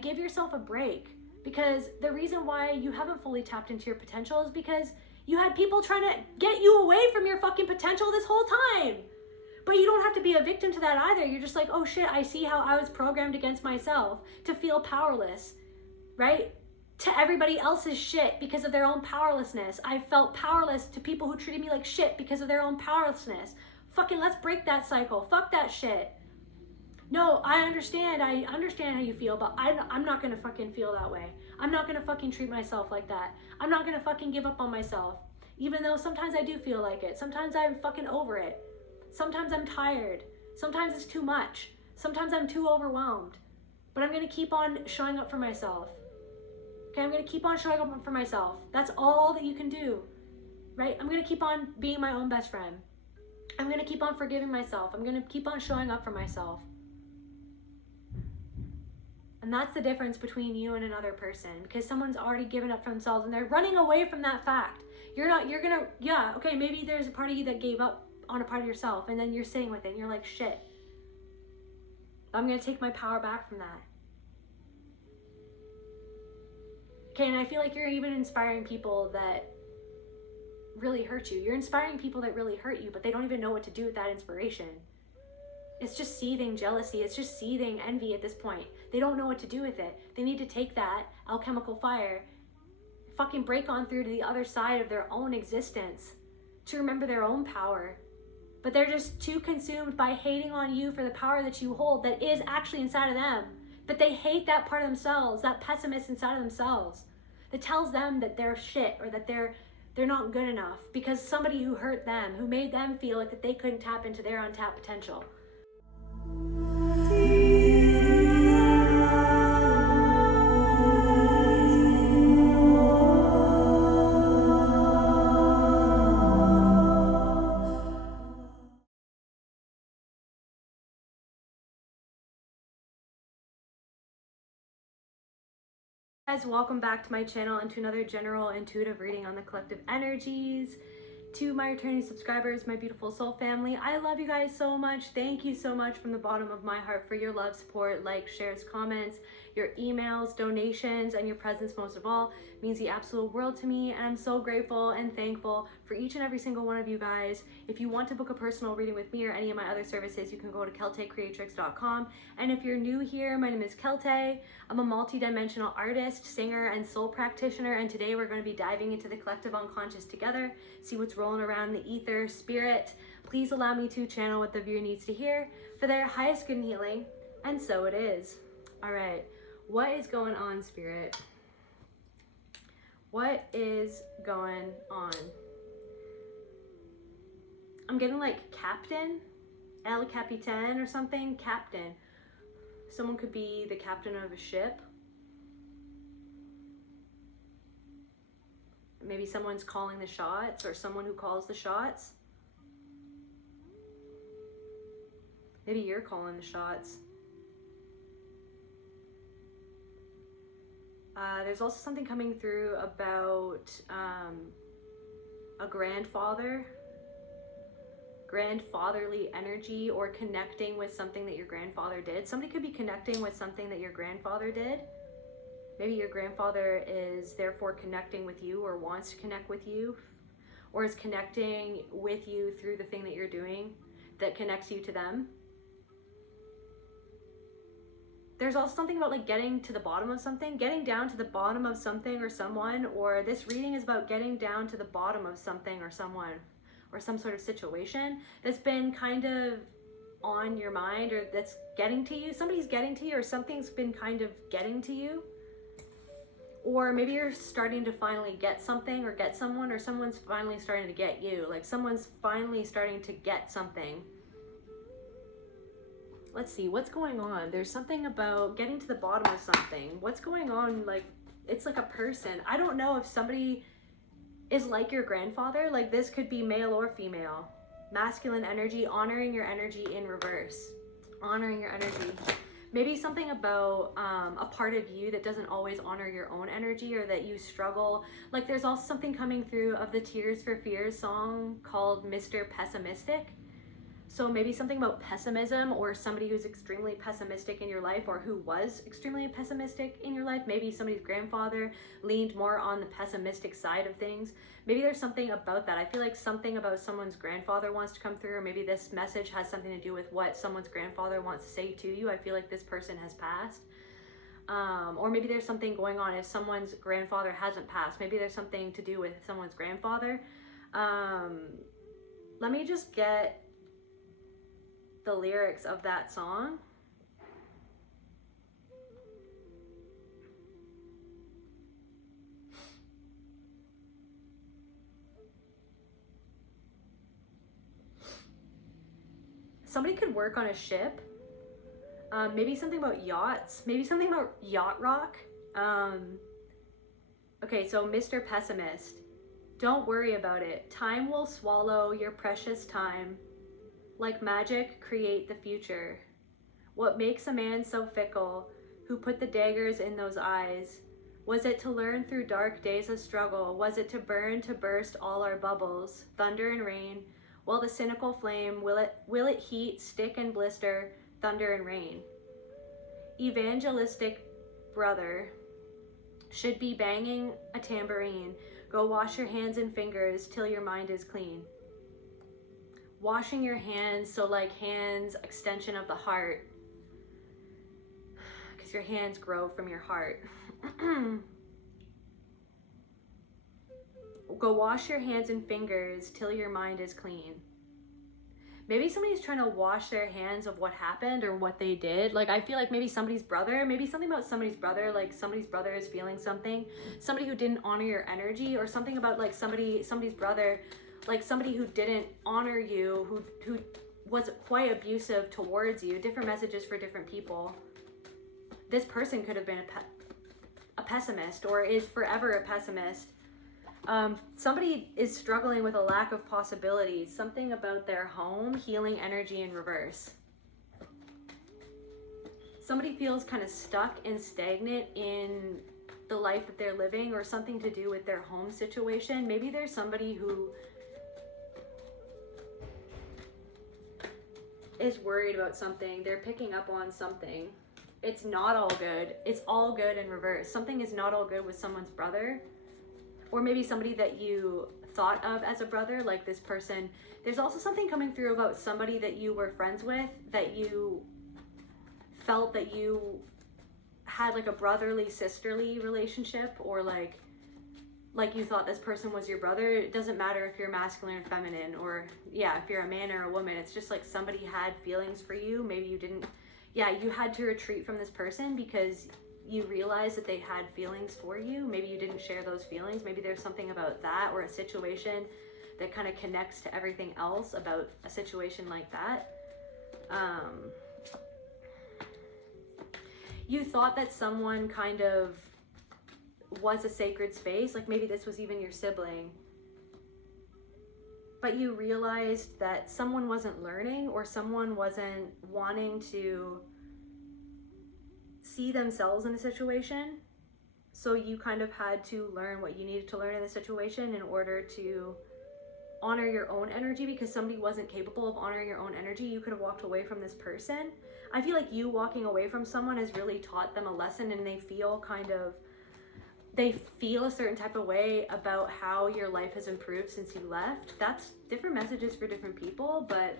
Give yourself a break, because the reason why you haven't fully tapped into your potential is because you had people trying to get you away from your fucking potential this whole time. But you don't have to be a victim to that either. You're just like, oh shit, I see how I was programmed against myself to feel powerless, right? To everybody else's shit because of their own powerlessness. I felt powerless to people who treated me like shit because of their own powerlessness. Fucking let's break that cycle. Fuck that shit. No, I understand how you feel, but I'm not gonna fucking feel that way. I'm not gonna fucking treat myself like that. I'm not gonna fucking give up on myself. Even though sometimes I do feel like it. Sometimes I'm fucking over it. Sometimes I'm tired. Sometimes it's too much. Sometimes I'm too overwhelmed. But I'm gonna keep on showing up for myself. Okay, I'm gonna keep on showing up for myself. That's all that you can do, right? I'm gonna keep on being my own best friend. I'm gonna keep on forgiving myself. I'm gonna keep on showing up for myself. And that's the difference between you and another person, because someone's already given up for themselves and they're running away from that fact. Yeah, okay, maybe there's a part of you that gave up on a part of yourself and then you're sitting with it and you're like, shit, I'm gonna take my power back from that. Okay, and I feel like you're even inspiring people that really hurt you. You're inspiring people that really hurt you, but they don't even know what to do with that inspiration. It's just seething jealousy. It's just seething envy at this point. They don't know what to do with it. They need to take that alchemical fire, fucking break on through to the other side of their own existence to remember their own power. But they're just too consumed by hating on you for the power that you hold that is actually inside of them. But they hate that part of themselves, that pessimist inside of themselves that tells them that they're shit or that they're not good enough because somebody who hurt them, who made them feel like that they couldn't tap into their untapped potential. Guys, welcome back to my channel and to another general intuitive reading on the collective energies. To my returning subscribers, my beautiful soul family, I love you guys so much. Thank you so much from the bottom of my heart for your love, support, likes, shares, comments, your emails, donations, and your presence most of all. It means the absolute world to me, and I'm so grateful and thankful for each and every single one of you guys. If you want to book a personal reading with me or any of my other services, you can go to keltecreatrix.com. And if you're new here, my name is Kelte. I'm a multi-dimensional artist, singer, and soul practitioner, and today we're going to be diving into the collective unconscious together, see what's rolling around in the ether, spirit. Please allow me to channel what the viewer needs to hear for their highest good and healing, and so it is. All right, what is going on, spirit? What is going on? I'm getting like captain, El Capitan or something, captain. Someone could be the captain of a ship. Maybe someone's calling the shots or someone who calls the shots. Maybe you're calling the shots. There's also something coming through about a grandfatherly energy, or connecting with something that your grandfather did. Somebody could be connecting with something that your grandfather did. Maybe your grandfather is therefore connecting with you, or wants to connect with you, or is connecting with you through the thing that you're doing that connects you to them. There's also something about like getting to the bottom of something, getting down to the bottom of something or someone, or this reading is about getting down to the bottom of something or someone, or some sort of situation that's been kind of on your mind, or that's getting to you. Somebody's getting to you, or something's been kind of getting to you. Or maybe you're starting to finally get something or get someone, or someone's finally starting to get you. Like someone's finally starting to get something. Let's see, what's going on? There's something about getting to the bottom of something. What's going on? Like, it's like a person. I don't know if somebody is like your grandfather. Like this could be male or female. Masculine energy, honoring your energy in reverse. Honoring your energy. Maybe something about a part of you that doesn't always honor your own energy, or that you struggle. Like there's also something coming through of the Tears for Fears song called Mr. Pessimistic. So maybe something about pessimism, or somebody who's extremely pessimistic in your life, or who was extremely pessimistic in your life. Maybe somebody's grandfather leaned more on the pessimistic side of things. Maybe there's something about that. I feel like something about someone's grandfather wants to come through, or maybe this message has something to do with what someone's grandfather wants to say to you. I feel like this person has passed. Or maybe there's something going on if someone's grandfather hasn't passed. Maybe there's something to do with someone's grandfather. Let me just get the lyrics of that song. Somebody could work on a ship. Maybe something about yachts. Maybe something about yacht rock. Okay, so Mr. Pessimist. Don't worry about it. Time will swallow your precious time. Like magic, create the future. What makes a man so fickle? Who put the daggers in those eyes? Was it to learn through dark days of struggle? Was it to burn, to burst all our bubbles? Thunder and rain. Well, the cynical flame, will it heat, stick and blister, thunder and rain? Evangelistic brother should be banging a tambourine. Go wash your hands and fingers till your mind is clean. Washing your hands, so like hands, extension of the heart, because your hands grow from your heart. Go wash your hands and fingers till your mind is clean. Maybe somebody's trying to wash their hands of what happened or what they did. Like, I feel like maybe somebody's brother, maybe something about somebody's brother, like somebody's brother is feeling something, somebody who didn't honor your energy, or something about like somebody's brother, like somebody who didn't honor you, who was quite abusive towards you. Different messages for different people. This person could have been a pessimist, or is forever a pessimist. Somebody is struggling with a lack of possibilities. Something about their home, healing energy in reverse. Somebody feels kind of stuck and stagnant in the life that they're living, or something to do with their home situation. Maybe there's somebody who is worried about something. They're picking up on something. It's not all good. It's all good in reverse. Something is not all good with someone's brother. Or maybe somebody that you thought of as a brother, like this person. There's also something coming through about somebody that you were friends with, that you felt that you had like a brotherly, sisterly relationship, or like you thought this person was your brother. It doesn't matter if you're masculine or feminine, or if you're a man or a woman. It's just like somebody had feelings for you. Maybe you didn't, you had to retreat from this person because you realized that they had feelings for you. Maybe you didn't share those feelings. Maybe there's something about that, or a situation that kind of connects to everything else about a situation like that. You thought that someone kind of was a sacred space, like maybe this was even your sibling, but you realized that someone wasn't learning, or someone wasn't wanting to see themselves in a situation. So you kind of had to learn what you needed to learn in the situation in order to honor your own energy, because somebody wasn't capable of honoring your own energy. You could have walked away from this person. I feel like you walking away from someone has really taught them a lesson, and they feel a certain type of way about how your life has improved since you left. That's different messages for different people, but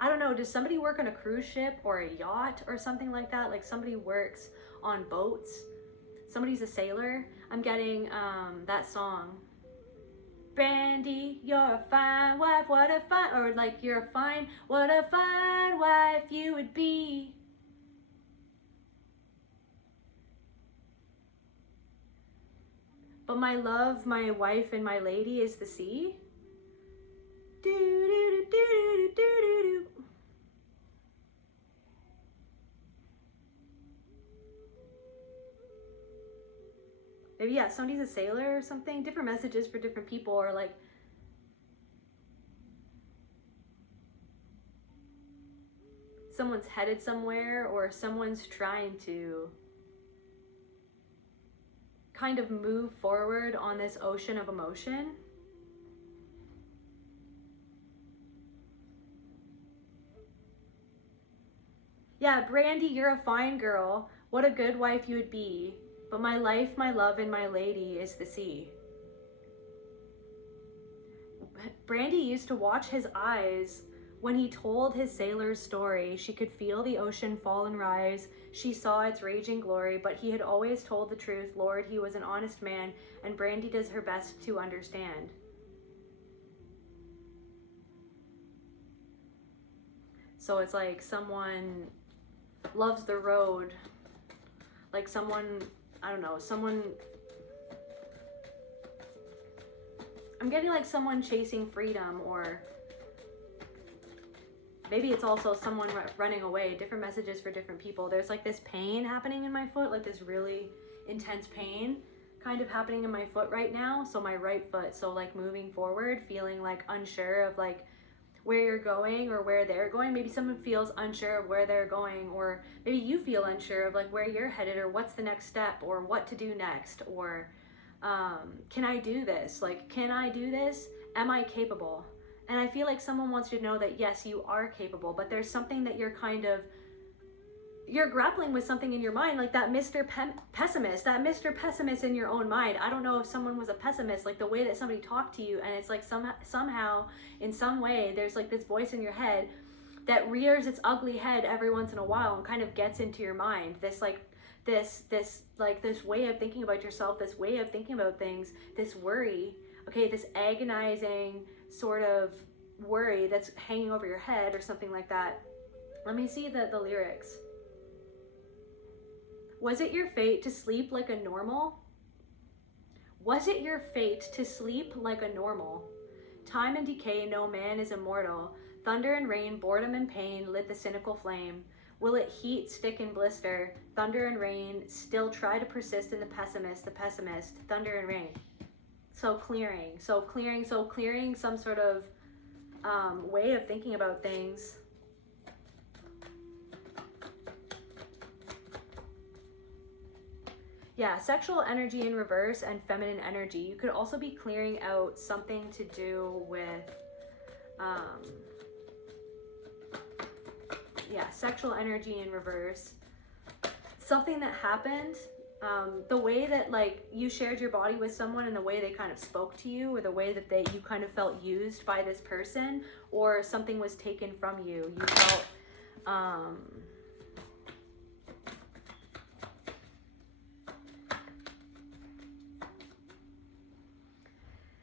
I don't know, does somebody work on a cruise ship or a yacht or something like that? Like somebody works on boats. Somebody's a sailor. I'm getting that song. Brandy, you're a fine wife, what a fine, or like you're a fine, what a fine wife you would be. But my love, my wife, and my lady is the sea. Do do do do do do do do. Maybe somebody's a sailor or something. Different messages for different people, or like someone's headed somewhere, or someone's trying to kind of move forward on this ocean of emotion. Yeah, Brandy, you're a fine girl. What a good wife you would be. But my life, my love, and my lady is the sea. Brandy used to watch his eyes when he told his sailor's story. She could feel the ocean fall and rise. She saw its raging glory, but he had always told the truth. Lord, he was an honest man, and Brandy does her best to understand. So it's like someone loves the road, like someone, I don't know, someone, I'm getting like someone chasing freedom, or maybe it's also someone running away. Different messages for different people. There's like this pain happening in my foot, like this really intense pain kind of happening in my foot right now. So my right foot, so like moving forward, feeling like unsure of like where you're going or where they're going. Maybe someone feels unsure of where they're going, or maybe you feel unsure of like where you're headed, or what's the next step, or what to do next, or can I do this? Like, can I do this? Am I capable? And I feel like someone wants you to know that yes, you are capable, but there's something that you're grappling with, something in your mind, like that Mr. Mr. Pessimist in your own mind. I don't know if someone was a pessimist, like the way that somebody talked to you, and it's like somehow, in some way, there's like this voice in your head that rears its ugly head every once in a while and kind of gets into your mind. This way of thinking about yourself, this way of thinking about things, this worry, okay, this agonizing sort of worry that's hanging over your head or something like that. Let me see the lyrics. Was it your fate to sleep like a normal? Was it your fate to sleep like a normal? Time and decay, no man is immortal. Thunder and rain, boredom and pain lit the cynical flame. Will it heat, stick, and blister? Thunder and rain still try to persist in the pessimist, thunder and rain. So clearing some sort of way of thinking about things. Yeah, sexual energy in reverse and feminine energy. You could also be clearing out something to do with, sexual energy in reverse. Something that happened, the way that like you shared your body with someone and the way they kind of spoke to you, or the way that you kind of felt used by this person, or something was taken from you. You felt,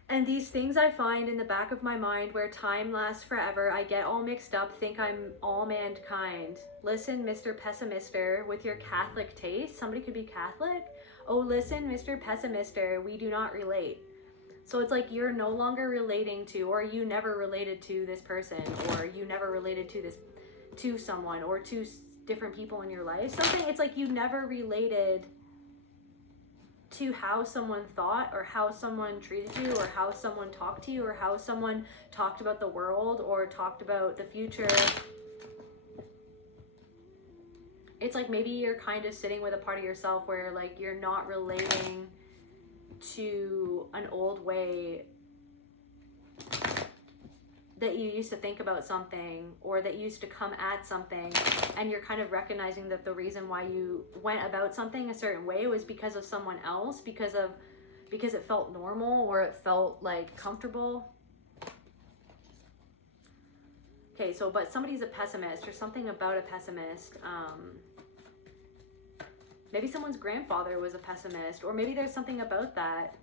and these things I find in the back of my mind where time lasts forever. I get all mixed up, think I'm all mankind. Listen, Mr. Pessimister, with your Catholic taste. Somebody could be Catholic. Oh, listen, Mr. Pessimister, we do not relate. So it's like you're no longer relating to, or you never related to this person, or you never related to someone, or to different people in your life. Something, it's like you never related to how someone thought, or how someone treated you, or how someone talked to you, or how someone talked about the world, or talked about the future. It's like maybe you're kind of sitting with a part of yourself where like you're not relating to an old way that you used to think about something, or that used to come at something, and you're kind of recognizing that the reason why you went about something a certain way was because of someone else, because it felt normal, or it felt like comfortable. Okay, so but somebody's a pessimist, or something about a pessimist. Maybe someone's grandfather was a pessimist, or maybe there's something about that.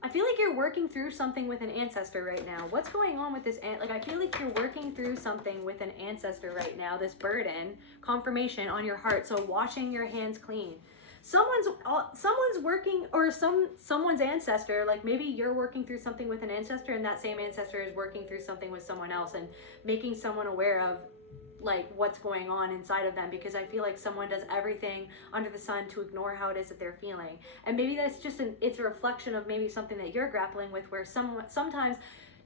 I feel like you're working through something with an ancestor right now. What's going on with this? Like, I feel like you're working through something with an ancestor right now, this burden, confirmation on your heart. So washing your hands clean. Someone's working, or someone's ancestor, like maybe you're working through something with an ancestor, and that same ancestor is working through something with someone else, and making someone aware of like what's going on inside of them, because I feel like someone does everything under the sun to ignore how it is that they're feeling. And maybe that's just it's a reflection of maybe something that you're grappling with, where sometimes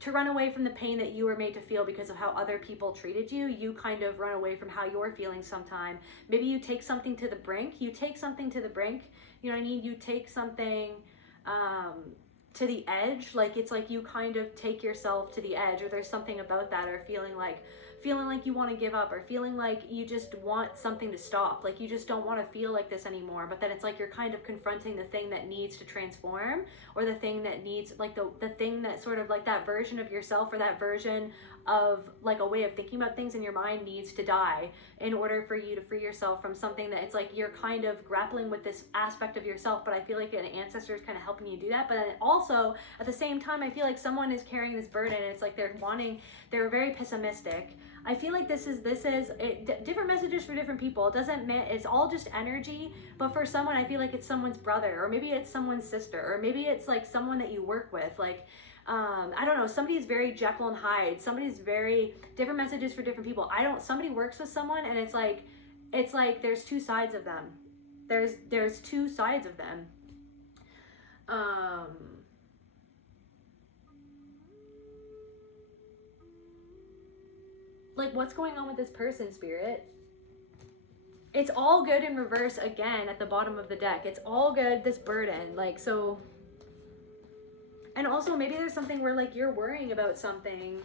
to run away from the pain that you were made to feel because of how other people treated you. You kind of run away from how you're feeling sometime. Maybe you take something to the brink. You take something to the brink. You know what I mean? You take something to the edge. Like, it's like you kind of take yourself to the edge, or there's something about that, or feeling like you want to give up, or feeling like you just want something to stop, like you just don't want to feel like this anymore. But then it's like you're kind of confronting the thing that needs to transform, or the thing that needs, like the thing that sort of like that version of yourself, or that version of like a way of thinking about things in your mind needs to die in order for you to free yourself from something that it's like you're kind of grappling with this aspect of yourself. But I feel like an ancestor is kind of helping you do that. But then also at the same time, I feel like someone is carrying this burden, and it's like they're very pessimistic. I feel like this is different messages for different people. It doesn't mean it's all just energy, but for someone, I feel like it's someone's brother, or maybe it's someone's sister, or maybe it's like someone that you work with. Like, I don't know, somebody's very Jekyll and Hyde. Somebody's very different messages for different people. Somebody works with someone, and it's like there's two sides of them. There's two sides of them. Like, what's going on with this person, Spirit? It's all good in reverse again at the bottom of the deck. It's all good, this burden. Like, so... And also, maybe there's something where, like, you're worrying about something.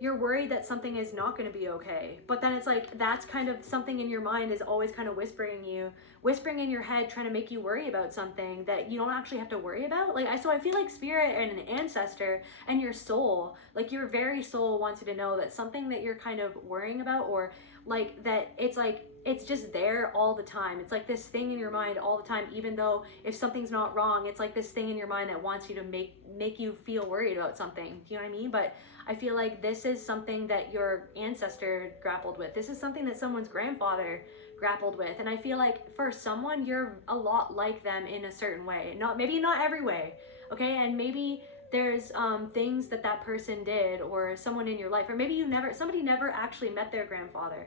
You're worried that something is not going to be okay. But then it's like, that's kind of something in your mind is always kind of whispering in your head, trying to make you worry about something that you don't actually have to worry about. Like, so I feel like Spirit and an ancestor and your soul, like your very soul wants you to know that something that you're kind of worrying about, or like that it's just there all the time. It's like this thing in your mind all the time, even though if something's not wrong, it's like this thing in your mind that wants you to make you feel worried about something. Do you know what I mean? But I feel like this is something that your ancestor grappled with. This is something that someone's grandfather grappled with. And I feel like for someone, you're a lot like them in a certain way. Maybe not every way, okay? And maybe there's things that person did, or someone in your life, or maybe somebody never actually met their grandfather.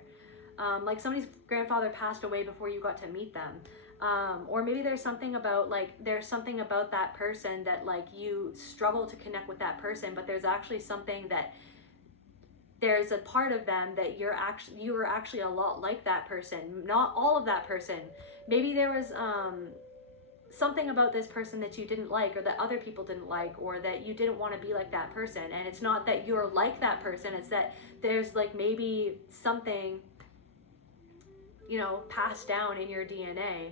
Like somebody's grandfather passed away before you got to meet them. Or maybe there's something about that person that like you struggle to connect with that person, but there's actually something that there's a part of them that you were actually a lot like that person. Not all of that person. Maybe there was something about this person that you didn't like, or that other people didn't like, or that you didn't want to be like that person. And it's not that you're like that person, it's that there's like maybe something, you know, passed down in your DNA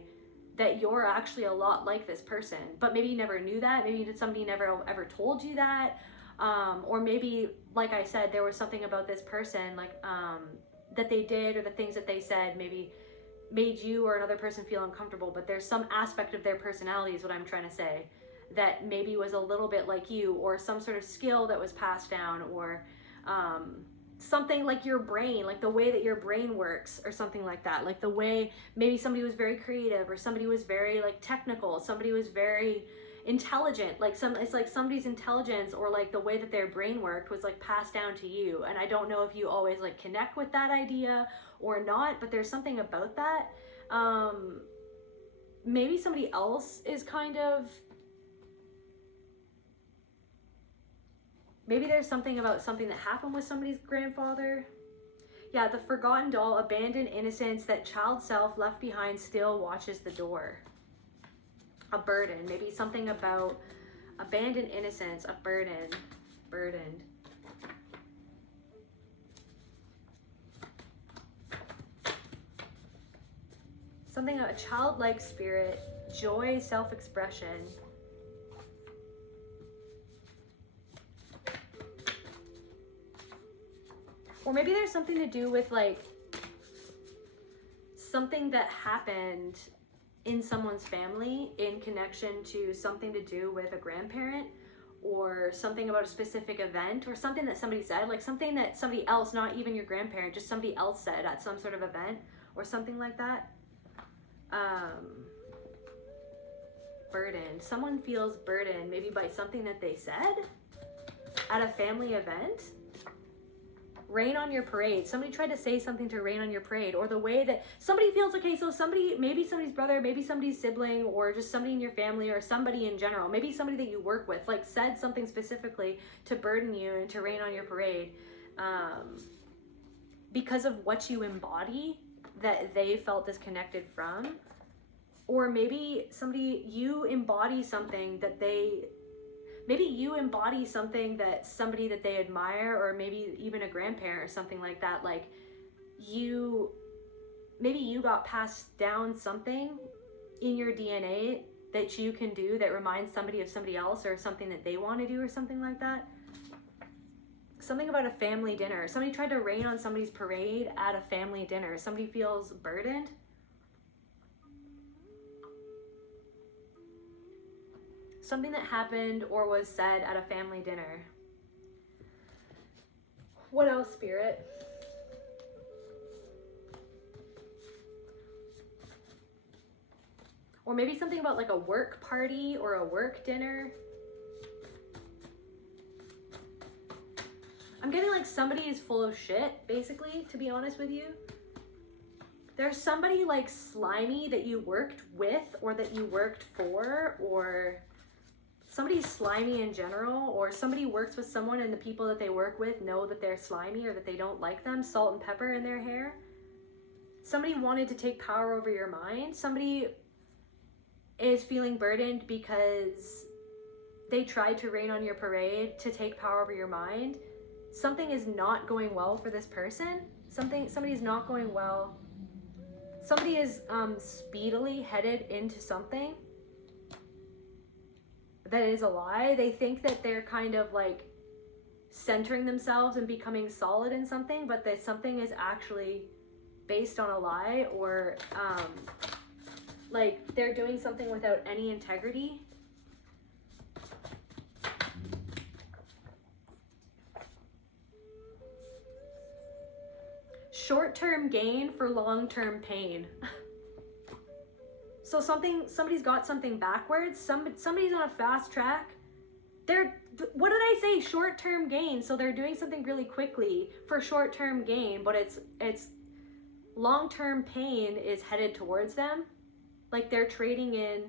that you're actually a lot like this person. But maybe you never knew that. Maybe somebody never ever told you that. Or maybe, like I said, there was something about this person, like that they did, or the things that they said maybe made you or another person feel uncomfortable. But there's some aspect of their personality, is what I'm trying to say, that maybe was a little bit like you, or some sort of skill that was passed down, or something like your brain, like the way that your brain works, or something like that. Like the way maybe somebody was very creative, or somebody was very like technical, somebody was very intelligent, like it's like somebody's intelligence, or like the way that their brain worked was like passed down to you. And I don't know if you always like connect with that idea or not, but there's something about that. Maybe somebody else is kind of, maybe there's something about something that happened with somebody's grandfather. Yeah, the forgotten doll, abandoned innocence, that child self left behind still watches the door. A burden, maybe something about abandoned innocence, a burdened. Something, a childlike spirit, joy, self-expression. Or maybe there's something to do with like something that happened in someone's family in connection to something to do with a grandparent, or something about a specific event, or something that somebody said, like something that somebody else, not even your grandparent, just somebody else said at some sort of event, or something like that. Burdened. Someone feels burdened maybe by something that they said at a family event. rain on your parade. Somebody tried to say something to rain on your parade, or the way that somebody feels, okay, so somebody, maybe somebody's brother, maybe somebody's sibling, or just somebody in your family, or somebody in general, maybe somebody that you work with, like said something specifically to burden you and to rain on your parade, because of what you embody that they felt disconnected from. Or maybe you embody something that somebody that they admire, or maybe even a grandparent or something like that. Like maybe you got passed down something in your DNA that you can do that reminds somebody of somebody else, or something that they want to do, or something like that. Something about a family dinner. Somebody tried to rain on somebody's parade at a family dinner. Somebody feels burdened. Something that happened or was said at a family dinner. What else, Spirit? Or maybe something about like a work party or a work dinner. I'm getting like somebody is full of shit, basically, to be honest with you. There's somebody like slimy that you worked with, or that you worked for, or somebody's slimy in general, or somebody works with someone and the people that they work with know that they're slimy or that they don't like them. Salt and pepper in their hair. Somebody wanted to take power over your mind. Somebody is feeling burdened because they tried to rain on your parade to take power over your mind. Something is not going well for this person. Somebody's not going well. Somebody is speedily headed into something that is a lie. They think that they're kind of like centering themselves and becoming solid in something, but that something is actually based on a lie, or like they're doing something without any integrity. Short-term gain for long-term pain. So somebody's got something backwards. Somebody's on a fast track. What did I say? Short-term gain. So they're doing something really quickly for short-term gain, but it's long-term pain is headed towards them. Like they're trading in.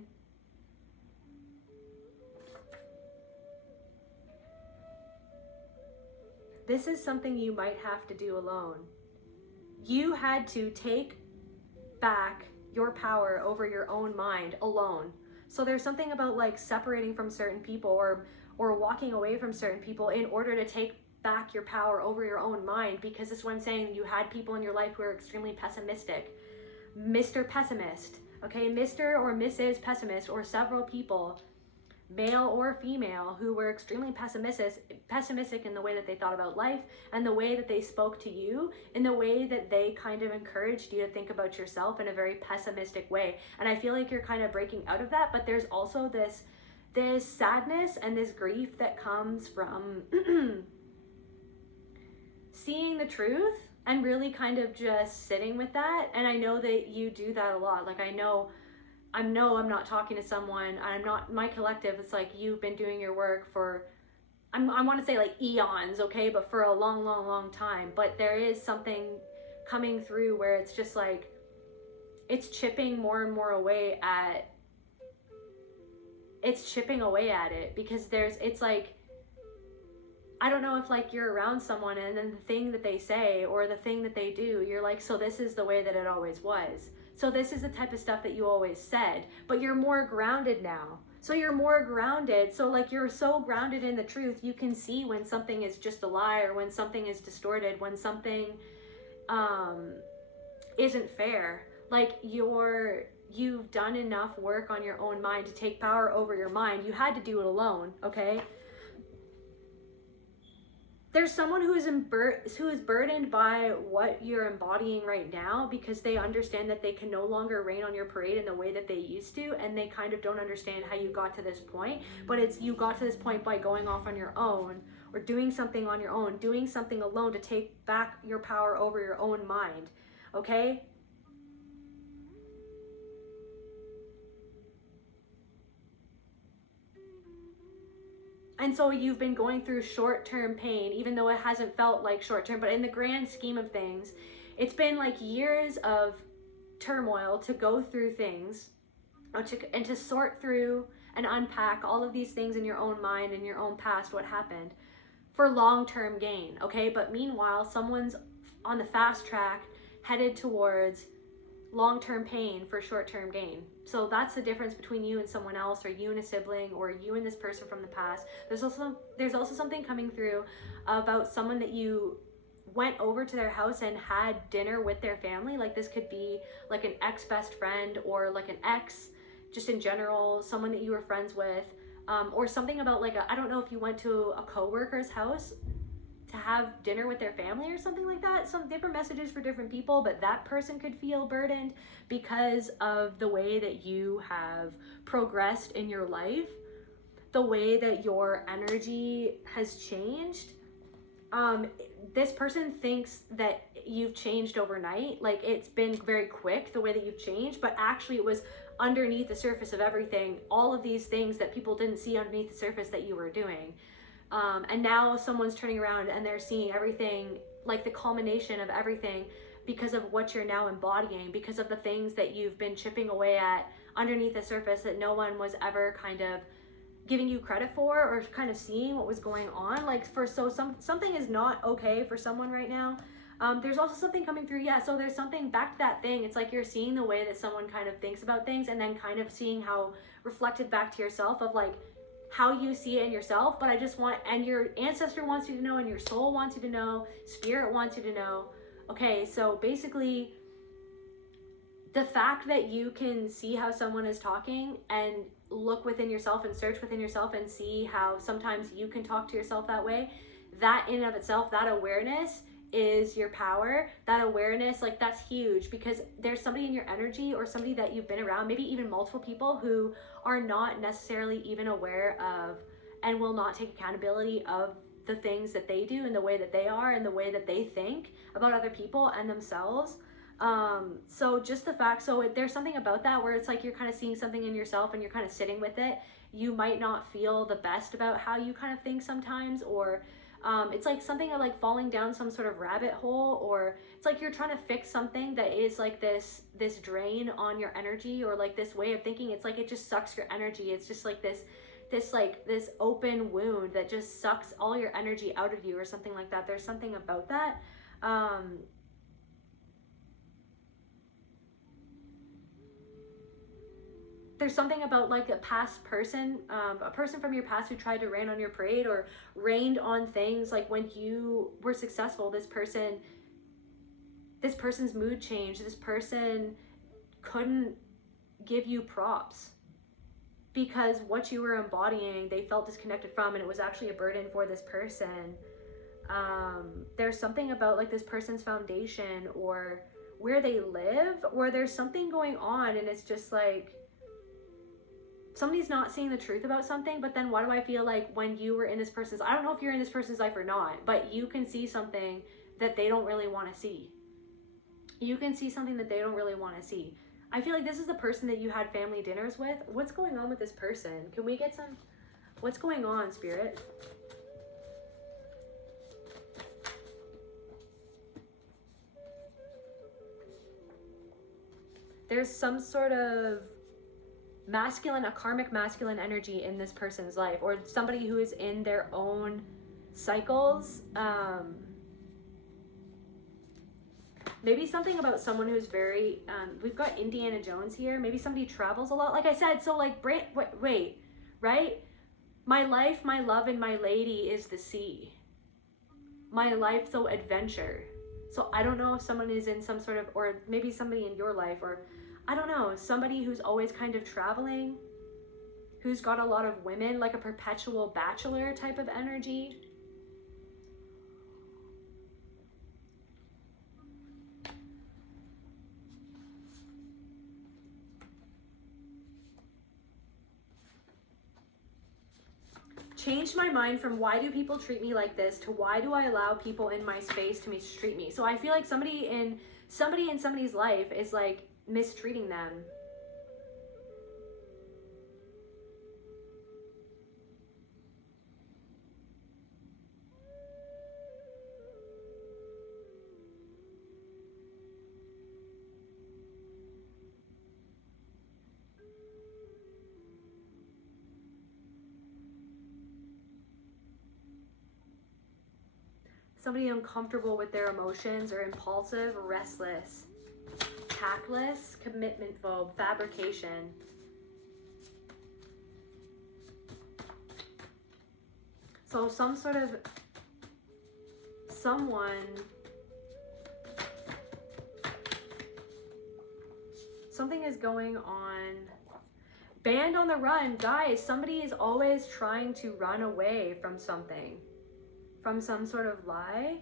This is something you might have to do alone. You had to take back your power over your own mind alone. So there's something about like separating from certain people, or walking away from certain people in order to take back your power over your own mind, because this is what I'm saying. You had people in your life who are extremely pessimistic. Mr. Pessimist, okay? Mr. or Mrs. Pessimist, or several people, male or female, who were extremely pessimistic in the way that they thought about life, and the way that they spoke to you, in the way that they kind of encouraged you to think about yourself in a very pessimistic way. And I feel like you're kind of breaking out of that, but there's also this sadness and this grief that comes from seeing the truth and really kind of just sitting with that. And I know that you do that a lot. Like I know I'm not talking to someone, I'm not, my collective, it's like you've been doing your work for, I want to say like eons, okay, but for a long time. But there is something coming through where it's just like, it's chipping more and more away at, it, because it's like, I don't know if like you're around someone and then the thing that they say or the thing that they do, you're like, so this is the way that it always was. So this is the type of stuff that you always said, but you're more grounded now. So you're more grounded. So like you're so grounded in the truth, you can see when something is just a lie, or when something is distorted, when something isn't fair. Like you've done enough work on your own mind to take power over your mind. You had to do it alone, okay? There's someone who is burdened by what you're embodying right now, because they understand that they can no longer rain on your parade in the way that they used to, and they kind of don't understand how you got to this point. But you got to this point by going off on your own, or doing something on your own, doing something alone to take back your power over your own mind, okay? And so you've been going through short-term pain, even though it hasn't felt like short-term, but in the grand scheme of things, it's been like years of turmoil to go through things and to sort through and unpack all of these things in your own mind and your own past, what happened, for long-term gain, okay? But meanwhile, someone's on the fast track headed towards long-term pain for short-term gain. So that's the difference between you and someone else, or you and a sibling, or you and this person from the past. There's also something coming through about someone that you went over to their house and had dinner with their family. Like this could be like an ex-best friend, or like an ex, just in general, someone that you were friends with, or something about like I don't know if you went to a coworker's house to have dinner with their family or something like that. Some different messages for different people, but that person could feel burdened because of the way that you have progressed in your life, the way that your energy has changed. This person thinks that you've changed overnight, like it's been very quick the way that you've changed, but actually it was underneath the surface of everything, all of these things that people didn't see underneath the surface that you were doing. And now someone's turning around and they're seeing everything, like the culmination of everything, because of what you're now embodying, because of the things that you've been chipping away at underneath the surface that no one was ever kind of giving you credit for, or kind of seeing what was going on. Like something is not okay for someone right now. There's also something coming through. Yeah, so there's something back to that thing. It's like you're seeing the way that someone kind of thinks about things, and then kind of seeing how reflected back to yourself of like how you see it in yourself. But I just want, and your ancestor wants you to know, and your soul wants you to know, spirit wants you to know. Okay, so basically the fact that you can see how someone is talking and look within yourself and search within yourself and see how sometimes you can talk to yourself that way, that in and of itself, that awareness is your power. That awareness, like that's huge, because there's somebody in your energy, or somebody that you've been around, maybe even multiple people, who are not necessarily even aware of and will not take accountability of the things that they do and the way that they are and the way that they think about other people and themselves. So just the fact, so there's something about that where it's like you're kind of seeing something in yourself and you're kind of sitting with it. You might not feel the best about how you kind of think sometimes, or it's like something like falling down some sort of rabbit hole, or it's like you're trying to fix something that is like this drain on your energy, or like this way of thinking. It's like it just sucks your energy. It's just like this open wound that just sucks all your energy out of you, or something like that. There's something about that. There's something about like a past person, a person from your past who tried to rain on your parade, or rained on things. Like when you were successful, this person's mood changed. This person couldn't give you props because what you were embodying, they felt disconnected from, and it was actually a burden for this person. There's something about like this person's foundation, or where they live, or there's something going on, and it's just like somebody's not seeing the truth about something. But then why do I feel like when you were in this person's, I don't know if you're in this person's life or not, but you can see something that they don't really want to see. You can see something that they don't really want to see. I feel like this is the person that you had family dinners with. What's going on with this person? Can we get some, what's going on, Spirit? There's some sort of masculine, a karmic masculine energy in this person's life, or somebody who is in their own cycles. Maybe something about someone who's very, we've got Indiana Jones here. Maybe somebody travels a lot. Like I said, so like, wait, right? My life, my love, and my lady is the sea. My life, so adventure. So I don't know if someone is in some sort of, or maybe somebody in your life, or I don't know, somebody who's always kind of traveling, who's got a lot of women, like a perpetual bachelor type of energy. Changed my mind from why do people treat me like this to why do I allow people in my space to mistreat me. So I feel like somebody in somebody's life is like mistreating them. Somebody uncomfortable with their emotions or impulsive, restless, tactless, commitment phobe, fabrication. So some sort of someone, something is going on. Band on the run. Guys, somebody is always trying to run away from something, from some sort of lie.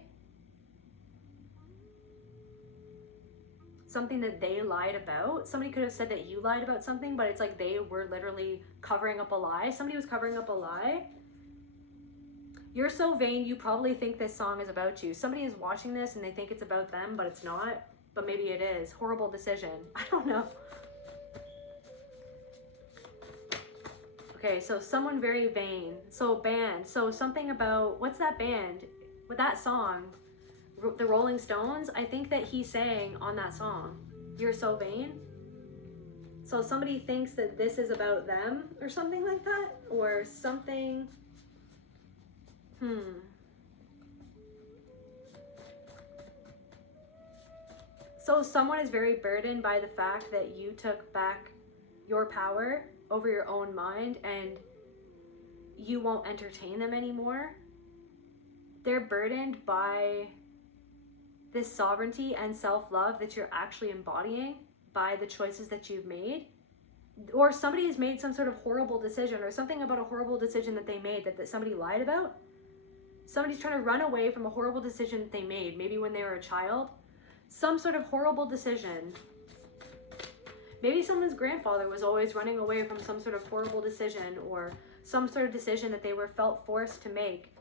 Something that they lied about. Somebody could have said that you lied about something, but it's like they were literally covering up a lie. Somebody was covering up a lie. You're so vain, you probably think this song is about you. Somebody is watching this and they think it's about them, but it's not. But maybe it is. Horrible decision. I don't know. Okay, so someone very vain. So band. So something about, what's that band? With that song, the Rolling Stones, I think that he sang on that song, You're So Vain. So somebody thinks that this is about them or something like that, or something. So someone is very burdened by the fact that you took back your power over your own mind and you won't entertain them anymore. They're burdened by this sovereignty and self-love that you're actually embodying by the choices that you've made. Or somebody has made some sort of horrible decision, or something about a horrible decision that they made that somebody lied about. Somebody's trying to run away from a horrible decision that they made, maybe when they were a child. Some sort of horrible decision. Maybe someone's grandfather was always running away from some sort of horrible decision, or some sort of decision that they were felt forced to make.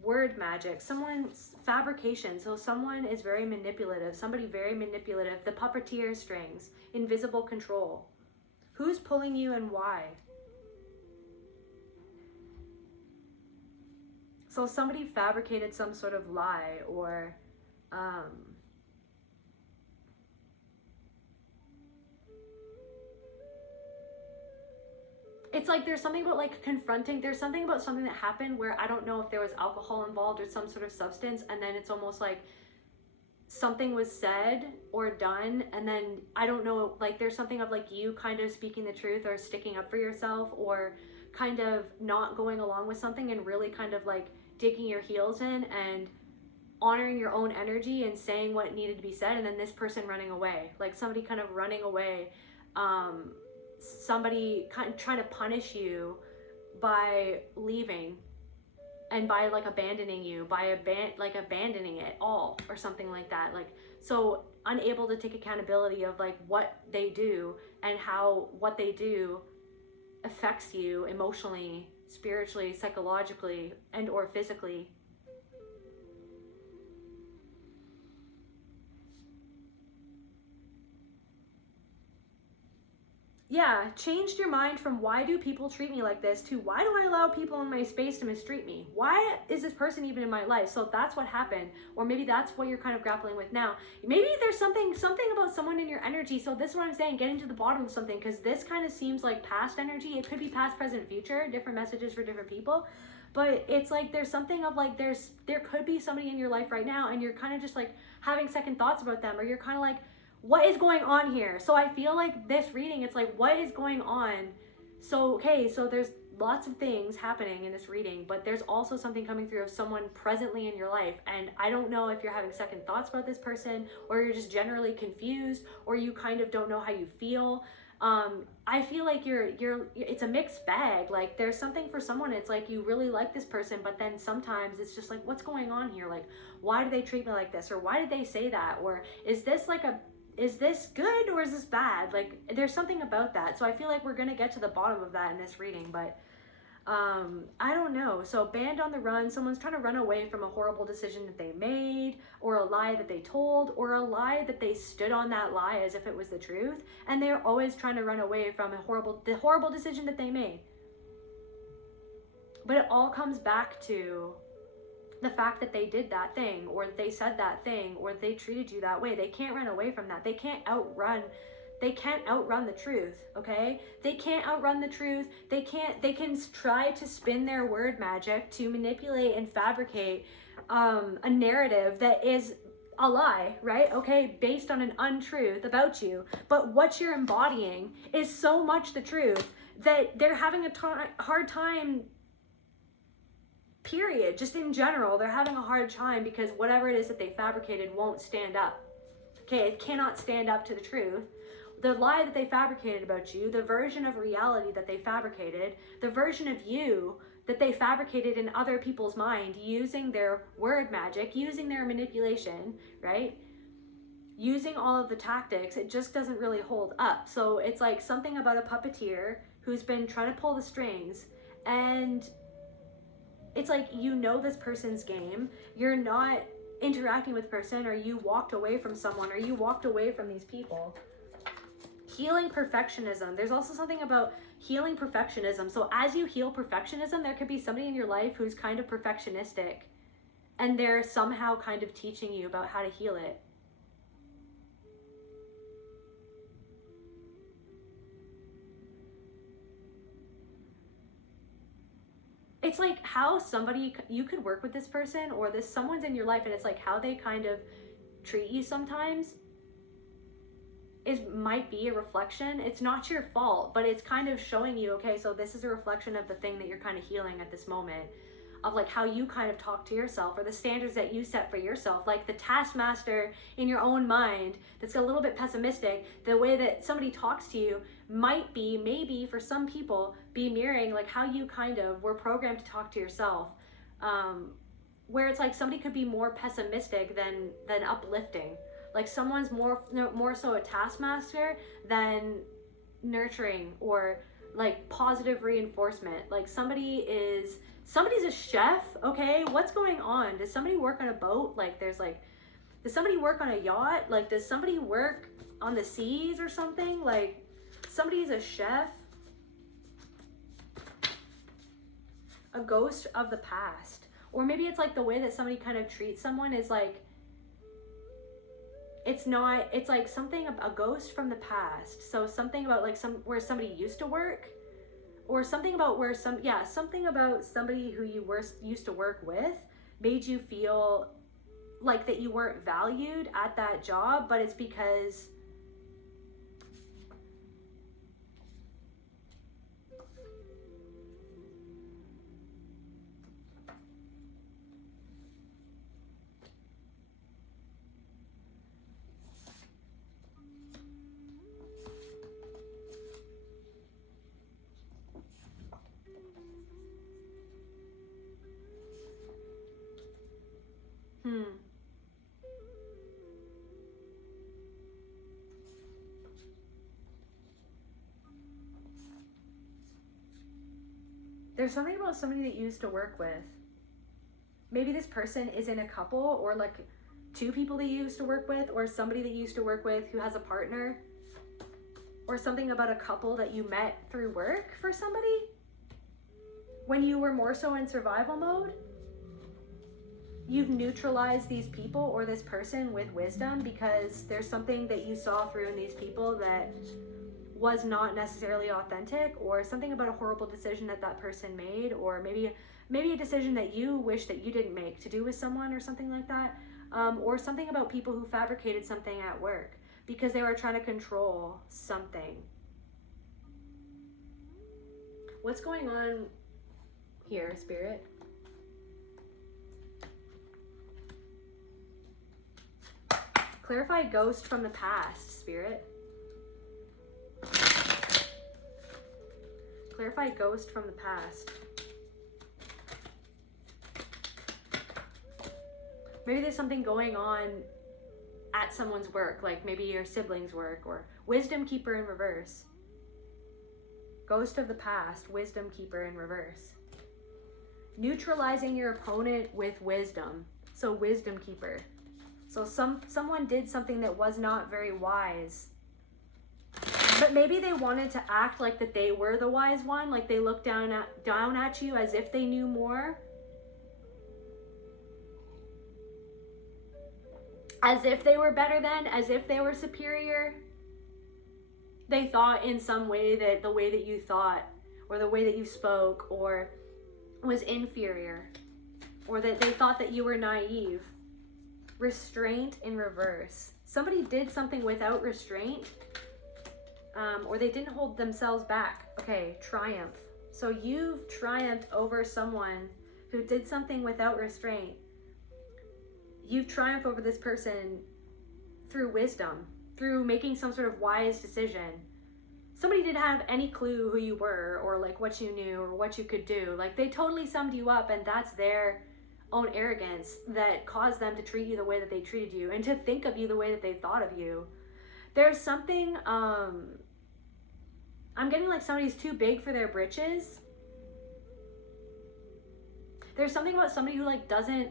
Word magic, someone's fabrication. So someone is very manipulative, somebody very manipulative. The puppeteer strings, invisible control. Who's pulling you and why? So somebody fabricated some sort of lie, or it's like there's something about like confronting, there's something about something that happened where I don't know if there was alcohol involved or some sort of substance, and then it's almost like something was said or done, and then I don't know, like there's something of like you kind of speaking the truth or sticking up for yourself, or kind of not going along with something and really kind of like digging your heels in and honoring your own energy and saying what needed to be said, and then this person running away, like somebody kind of running away, somebody kind of trying to punish you by leaving and by like abandoning you, by abandoning it all or something like that. Like, so unable to take accountability of like what they do and how what they do affects you emotionally, spiritually, psychologically, and or physically. Yeah, changed your mind from why do people treat me like this to why do I allow people in my space to mistreat me? Why is this person even in my life? So that's what happened. Or maybe that's what you're kind of grappling with now. Maybe there's something about someone in your energy. So this is what I'm saying, getting to the bottom of something, because this kind of seems like past energy. It could be past, present, future, different messages for different people. But it's like there's something of like there could be somebody in your life right now and you're kind of just like having second thoughts about them, or you're kind of like, what is going on here? So I feel like this reading, it's like, what is going on? So, okay, so there's lots of things happening in this reading, but there's also something coming through of someone presently in your life. And I don't know if you're having second thoughts about this person, or you're just generally confused, or you kind of don't know how you feel. I feel like it's a mixed bag. Like there's something for someone, it's like you really like this person, but then sometimes it's just like, what's going on here? Like, why do they treat me like this? Or why did they say that? Or is this good or is this bad? Like there's something about that. So I feel like we're gonna get to the bottom of that in this reading, but I don't know. So band on the run, someone's trying to run away from a horrible decision that they made, or a lie that they told, or a lie that they stood on that lie as if it was the truth, and they're always trying to run away from the horrible decision that they made. But it all comes back to the fact that they did that thing, or they said that thing, or they treated you that way. They can't run away from that. They can't outrun They can't outrun the truth, okay? They can't outrun the truth. They can try to spin their word magic to manipulate and fabricate a narrative that is a lie, right? Okay, based on an untruth about you. But what you're embodying is so much the truth that they're having a hard time, period. Just in general, they're having a hard time because whatever it is that they fabricated won't stand up. Okay, it cannot stand up to the truth. The lie that they fabricated about you, the version of reality that they fabricated, the version of you that they fabricated in other people's mind using their word magic, using their manipulation, right? Using all of the tactics, it just doesn't really hold up. So it's like something about a puppeteer who's been trying to pull the strings, and it's like, you know, this person's game. You're not interacting with person, or you walked away from someone, or you walked away from these people. Healing perfectionism. There's also something about healing perfectionism. So as you heal perfectionism, there could be somebody in your life who's kind of perfectionistic, and they're somehow kind of teaching you about how to heal it. It's like how somebody, you could work with this person, or someone's in your life, and it's like how they kind of treat you sometimes might be a reflection. It's not your fault, but it's kind of showing you, okay, so this is a reflection of the thing that you're kind of healing at this moment, of like how you kind of talk to yourself, or the standards that you set for yourself, like the taskmaster in your own mind that's a little bit pessimistic. The way that somebody talks to you might be, maybe for some people, be mirroring like how you kind of were programmed to talk to yourself, where it's like somebody could be more pessimistic than uplifting. Like someone's more so a taskmaster than nurturing or like positive reinforcement. Like somebody's a chef, okay? What's going on? Does somebody work on a boat? Like does somebody work on a yacht? Like does somebody work on the seas or something? Like somebody's a chef. A ghost of the past. Or maybe it's like the way that somebody kind of treats someone is like, it's like something, a ghost from the past. So something about like where somebody used to work, or something about something about somebody who you used to work with made you feel like that you weren't valued at that job, but it's because there's something about somebody that you used to work with. Maybe this person is in a couple, or like two people that you used to work with, or somebody that you used to work with who has a partner, or something about a couple that you met through work for somebody when you were more so in survival mode. You've neutralized these people or this person with wisdom because there's something that you saw through in these people that was not necessarily authentic, or something about a horrible decision that person made, or maybe a decision that you wish that you didn't make to do with someone or something like that, or something about people who fabricated something at work because they were trying to control something. What's going on here, Spirit? Clarify ghost from the past, Spirit. Clarify ghost from the past. Maybe there's something going on at someone's work, like maybe your siblings' work, or wisdom keeper in reverse. Ghost of the past, wisdom keeper in reverse. Neutralizing your opponent with wisdom. So wisdom keeper. So someone did something that was not very wise, but maybe they wanted to act like that they were the wise one, like they looked down at you as if they knew more, as if they were better than, as if they were superior. they thought in some way that the way that you thought or the way that you spoke or was inferior, or that they thought that you were naive. Restraint in reverse. Somebody did something without restraint, or they didn't hold themselves back. Okay, triumph. So you've triumphed over someone who did something without restraint. You've triumphed over this person through wisdom, through making some sort of wise decision. Somebody didn't have any clue who you were or like what you knew or what you could do. Like they totally summed you up, and that's their own arrogance that caused them to treat you the way that they treated you and to think of you the way that they thought of you. There's something, I'm getting like somebody's too big for their britches. There's something about somebody who like doesn't,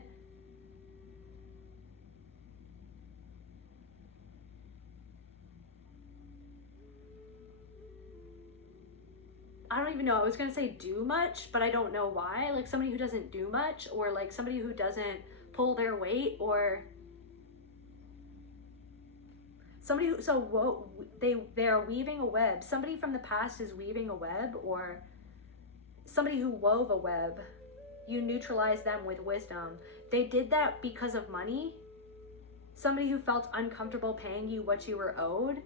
I don't even know, I was gonna say do much, but I don't know why. Like somebody who doesn't do much, or like somebody who doesn't pull their weight, or somebody who, so they're weaving a web. Somebody from the past is weaving a web, or somebody who wove a web. You neutralize them with wisdom. They did that because of money. Somebody who felt uncomfortable paying you what you were owed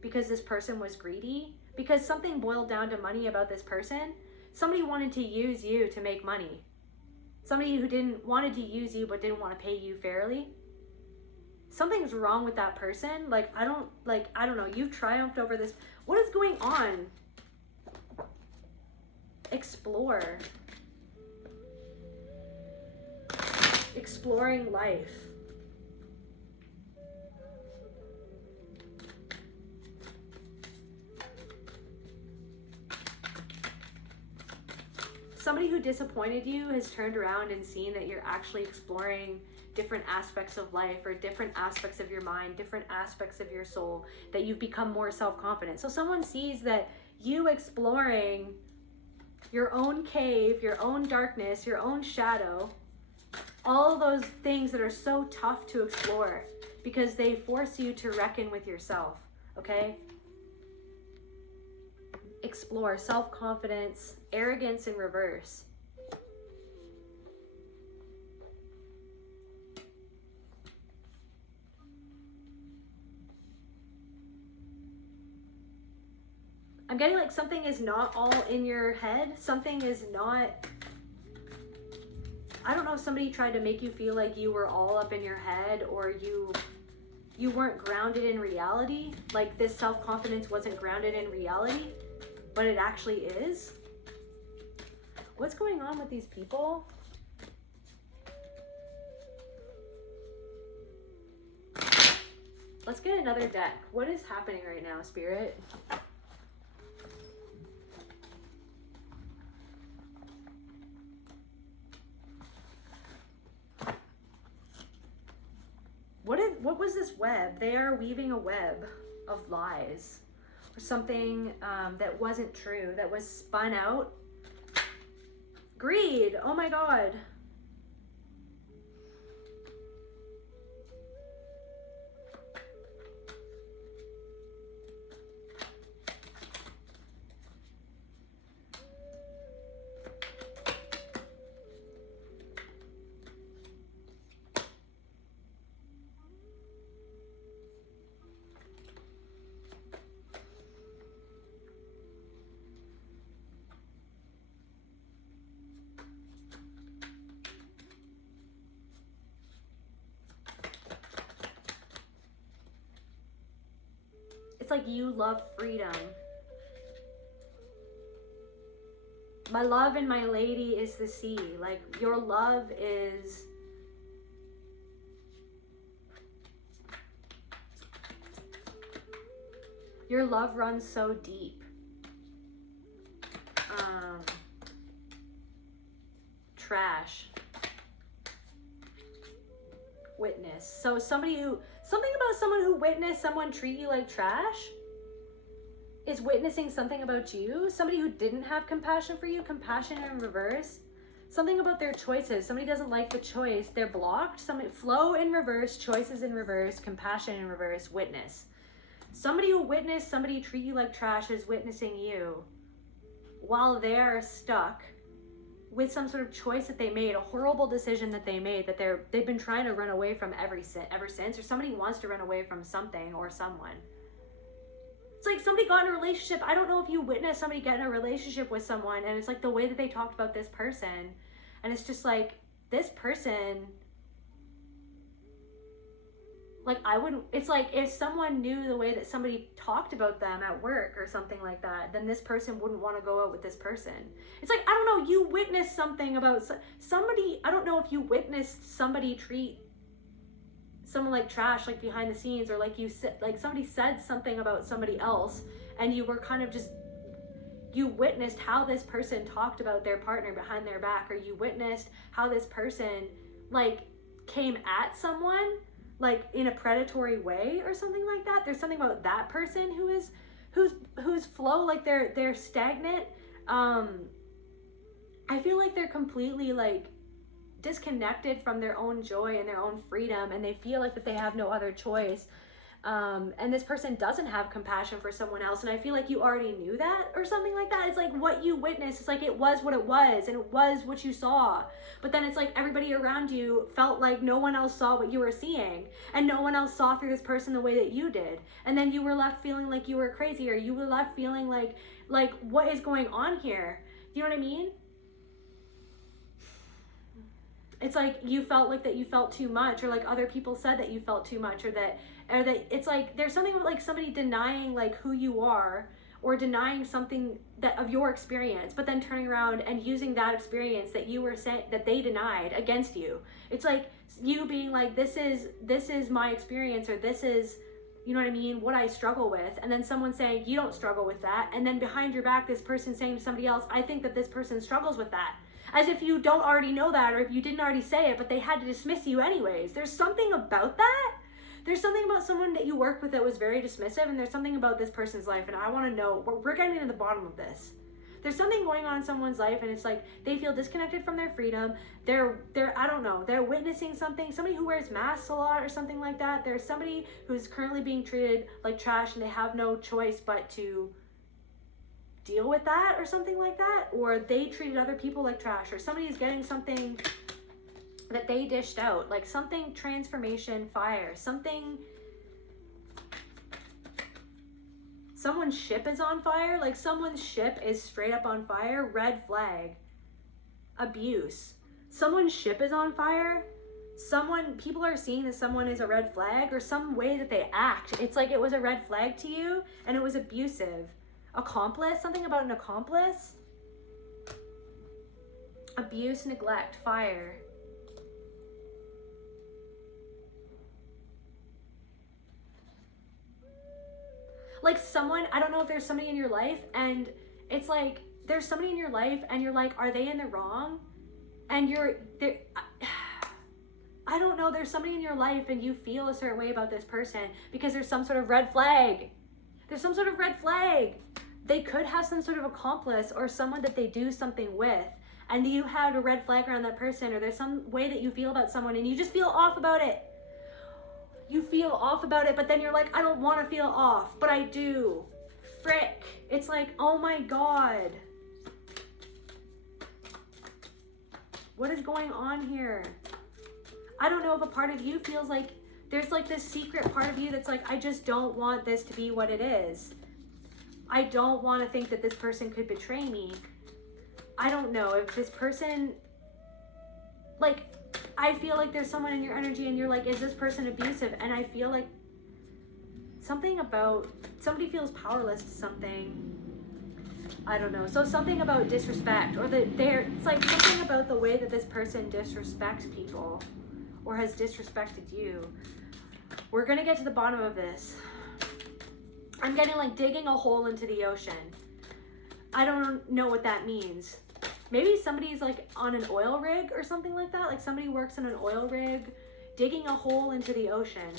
because this person was greedy. Because something boiled down to money about this person. Somebody wanted to use you to make money. Somebody who wanted to use you but didn't want to pay you fairly. Something's wrong with that person. Like, I don't know. You've triumphed over this. What is going on? Explore. Exploring life. Somebody who disappointed you has turned around and seen that you're actually exploring different aspects of life or different aspects of your mind, different aspects of your soul, that you've become more self-confident. So someone sees that you exploring your own cave, your own darkness, your own shadow, all those things that are so tough to explore because they force you to reckon with yourself, okay? Explore self-confidence, arrogance in reverse. I'm getting like something is not all in your head. Something is not, I don't know if somebody tried to make you feel like you were all up in your head, or you weren't grounded in reality. Like this self-confidence wasn't grounded in reality, but it actually is. What's going on with these people? Let's get another deck. What is happening right now, Spirit? What was this web? They are weaving a web of lies. Or something that wasn't true, that was spun out. Greed, oh my God. It's like you love freedom. My love and my lady is the sea. Like your love is, your love runs so deep. Trash. Witness. So something about someone who witnessed someone treat you like trash is witnessing something about you. Somebody who didn't have compassion for you, compassion in reverse. Something about their choices. Somebody doesn't like the choice, they're blocked. Flow in reverse, choices in reverse, compassion in reverse, witness. Somebody who witnessed somebody treat you like trash is witnessing you while they're stuck with some sort of choice that they made, a horrible decision that they made, that they've been trying to run away from ever since, or somebody wants to run away from something or someone. It's like somebody got in a relationship. I don't know if you witnessed somebody get in a relationship with someone, and it's like the way that they talked about this person, and it's just like, this person, like, I wouldn't, it's like if someone knew the way that somebody talked about them at work or something like that, then this person wouldn't want to go out with this person. It's like, I don't know, you witnessed something about somebody, I don't know if you witnessed somebody treat someone like trash, like behind the scenes, or like you said, like somebody said something about somebody else, and you were kind of just, you witnessed how this person talked about their partner behind their back, or you witnessed how this person like came at someone like in a predatory way or something like that. There's something about that person whose flow, like they're stagnant. I feel like they're completely like disconnected from their own joy and their own freedom, and they feel like that they have no other choice. And this person doesn't have compassion for someone else, and I feel like you already knew that or something like that. It's like what you witnessed, it's like it was what it was, and it was what you saw. But then it's like everybody around you felt like no one else saw what you were seeing, and no one else saw through this person the way that you did. And then you were left feeling like you were crazy, or you were left feeling like what is going on here? You know what I mean? It's like you felt like that you felt too much, or like other people said that you felt too much, or that it's like there's something about like somebody denying like who you are, or denying something that of your experience, but then turning around and using that experience that you were saying that they denied against you. It's like you being like, this is my experience, or this is, you know what I mean, what I struggle with, and then someone saying you don't struggle with that, and then behind your back this person saying to somebody else, I think that this person struggles with that. As if you don't already know that, or if you didn't already say it, but they had to dismiss you anyways. There's something about that. There's something about someone that you work with that was very dismissive, and there's something about this person's life, and I want to know, we're getting to the bottom of this. There's something going on in someone's life, and it's like they feel disconnected from their freedom. They're I don't know, they're witnessing something, somebody who wears masks a lot or something like that. There's somebody who's currently being treated like trash, and they have no choice but to deal with that or something like that, or they treated other people like trash, or somebody is getting something that they dished out, like something transformation fire, something, someone's ship is on fire, like someone's ship is straight up on fire, red flag, abuse, someone's ship is on fire, people are seeing that someone is a red flag, or some way that they act, it's like it was a red flag to you and it was abusive. Accomplice, something about an accomplice, abuse, neglect, fire. Like someone, I don't know if there's somebody in your life, and it's like there's somebody in your life and you're like, are they in the wrong? And you're there, I don't know, there's somebody in your life and you feel a certain way about this person because there's some sort of red flag. There's some sort of red flag. They could have some sort of accomplice or someone that they do something with, and you had a red flag around that person, or there's some way that you feel about someone and you just feel off about it. You feel off about it, but then you're like, I don't want to feel off, but I do. Frick. It's like, oh my God. What is going on here? I don't know if a part of you feels like there's like this secret part of you that's like, I just don't want this to be what it is. I don't want to think that this person could betray me. I don't know if this person, like, I feel like there's someone in your energy and you're like, is this person abusive? And I feel like something about, somebody feels powerless to something. I don't know. So something about disrespect, or that it's like something about the way that this person disrespects people or has disrespected you. We're going to get to the bottom of this. I'm getting like digging a hole into the ocean. I don't know what that means. Maybe somebody's like on an oil rig or something like that. Like somebody works in an oil rig, digging a hole into the ocean.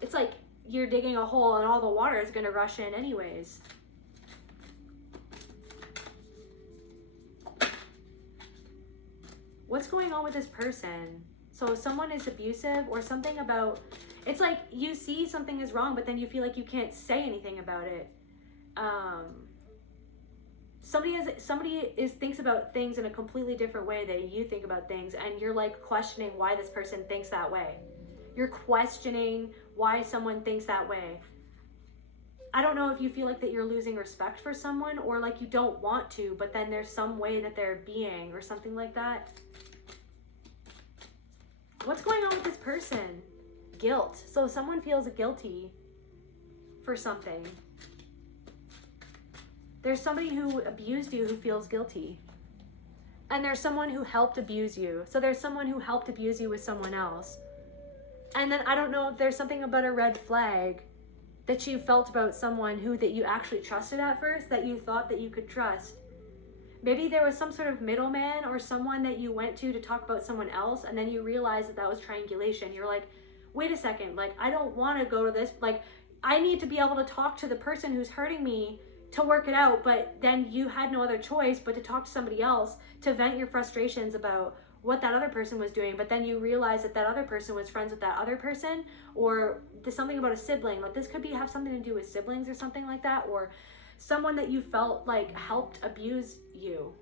It's like you're digging a hole and all the water is going to rush in anyways. What's going on with this person? So someone is abusive, or something about, It's like you see something is wrong, but then you feel like you can't say anything about it. Somebody thinks about things in a completely different way that you think about things, and you're like questioning why this person thinks that way. You're questioning why someone thinks that way. I don't know if you feel like that you're losing respect for someone, or like you don't want to, but then there's some way that they're being or something like that. What's going on with this person? Guilt. So someone feels guilty for something. There's somebody who abused you who feels guilty. And there's someone who helped abuse you. So there's someone who helped abuse you with someone else. And then I don't know if there's something about a red flag that you felt about someone that you actually trusted at first, that you thought that you could trust. Maybe there was some sort of middleman or someone that you went to talk about someone else, and then you realized that was triangulation. You're like, wait a second, like, I don't want to go to this, like, I need to be able to talk to the person who's hurting me to work it out, but then you had no other choice but to talk to somebody else to vent your frustrations about what that other person was doing. But then you realize that other person was friends with that other person, or there's something about a sibling, like this could have something to do with siblings or something like that, or someone that you felt like helped abuse you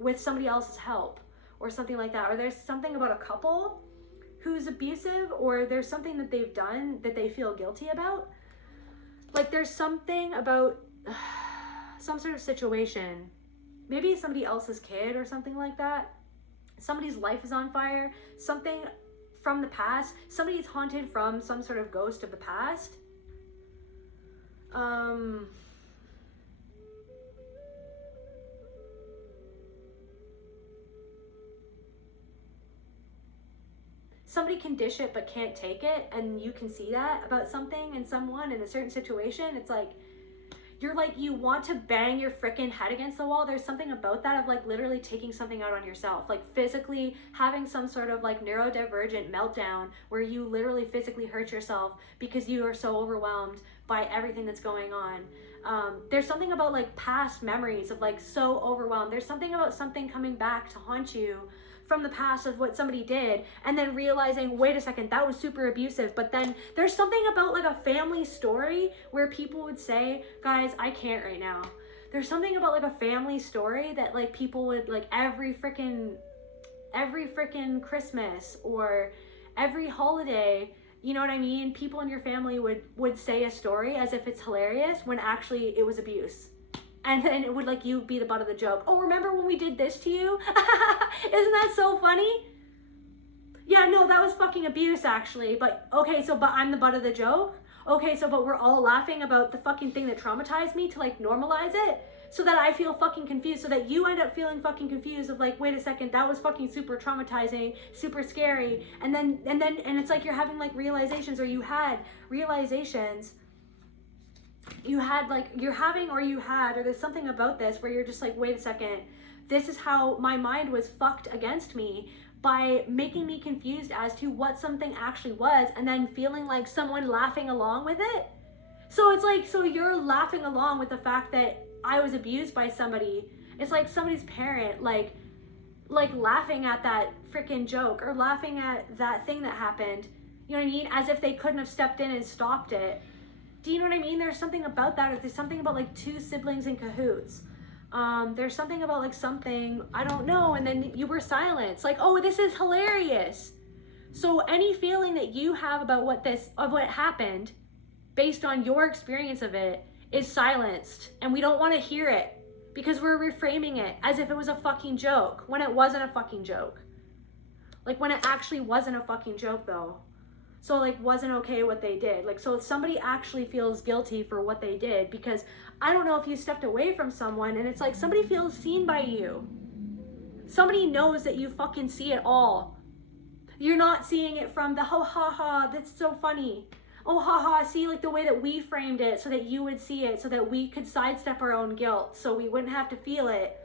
with somebody else's help or something like that. Or there's something about a couple who's abusive, or there's something that they've done that they feel guilty about. Like there's something about some sort of situation, maybe somebody else's kid or something like that. Somebody's life is on fire, something from the past, somebody's haunted from some sort of ghost of the past. Somebody can dish it but can't take it, and you can see that about something and someone in a certain situation. It's like you're like, you want to bang your freaking head against the wall. There's something about that of like literally taking something out on yourself, like physically having some sort of like neurodivergent meltdown where you literally physically hurt yourself because you are so overwhelmed by everything that's going on. There's something about like past memories of like so overwhelmed. There's something about something coming back to haunt you from the past of what somebody did, and then realizing, wait a second, that was super abusive. But then there's something about like a family story where people would say, guys, I can't right now. There's something about like a family story that like people would like every freaking Christmas or every holiday, you know what I mean? People in your family would say a story as if it's hilarious when actually it was abuse. And then it would like you be the butt of the joke. Oh, remember when we did this to you? Isn't that so funny? Yeah, no, that was fucking abuse actually. But okay, but I'm the butt of the joke? Okay, but we're all laughing about the fucking thing that traumatized me to like normalize it so that I feel fucking confused, so that you end up feeling fucking confused of like, wait a second, that was fucking super traumatizing, super scary. And it's like you're having like realizations, or you had realizations. Or there's something about this where you're just like, wait a second, this is how my mind was fucked against me by making me confused as to what something actually was, and then feeling like someone laughing along with it. So it's like, so you're laughing along with the fact that I was abused by somebody. It's like somebody's parent, like laughing at that freaking joke or laughing at that thing that happened, you know what I mean? As if they couldn't have stepped in and stopped it. Do you know what I mean? There's something about that. There's something about like two siblings in cahoots. There's something about like something, I don't know, and then you were silenced. Like, oh, this is hilarious. So any feeling that you have about what happened based on your experience of it is silenced, and we don't want to hear it because we're reframing it as if it was a fucking joke when it wasn't a fucking joke. Like when it actually wasn't a fucking joke though. So like wasn't okay what they did. Like, so if somebody actually feels guilty for what they did, because I don't know if you stepped away from someone and it's like somebody feels seen by you. Somebody knows that you fucking see it all. You're not seeing it from the ho ha ha, that's so funny. Oh ha ha, see, like the way that we framed it so that you would see it, so that we could sidestep our own guilt, so we wouldn't have to feel it.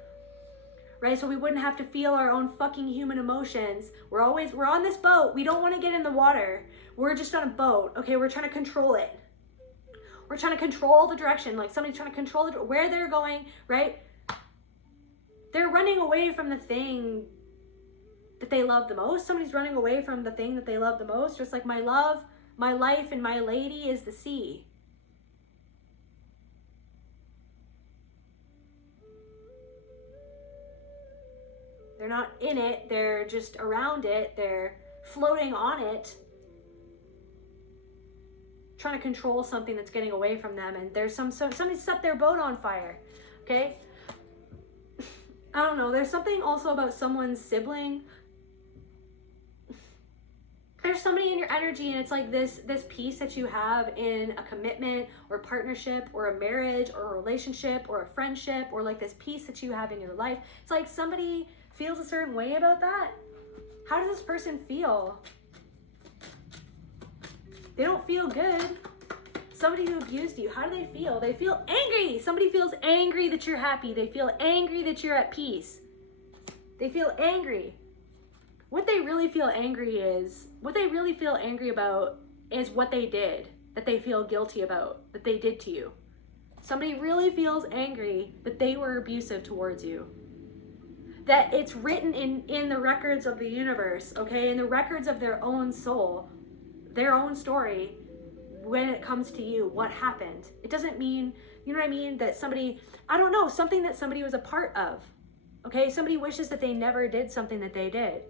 Right? So we wouldn't have to feel our own fucking human emotions. We're on this boat. We don't want to get in the water. We're just on a boat. Okay, we're trying to control it. We're trying to control the direction. Like somebody's trying to control where they're going, right? They're running away from the thing that they love the most. Somebody's running away from the thing that they love the most. Just like my love My life and my lady is the sea. They're not in it, they're just around it, they're floating on it, trying to control something that's getting away from them, and there's somebody set their boat on fire, okay? I don't know, there's something also about someone's sibling. There's somebody in your energy, and it's like this piece that you have in a commitment or partnership or a marriage or a relationship or a friendship, or like this piece that you have in your life. It's like somebody feels a certain way about that. How does this person feel? They don't feel good. Somebody who abused you, how do they feel? They feel angry. Somebody feels angry that you're happy. They feel angry that you're at peace. They feel angry. What they really feel angry about is what they did, that they feel guilty about, that they did to you. Somebody really feels angry that they were abusive towards you. That it's written in the records of the universe, okay, in the records of their own soul, their own story, when it comes to you, what happened. It doesn't mean, you know what I mean, that somebody, I don't know, something that somebody was a part of, okay? Somebody wishes that they never did something that they did.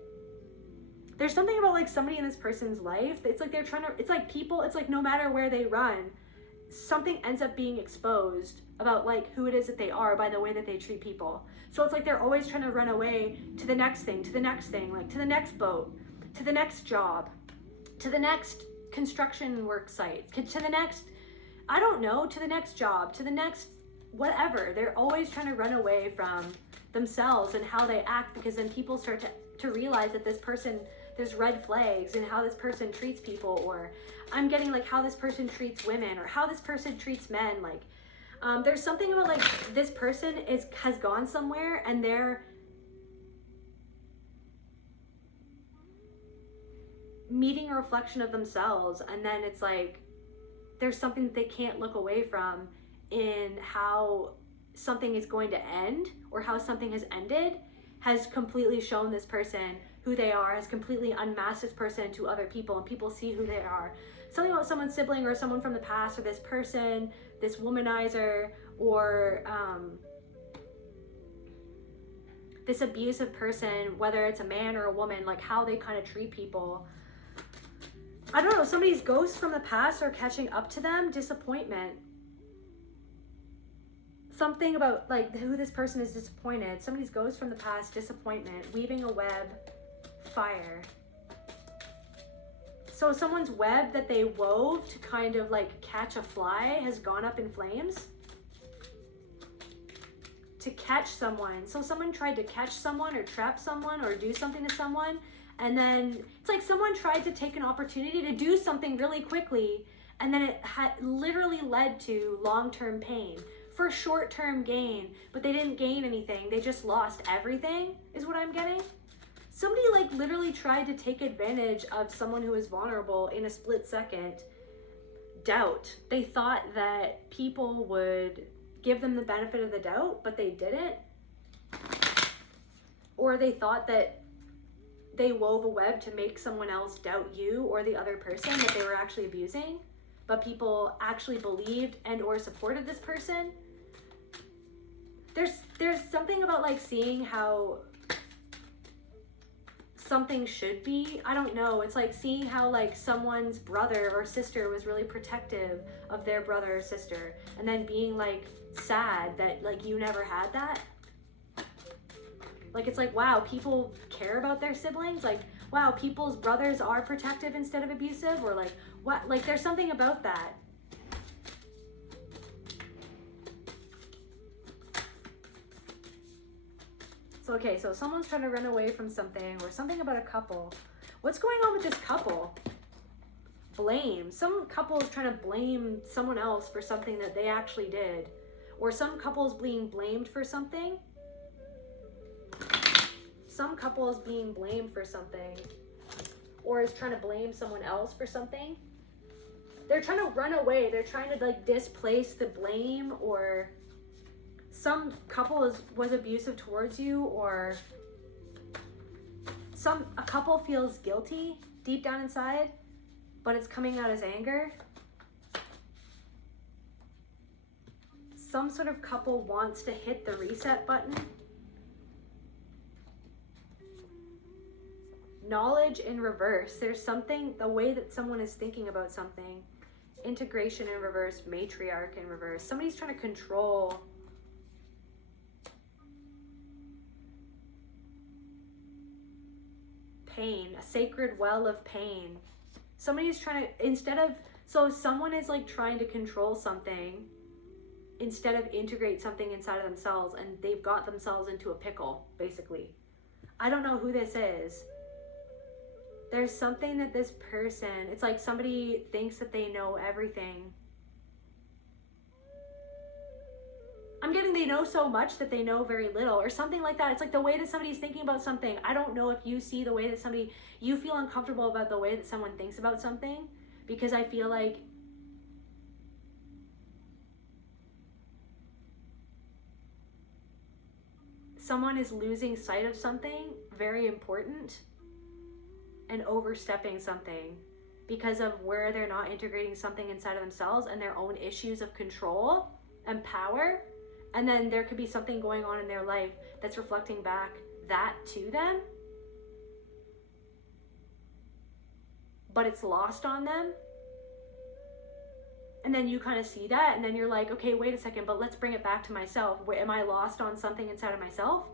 There's something about like somebody in this person's life, it's like they're trying to, it's like people, it's like no matter where they run, something ends up being exposed about like who it is that they are by the way that they treat people. So it's like they're always trying to run away to the next thing, like to the next boat, to the next job, to the next construction work site, to the next, I don't know, to the next job, to the next whatever. They're always trying to run away from themselves and how they act, because then people start to realize that this person, there's red flags in how this person treats people, or I'm getting like how this person treats women or how this person treats men. Like there's something about like this person has gone somewhere and they're meeting a reflection of themselves, and then it's like there's something that they can't look away from in how something is going to end, or how something has ended, has completely shown this person who they are, has completely unmasked this person to other people, and people see who they are. Something about someone's sibling or someone from the past, or this person, this womanizer, or this abusive person, whether it's a man or a woman, like how they kind of treat people. I don't know, somebody's ghosts from the past are catching up to them, disappointment. Something about like who this person is disappointed. Somebody's ghost from the past, disappointment, weaving a web, fire. So someone's web that they wove to kind of like catch a fly has gone up in flames. To catch someone. So someone tried to catch someone or trap someone or do something to someone, and then it's like someone tried to take an opportunity to do something really quickly, and then it had literally led to long-term pain for short-term gain, but they didn't gain anything. They just lost everything, is what I'm getting. Somebody like literally tried to take advantage of someone who is vulnerable in a split second. Doubt. They thought that people would give them the benefit of the doubt, but they didn't. Or they thought that they wove a web to make someone else doubt you or the other person that they were actually abusing, but people actually believed and or supported this person. There's something about like seeing how something should be. I don't know. It's like seeing how like someone's brother or sister was really protective of their brother or sister, and then being like sad that like you never had that. Like it's like, wow, people care about their siblings. Like, wow, people's brothers are protective instead of abusive, or like what? Like there's something about that. So, okay, so someone's trying to run away from something, or something about a couple. What's going on with this couple? Blame. Some couple is trying to blame someone else for something that they actually did. Or some couple is being blamed for something. Some couple is being blamed for something. Or is trying to blame someone else for something. They're trying to run away. They're trying to like displace the blame, or some couple was abusive towards you, or a couple feels guilty deep down inside. but it's coming out as anger. Some sort of couple wants to hit the reset button. Knowledge in reverse. There's something, the way that someone is thinking about something. Integration in reverse, matriarch in reverse. Somebody's trying to control. Pain, a sacred well of pain. Somebody's trying to, instead of, so someone is like trying to control something instead of integrate something inside of themselves, and they've got themselves into a pickle, basically. I don't know who this is. There's something that this person, it's like somebody thinks that they know everything. I'm getting they know so much that they know very little, or something like that. It's like the way that somebody's thinking about something. I don't know if you see the way that somebody, you feel uncomfortable about the way that someone thinks about something, because I feel like someone is losing sight of something very important and overstepping something because of where they're not integrating something inside of themselves and their own issues of control and power. And then there could be something going on in their life that's reflecting back that to them, but it's lost on them. And then you kind of see that, and then you're like, okay, wait a second, but let's bring it back to myself. Am I lost on something inside of myself?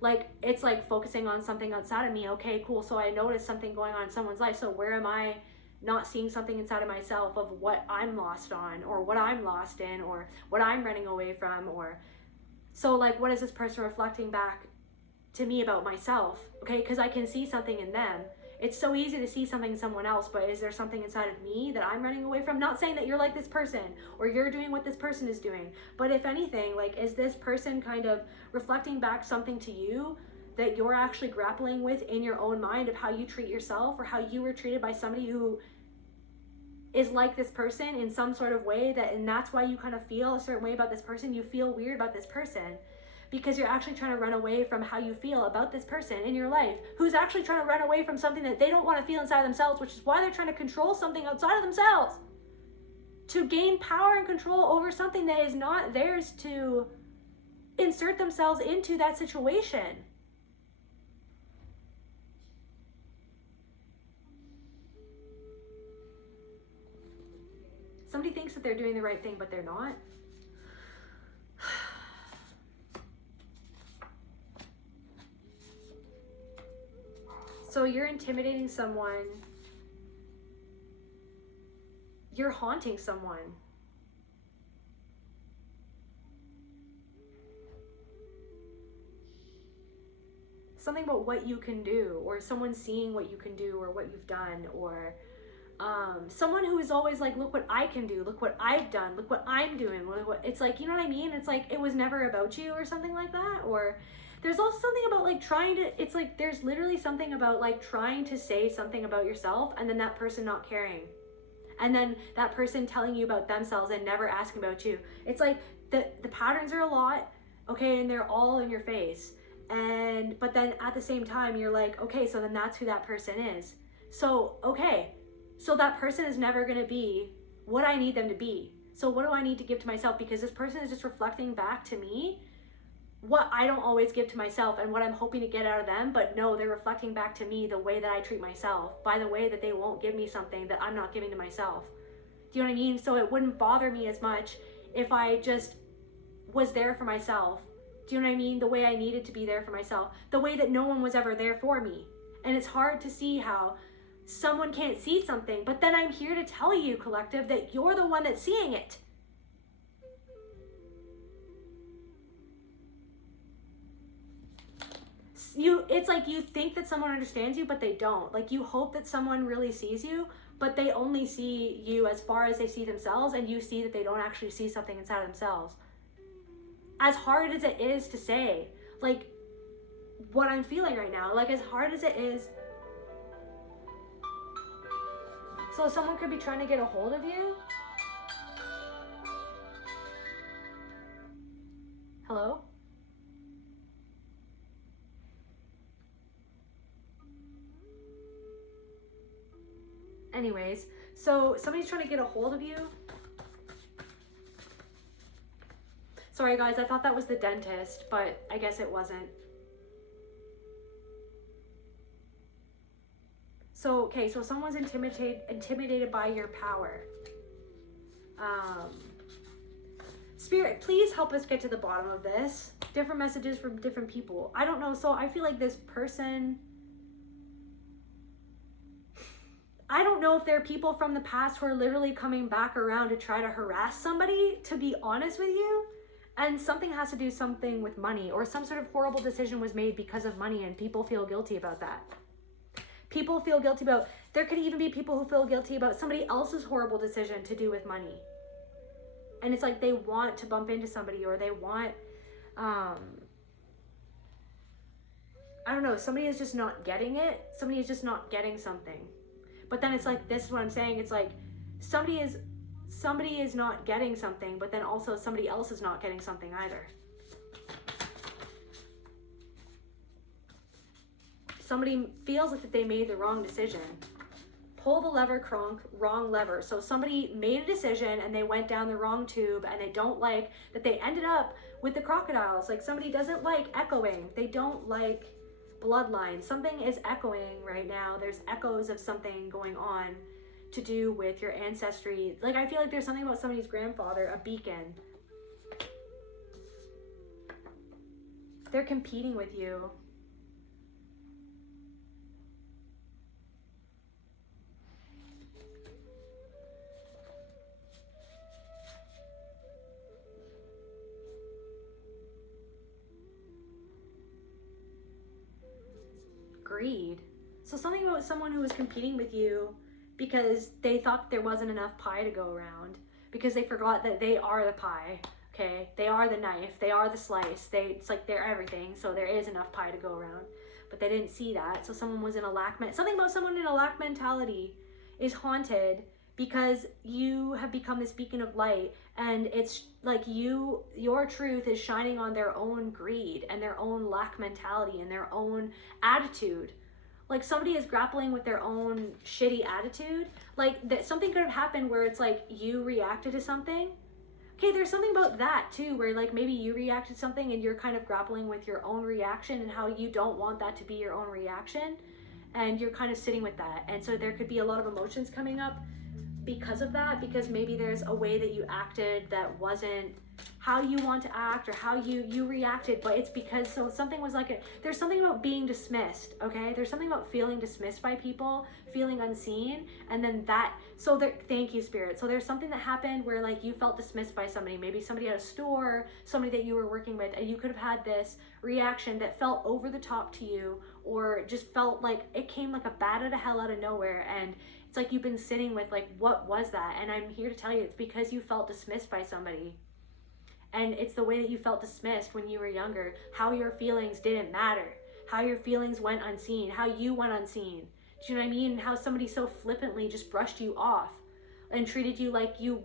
Like, it's like focusing on something outside of me. Okay, cool. So I noticed something going on in someone's life. So where am I not seeing something inside of myself of what I'm lost on, or what I'm lost in, or what I'm running away from? Or so like, what is this person reflecting back to me about myself? Okay, because I can see something in them. It's so easy to see something in someone else, but is there something inside of me that I'm running away from? Not saying that you're like this person or you're doing what this person is doing, but if anything, like, is this person kind of reflecting back something to you that you're actually grappling with in your own mind of how you treat yourself, or how you were treated by somebody who is like this person in some sort of way, that, and that's why you kind of feel a certain way about this person. You feel weird about this person because you're actually trying to run away from how you feel about this person in your life, who's actually trying to run away from something that they don't want to feel inside themselves, which is why they're trying to control something outside of themselves to gain power and control over something that is not theirs to insert themselves into that situation. Somebody thinks that they're doing the right thing, but they're not. So you're intimidating someone. You're haunting someone. Something about what you can do, or someone seeing what you can do or what you've done, or someone who is always like, look what I can do, look what I've done, look what I'm doing. It's like, you know what I mean? It's like, it was never about you, or something like that. Or there's also something about like trying to, it's like, there's literally something about like trying to say something about yourself and then that person not caring. And then that person telling you about themselves and never asking about you. It's like the patterns are a lot, okay, and they're all in your face. But then at the same time, you're like, okay, so then that's who that person is. So, okay, so that person is never going to be what I need them to be. So what do I need to give to myself? Because this person is just reflecting back to me what I don't always give to myself and what I'm hoping to get out of them. But no, they're reflecting back to me the way that I treat myself, by the way that they won't give me something that I'm not giving to myself. Do you know what I mean? So it wouldn't bother me as much if I just was there for myself. Do you know what I mean? The way I needed to be there for myself, the way that no one was ever there for me. And it's hard to see how someone can't see something, but then I'm here to tell you, collective, that you're the one that's seeing it. It's like you think that someone understands you, but they don't. Like, you hope that someone really sees you, but they only see you as far as they see themselves, and you see that they don't actually see something inside themselves. As hard as it is to say, like, what I'm feeling right now, like, as hard as it is. So someone could be trying to get a hold of you. Hello? Anyways, so somebody's trying to get a hold of you. Sorry guys, I thought that was the dentist, but I guess it wasn't. So, okay, so someone's intimidated by your power. Spirit, please help us get to the bottom of this. Different messages from different people. I don't know, so I feel like this person... I don't know if there are people from the past who are literally coming back around to try to harass somebody, to be honest with you. And something has to do something with money, or some sort of horrible decision was made because of money and people feel guilty about that. People feel guilty about, there could even be people who feel guilty about somebody else's horrible decision to do with money. And it's like they want to bump into somebody, or they want, I don't know, somebody is just not getting it. Somebody is just not getting something. But then it's like, this is what I'm saying. It's like somebody is not getting something, but then also somebody else is not getting something either. Somebody feels like that they made the wrong decision. Pull the lever, Kronk, wrong lever. So somebody made a decision and they went down the wrong tube, and they don't like that they ended up with the crocodiles. Like somebody doesn't like echoing. They don't like bloodlines. Something is echoing right now. There's echoes of something going on to do with your ancestry. Like I feel like there's something about somebody's grandfather, a beacon. They're competing with you. Greed. So something about someone who was competing with you because they thought there wasn't enough pie to go around, because they forgot that they are the pie. Okay, they are the knife, they are the slice, it's like they're everything, so there is enough pie to go around, but they didn't see that. So someone was in a lack, something about someone in a lack mentality is haunted because you have become this beacon of light, and it's like your truth is shining on their own greed and their own lack mentality and their own attitude. Like somebody is grappling with their own shitty attitude. Like that something could have happened where it's like you reacted to something. Okay, there's something about that too, where like maybe you reacted to something and you're kind of grappling with your own reaction and how you don't want that to be your own reaction. And you're kind of sitting with that. And so there could be a lot of emotions coming up because of that, because maybe there's a way that you acted that wasn't how you want to act, or how you reacted, but it's because something was like there's something about being dismissed. Okay, there's something about feeling dismissed by people, feeling unseen, and then thank you, Spirit. So there's something that happened where like you felt dismissed by somebody, maybe somebody at a store, somebody that you were working with, and you could have had this reaction that felt over the top to you, or just felt like it came like a bat out of hell out of nowhere, and it's like you've been sitting with like, what was that? And I'm here to tell you, it's because you felt dismissed by somebody. And it's the way that you felt dismissed when you were younger, how your feelings didn't matter, how your feelings went unseen, how you went unseen. Do you know what I mean? How somebody so flippantly just brushed you off and treated you like you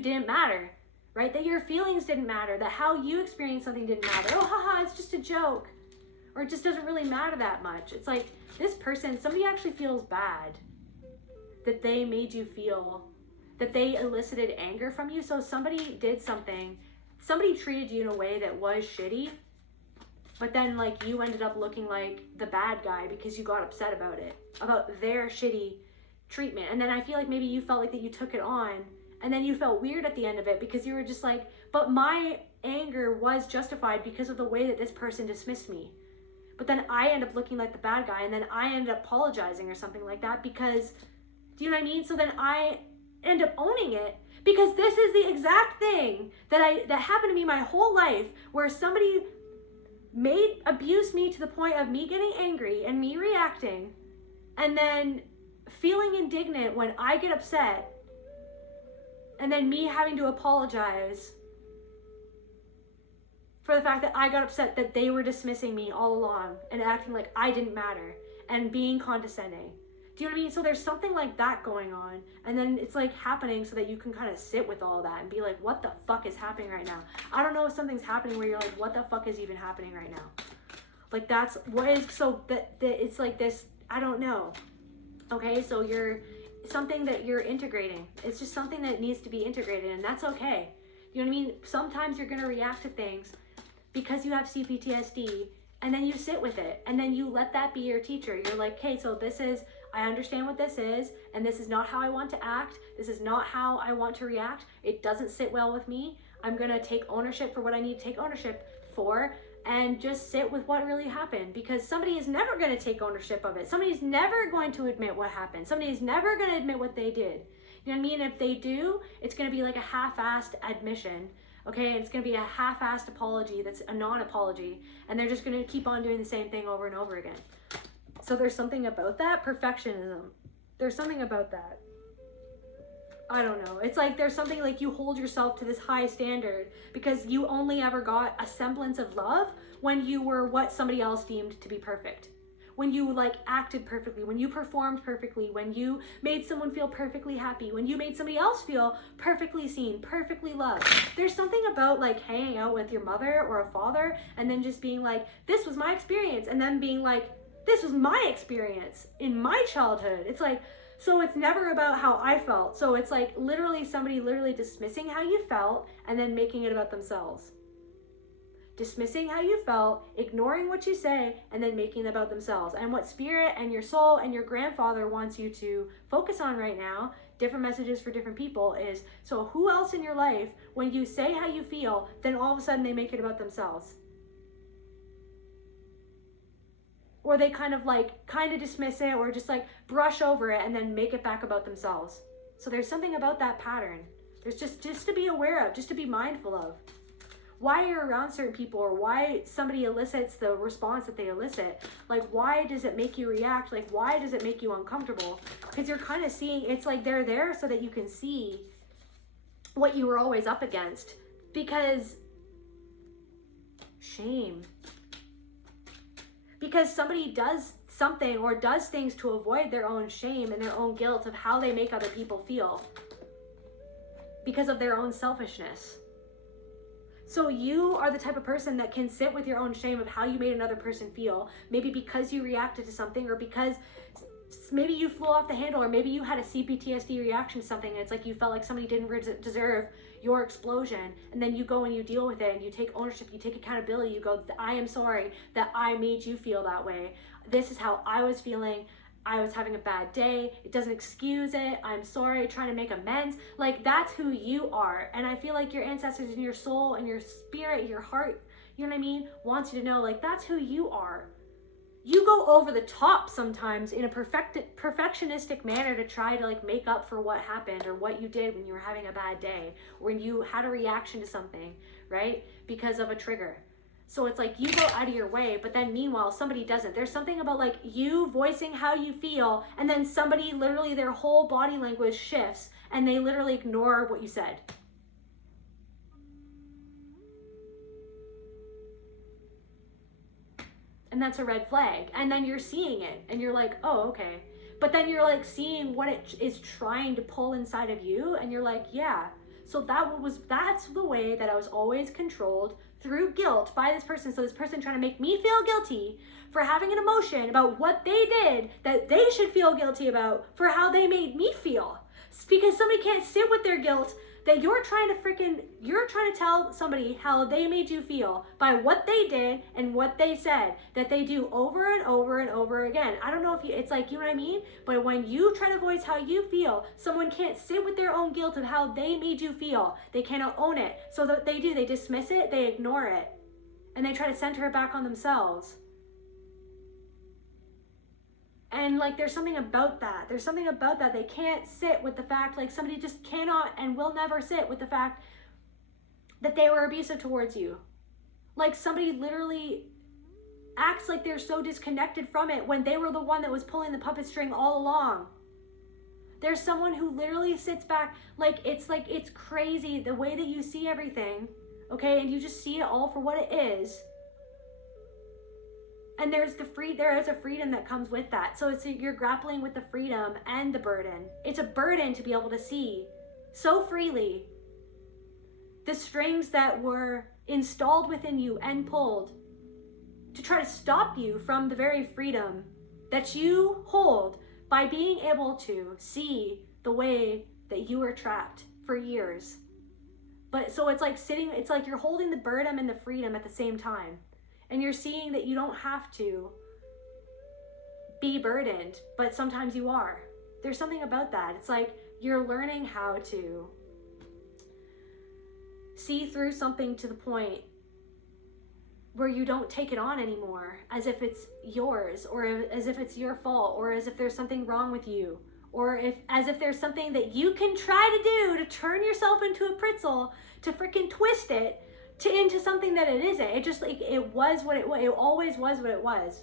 didn't matter, right? That your feelings didn't matter, that how you experienced something didn't matter. Oh, haha, it's just a joke. Or it just doesn't really matter that much. It's like this person, somebody actually feels bad that they made you feel, that they elicited anger from you. So somebody did something, somebody treated you in a way that was shitty, but then like you ended up looking like the bad guy because you got upset about it, about their shitty treatment. And then I feel like maybe you felt like that you took it on, and then you felt weird at the end of it because you were just like, but my anger was justified because of the way that this person dismissed me. But then I end up looking like the bad guy, and then I end up apologizing or something like that because, do you know what I mean? So then I end up owning it, because this is the exact thing that happened to me my whole life, where somebody abused me to the point of me getting angry and me reacting, and then feeling indignant when I get upset, and then me having to apologize for the fact that I got upset that they were dismissing me all along and acting like I didn't matter and being condescending. Do you know what I mean? So there's something like that going on, and then it's like happening so that you can kind of sit with all that and be like, what the fuck is happening right now? I don't know if something's happening where you're like, what the fuck is even happening right now? Like that's what is, so that it's like this, I don't know. Okay, so something that you're integrating. It's just something that needs to be integrated, and that's okay. You know what I mean? Sometimes you're going to react to things because you have CPTSD, and then you sit with it, and then you let that be your teacher. You're like, okay, so this is, I understand what this is, and this is not how I want to act. This is not how I want to react. It doesn't sit well with me. I'm going to take ownership for what I need to take ownership for, and just sit with what really happened, because somebody is never going to take ownership of it. Somebody's never going to admit what happened. Somebody's never going to admit what they did. You know what I mean? If they do, it's going to be like a half-assed admission, okay? It's going to be a half-assed apology that's a non-apology, and they're just going to keep on doing the same thing over and over again. So there's something about that. Perfectionism. There's something about that. I don't know. It's like there's something like you hold yourself to this high standard because you only ever got a semblance of love when you were what somebody else deemed to be perfect. When you like acted perfectly, when you performed perfectly, when you made someone feel perfectly happy, when you made somebody else feel perfectly seen, perfectly loved. There's something about like hanging out with your mother or a father and then just being like, this was my experience, and then being like, this was my experience in my childhood. It's like, so it's never about how I felt. So it's like literally somebody literally dismissing how you felt and then making it about themselves. Dismissing how you felt, ignoring what you say, and then making it about themselves. And what spirit and your soul and your grandfather wants you to focus on right now, different messages for different people, is so who else in your life, when you say how you feel, then all of a sudden they make it about themselves? Or they kind of dismiss it or just like brush over it and then make it back about themselves. So there's something about that pattern. There's just to be aware of, just to be mindful of. Why you're around certain people or why somebody elicits the response that they elicit. Like, why does it make you react? Like, why does it make you uncomfortable? Because you're kind of seeing, it's like they're there so that you can see what you were always up against. Because shame. Because somebody does something or does things to avoid their own shame and their own guilt of how they make other people feel because of their own selfishness. So you are the type of person that can sit with your own shame of how you made another person feel, maybe because you reacted to something or because maybe you flew off the handle or maybe you had a CPTSD reaction to something and it's like you felt like somebody didn't deserve your explosion, and then you go and you deal with it and you take ownership, you take accountability, you go, I am sorry that I made you feel that way. This is how I was feeling. I was having a bad day. It doesn't excuse it. I'm sorry, trying to make amends. Like, that's who you are. And I feel like your ancestors and your soul and your spirit, your heart, you know what I mean, wants you to know, like, that's who you are. You go over the top sometimes in a perfectionistic manner to try to like make up for what happened or what you did when you were having a bad day or when you had a reaction to something, right? Because of a trigger. So it's like you go out of your way, but then meanwhile somebody doesn't. There's something about like you voicing how you feel and then somebody literally their whole body language shifts and they literally ignore what you said. And that's a red flag. And then you're seeing it and you're like, oh, okay. But then you're like seeing what it is trying to pull inside of you. And you're like, yeah. So that's the way that I was always controlled through guilt by this person. So this person trying to make me feel guilty for having an emotion about what they did that they should feel guilty about for how they made me feel. It's because somebody can't sit with their guilt that you're trying to tell somebody how they made you feel by what they did and what they said that they do over and over and over again. I don't know if it's like, you know what I mean? But when you try to voice how you feel, someone can't sit with their own guilt of how they made you feel. They cannot own it. So that they dismiss it, they ignore it, and they try to center it back on themselves. And like, there's something about that. There's something about that. They can't sit with the fact, like somebody just cannot and will never sit with the fact that they were abusive towards you. Like somebody literally acts like they're so disconnected from it when they were the one that was pulling the puppet string all along. There's someone who literally sits back, it's crazy the way that you see everything, okay? And you just see it all for what it is. And there is a freedom that comes with that. So you're grappling with the freedom and the burden. It's a burden to be able to see so freely the strings that were installed within you and pulled to try to stop you from the very freedom that you hold by being able to see the way that you were trapped for years. But so it's like you're holding the burden and the freedom at the same time. And you're seeing that you don't have to be burdened, but sometimes you are. There's something about that. It's like you're learning how to see through something to the point where you don't take it on anymore as if it's yours, or as if it's your fault, or as if there's something wrong with you, or as if there's something that you can try to do to turn yourself into a pretzel, to freaking twist it into something that it isn't. It just like, it was what it was. It always was what it was.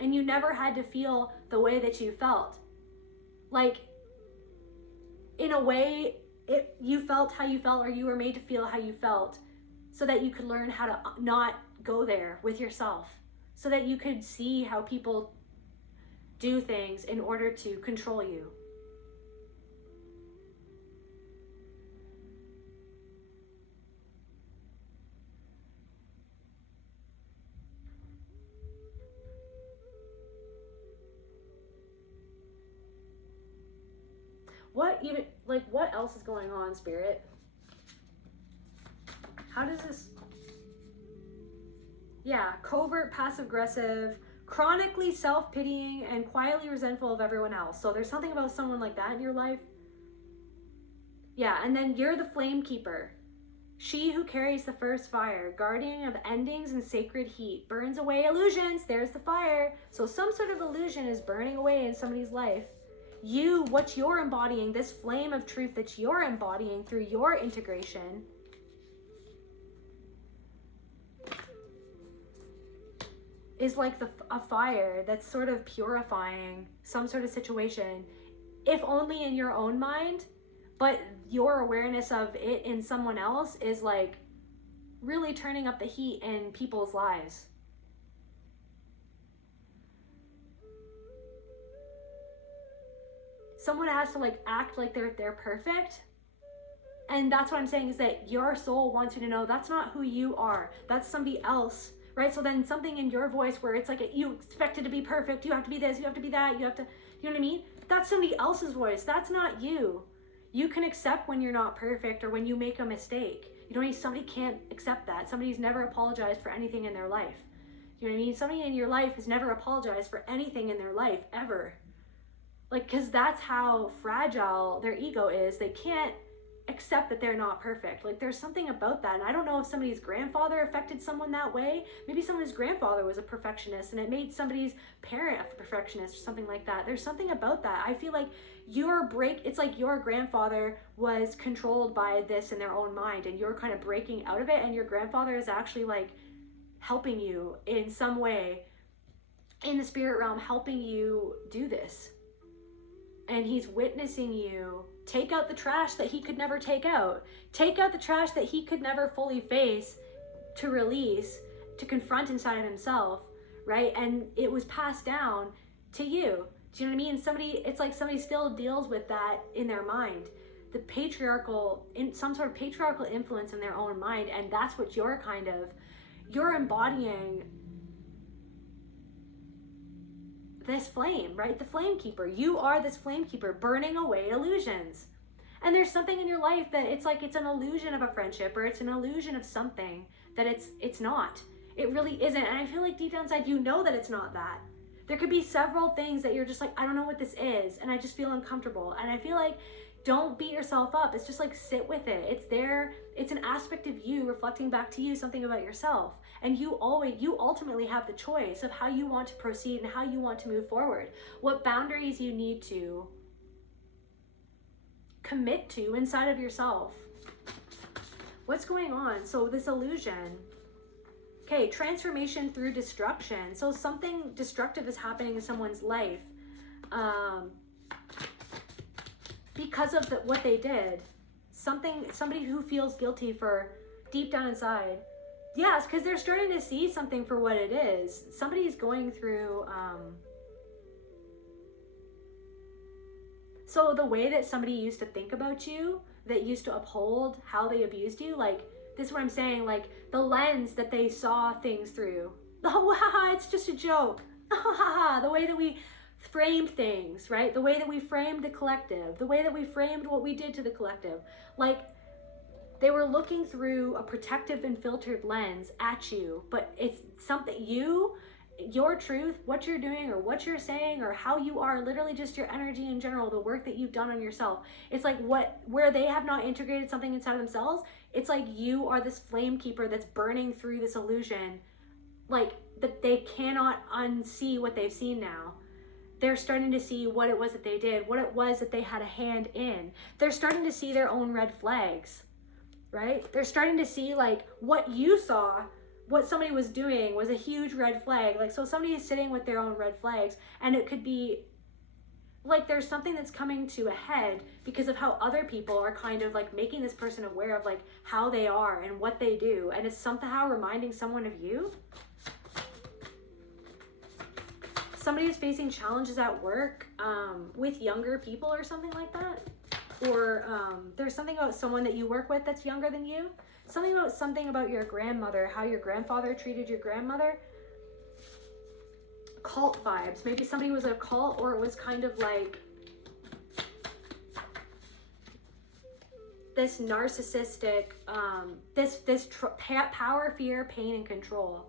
And you never had to feel the way that you felt. Like, in a way, you felt how you felt, or you were made to feel how you felt, so that you could learn how to not go there with yourself, so that you could see how people do things in order to control you. What else is going on, Spirit? How does this... Yeah, covert, passive-aggressive, chronically self-pitying, and quietly resentful of everyone else. So there's something about someone like that in your life. Yeah, and then you're the flame keeper. She who carries the first fire, guardian of endings and sacred heat, burns away illusions. There's the fire. So some sort of illusion is burning away in somebody's life. What you're embodying, this flame of truth that you're embodying through your integration, is like a fire that's sort of purifying some sort of situation, if only in your own mind, but your awareness of it in someone else is like really turning up the heat in people's lives. Someone has to like act like they're perfect. And that's what I'm saying, is that your soul wants you to know that's not who you are. That's somebody else, right? So then something in your voice where it's like you expect it to be perfect. You have to be this, you have to be that, you have to, you know what I mean? That's somebody else's voice. That's not you. You can accept when you're not perfect or when you make a mistake. You know, somebody can't accept that. Somebody's never apologized for anything in their life. You know what I mean? Somebody in your life has never apologized for anything in their life, ever. Like, because that's how fragile their ego is. They can't accept that they're not perfect. Like, there's something about that. And I don't know if somebody's grandfather affected someone that way. Maybe someone's grandfather was a perfectionist and it made somebody's parent a perfectionist or something like that. There's something about that. I feel like it's like your grandfather was controlled by this in their own mind and you're kind of breaking out of it, and your grandfather is actually like helping you in some way in the spirit realm, helping you do this. And he's witnessing you take out the trash that he could never take out. Take out the trash that he could never fully face, to release, to confront inside of himself, right? And it was passed down to you. Do you know what I mean? It's like somebody still deals with that in their mind. Some sort of patriarchal influence in their own mind. And that's what you're embodying this flame, right? The flame keeper. You are this flame keeper, burning away illusions. And there's something in your life that it's like it's an illusion of a friendship, or it's an illusion of something that it's not. It really isn't. And I feel like deep down inside, you know that it's not that. There could be several things that you're just like, I don't know what this is, and I just feel uncomfortable. And I feel like, don't beat yourself up. It's just like, sit with it. It's there. It's an aspect of you reflecting back to you something about yourself. And you ultimately have the choice of how you want to proceed and how you want to move forward. What boundaries you need to commit to inside of yourself. What's going on? So this illusion. Okay, transformation through destruction. So something destructive is happening in someone's life. Because of what they did. Somebody who feels guilty for deep down inside. Yes, because they're starting to see something for what it is. Somebody's going through, so the way that somebody used to think about you, that used to uphold how they abused you, like, this is what I'm saying, like, the lens that they saw things through. Oh, haha, it's just a joke. The way that we framed things, right? The way that we framed the collective, the way that we framed what we did to the collective. Like, they were looking through a protective and filtered lens at you, but it's something your truth, what you're doing or what you're saying or how you are, literally just your energy in general, the work that you've done on yourself. It's like where they have not integrated something inside themselves, it's like you are this flame keeper that's burning through this illusion, like that they cannot unsee what they've seen now. They're starting to see what it was that they did, what it was that they had a hand in. They're starting to see their own red flags, right? They're starting to see like what you saw, what somebody was doing was a huge red flag. Like, so somebody is sitting with their own red flags, and it could be like there's something that's coming to a head because of how other people are kind of like making this person aware of like how they are and what they do, and it's somehow reminding someone of you. Somebody is facing challenges at work with younger people or something like that, or there's something about someone that you work with that's younger than you. Something about your grandmother, how your grandfather treated your grandmother. Cult vibes. Maybe somebody was a cult, or it was kind of like this narcissistic, power, fear, pain, and control.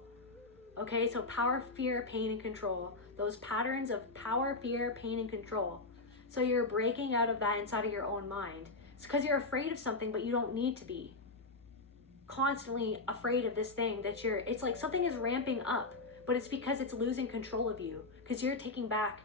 Okay, so power, fear, pain, and control. Those patterns of power, fear, pain, and control. So you're breaking out of that inside of your own mind. It's because you're afraid of something, but you don't need to be. Constantly afraid of this thing that it's like something is ramping up, but it's because it's losing control of you, because you're taking back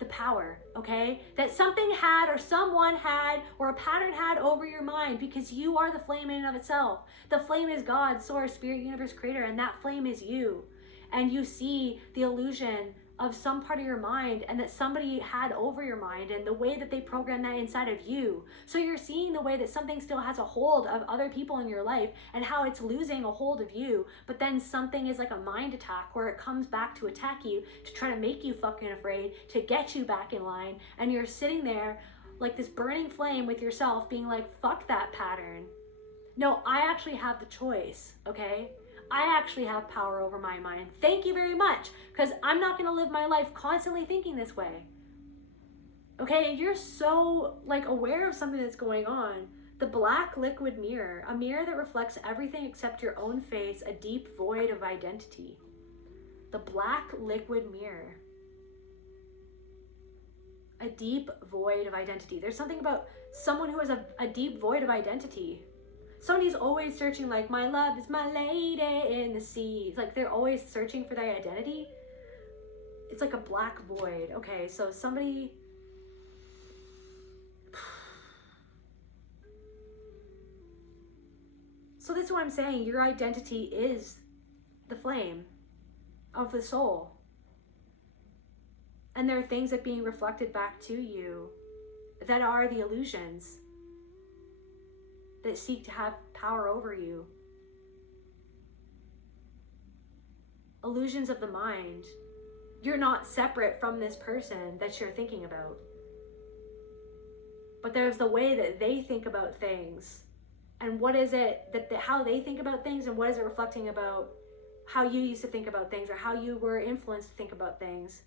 the power, okay, that something had or someone had or a pattern had over your mind, because you are the flame in and of itself. The flame is God, source, spirit, universe, creator, and that flame is you. And you see the illusion of some part of your mind and that somebody had over your mind and the way that they programmed that inside of you. So you're seeing the way that something still has a hold of other people in your life and how it's losing a hold of you, but then something is like a mind attack where it comes back to attack you, to try to make you fucking afraid, to get you back in line, and you're sitting there like this burning flame with yourself being like, fuck that pattern. No, I actually have the choice, okay? I actually have power over my mind. Thank you very much, because I'm not going to live my life constantly thinking this way. Okay, and you're so like aware of something that's going on. The black liquid mirror, a mirror that reflects everything except your own face, a deep void of identity. The black liquid mirror. A deep void of identity. There's something about someone who has a deep void of identity. Somebody's always searching, like, my love is my lady in the sea. It's like they're always searching for their identity. It's like a black void. Okay, so somebody... So this is what I'm saying. Your identity is the flame of the soul. And there are things that being reflected back to you that are the illusions that seek to have power over you. Illusions of the mind. You're not separate from this person that you're thinking about. But there's the way that they think about things. And what is it how they think about things, and what is it reflecting about how you used to think about things, or how you were influenced to think about things.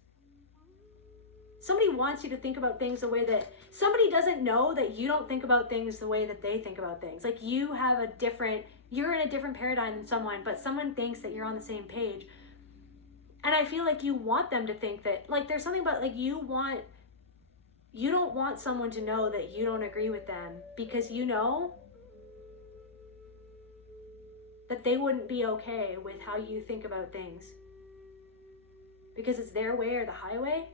Somebody wants you to think about things the way that somebody doesn't know that you don't think about things the way that they think about things. Like you're in a different paradigm than someone, but someone thinks that you're on the same page. And I feel like you want them to think that, like, there's something about, like, you don't want someone to know that you don't agree with them, because you know that they wouldn't be okay with how you think about things. Because it's their way or the highway.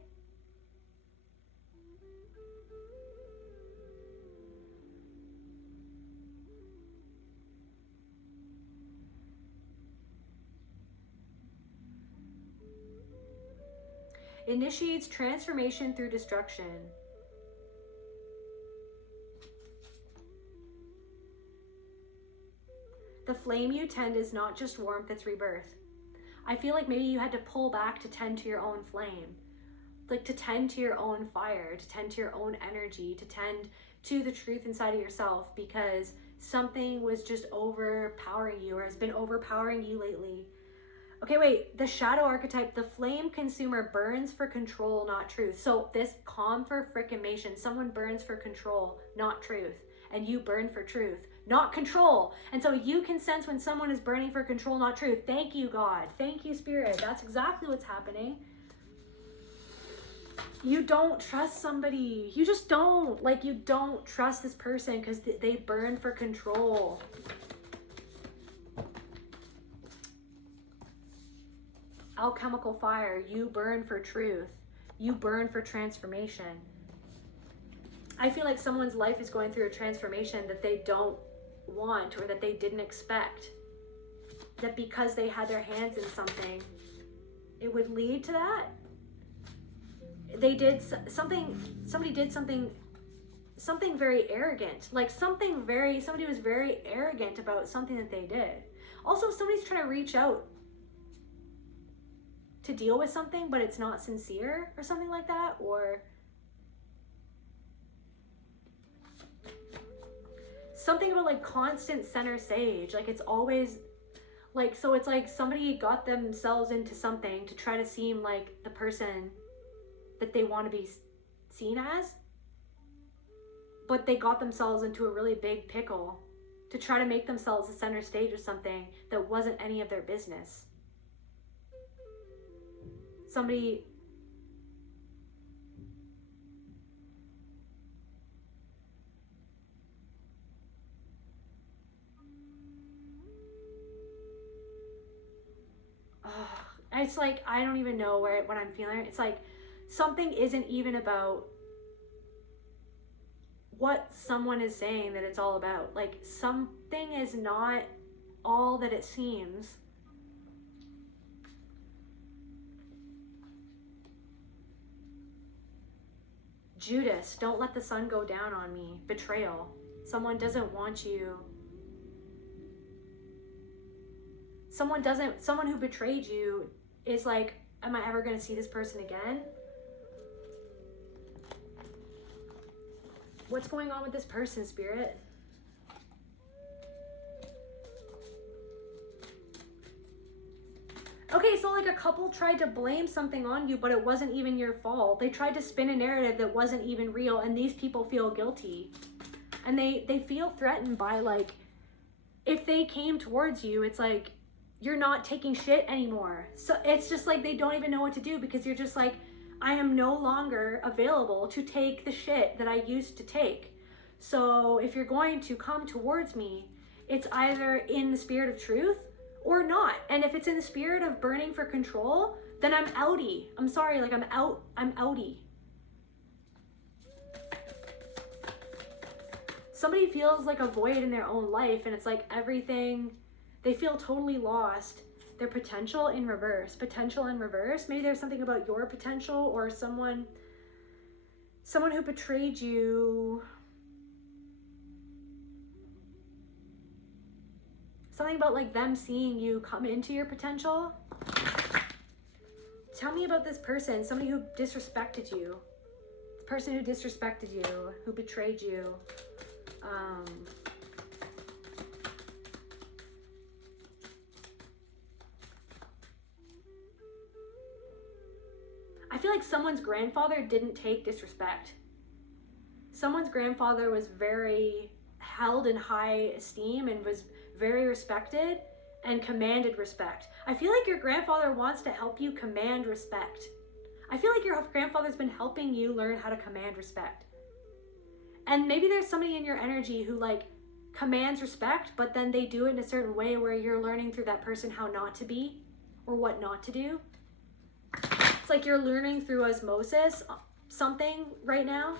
Initiates transformation through destruction. The flame you tend is not just warmth, it's rebirth. I feel like maybe you had to pull back to tend to your own flame. Like to tend to your own fire, to tend to your own energy, to tend to the truth inside of yourself, because something was just overpowering you, or has been overpowering you lately. Okay, wait, the shadow archetype, the flame consumer burns for control, not truth. So this calm for frickin'mation, someone burns for control, not truth. And you burn for truth, not control. And so you can sense when someone is burning for control, not truth. Thank you, God. Thank you, Spirit. That's exactly what's happening. You don't trust somebody. You just don't. Like, you don't trust this person because they burn for control. Alchemical fire, you burn for truth. You burn for transformation. I feel like someone's life is going through a transformation that they don't want or that they didn't expect. That because they had their hands in something, it would lead to that. They did something, somebody did something very arrogant. Like somebody was very arrogant about something that they did. Also, somebody's trying to reach out to deal with something, but it's not sincere or something like that, or something about like constant center stage. Like it's always like, so it's like somebody got themselves into something to try to seem like the person that they want to be seen as, but they got themselves into a really big pickle to try to make themselves the center stage of something that wasn't any of their business. Somebody it's like, I don't even know what I'm feeling. It's like something isn't even about what someone is saying that it's all about. Like something is not all that it seems. Judas, don't let the sun go down on me. Betrayal. Someone doesn't want you. Someone who betrayed you is like, am I ever going to see this person again? What's going on with this person, Spirit? Okay, so like a couple tried to blame something on you, but it wasn't even your fault. They tried to spin a narrative that wasn't even real, and these people feel guilty. And they feel threatened by, like, if they came towards you, it's like, you're not taking shit anymore. So it's just like they don't even know what to do, because you're just like, I am no longer available to take the shit that I used to take. So if you're going to come towards me, it's either in the spirit of truth or not. And if it's in the spirit of burning for control, then I'm outie. I'm sorry, like I'm outie. Somebody feels like a void in their own life, and it's like everything, they feel totally lost. Their potential in reverse. Maybe there's something about your potential, or someone who betrayed you. Something about like them seeing you come into your potential. Tell me about this person, somebody who disrespected you. The person who disrespected you, who betrayed you. I feel like someone's grandfather didn't take disrespect. Someone's grandfather was very held in high esteem and was very respected and commanded respect. I feel like your grandfather wants to help you command respect. I feel like your grandfather's been helping you learn how to command respect. And maybe there's somebody in your energy who like commands respect, but then they do it in a certain way where you're learning through that person how not to be or what not to do. It's like you're learning through osmosis something right now.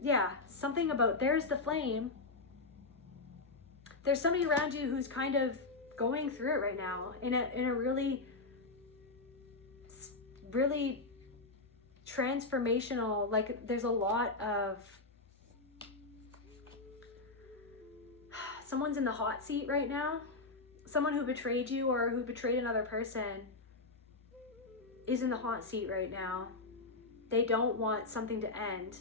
Yeah, something about, there's the flame. There's somebody around you who's kind of going through it right now in a really, really transformational, like there's a lot of, someone's in the hot seat right now. Someone who betrayed you or who betrayed another person is in the hot seat right now. They don't want something to end.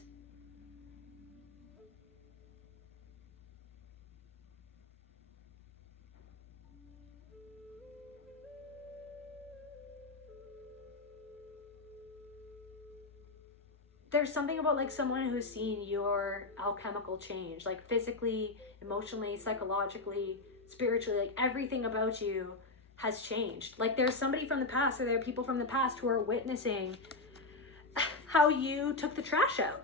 there's something about like someone who's seen your alchemical change, like physically, emotionally, psychologically, spiritually, like everything about you has changed. Like there's somebody from the past, or there are people from the past who are witnessing how you took the trash out,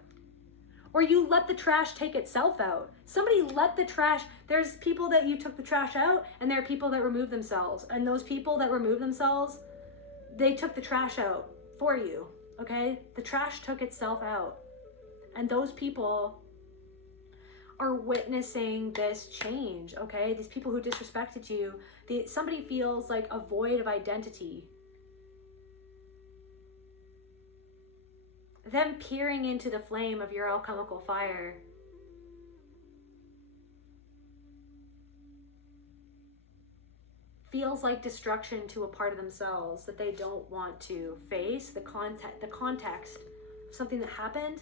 or you let the trash take itself out. Somebody let the trash, there's people that you took the trash out, and there are people that remove themselves. And those people that remove themselves, they took the trash out for you, okay? The trash took itself out. And those people are witnessing this change, okay? These people who disrespected you, somebody feels like a void of identity. Them peering into the flame of your alchemical fire feels like destruction to a part of themselves that they don't want to face. The context of something that happened.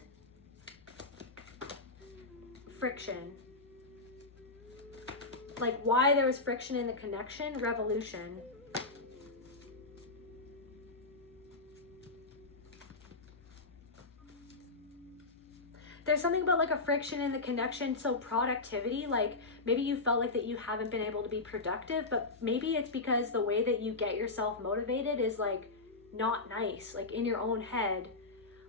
Friction. Like why there was friction in the connection. Revolution. There's something about like a friction in the connection. So productivity, like maybe you felt like that you haven't been able to be productive, but maybe it's because the way that you get yourself motivated is like not nice, like in your own head.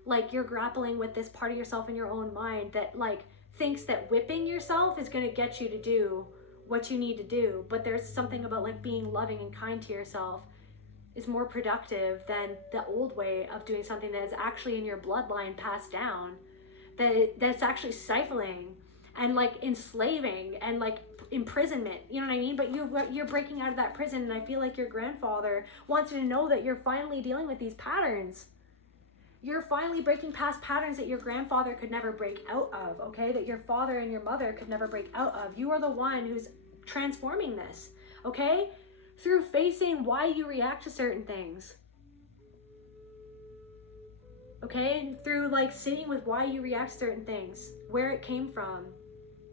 Like you're grappling with this part of yourself in your own mind that like thinks that whipping yourself is going to get you to do what you need to do. But there's something about like being loving and kind to yourself is more productive than the old way of doing something that is actually in your bloodline passed down. That's actually stifling and like enslaving and like imprisonment, you know what I mean? But you're breaking out of that prison, and I feel like your grandfather wants you to know that you're finally dealing with these patterns. You're finally breaking past patterns that your grandfather could never break out of, okay? That your father and your mother could never break out of. You are the one who's transforming this, okay? Through facing why you react to certain things. Okay, and through like sitting with why you react to certain things, where it came from,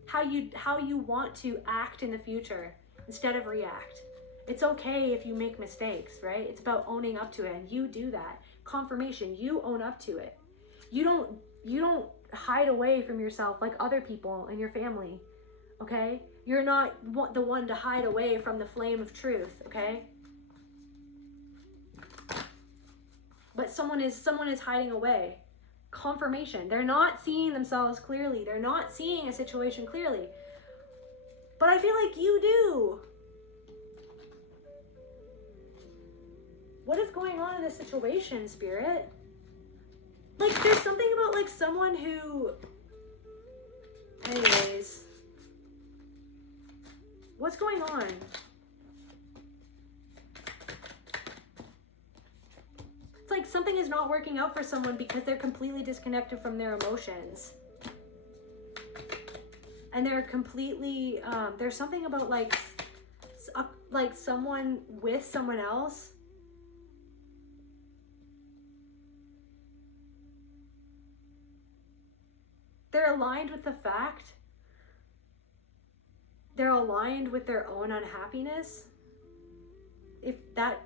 how you want to act in the future instead of react. It's okay if you make mistakes, right? It's about owning up to it, and you do that. Confirmation, you own up to it. You don't hide away from yourself like other people in your family, okay? You're not the one to hide away from the flame of truth, okay? But someone is hiding away. Confirmation. They're not seeing themselves clearly. They're not seeing a situation clearly. But I feel like you do. What is going on in this situation, Spirit? Like, there's something about, like, someone who... Anyways. What's going on? It's like something is not working out for someone because they're completely disconnected from their emotions. And they're completely, there's something about like someone with someone else. They're aligned with the fact. They're aligned with their own unhappiness. If that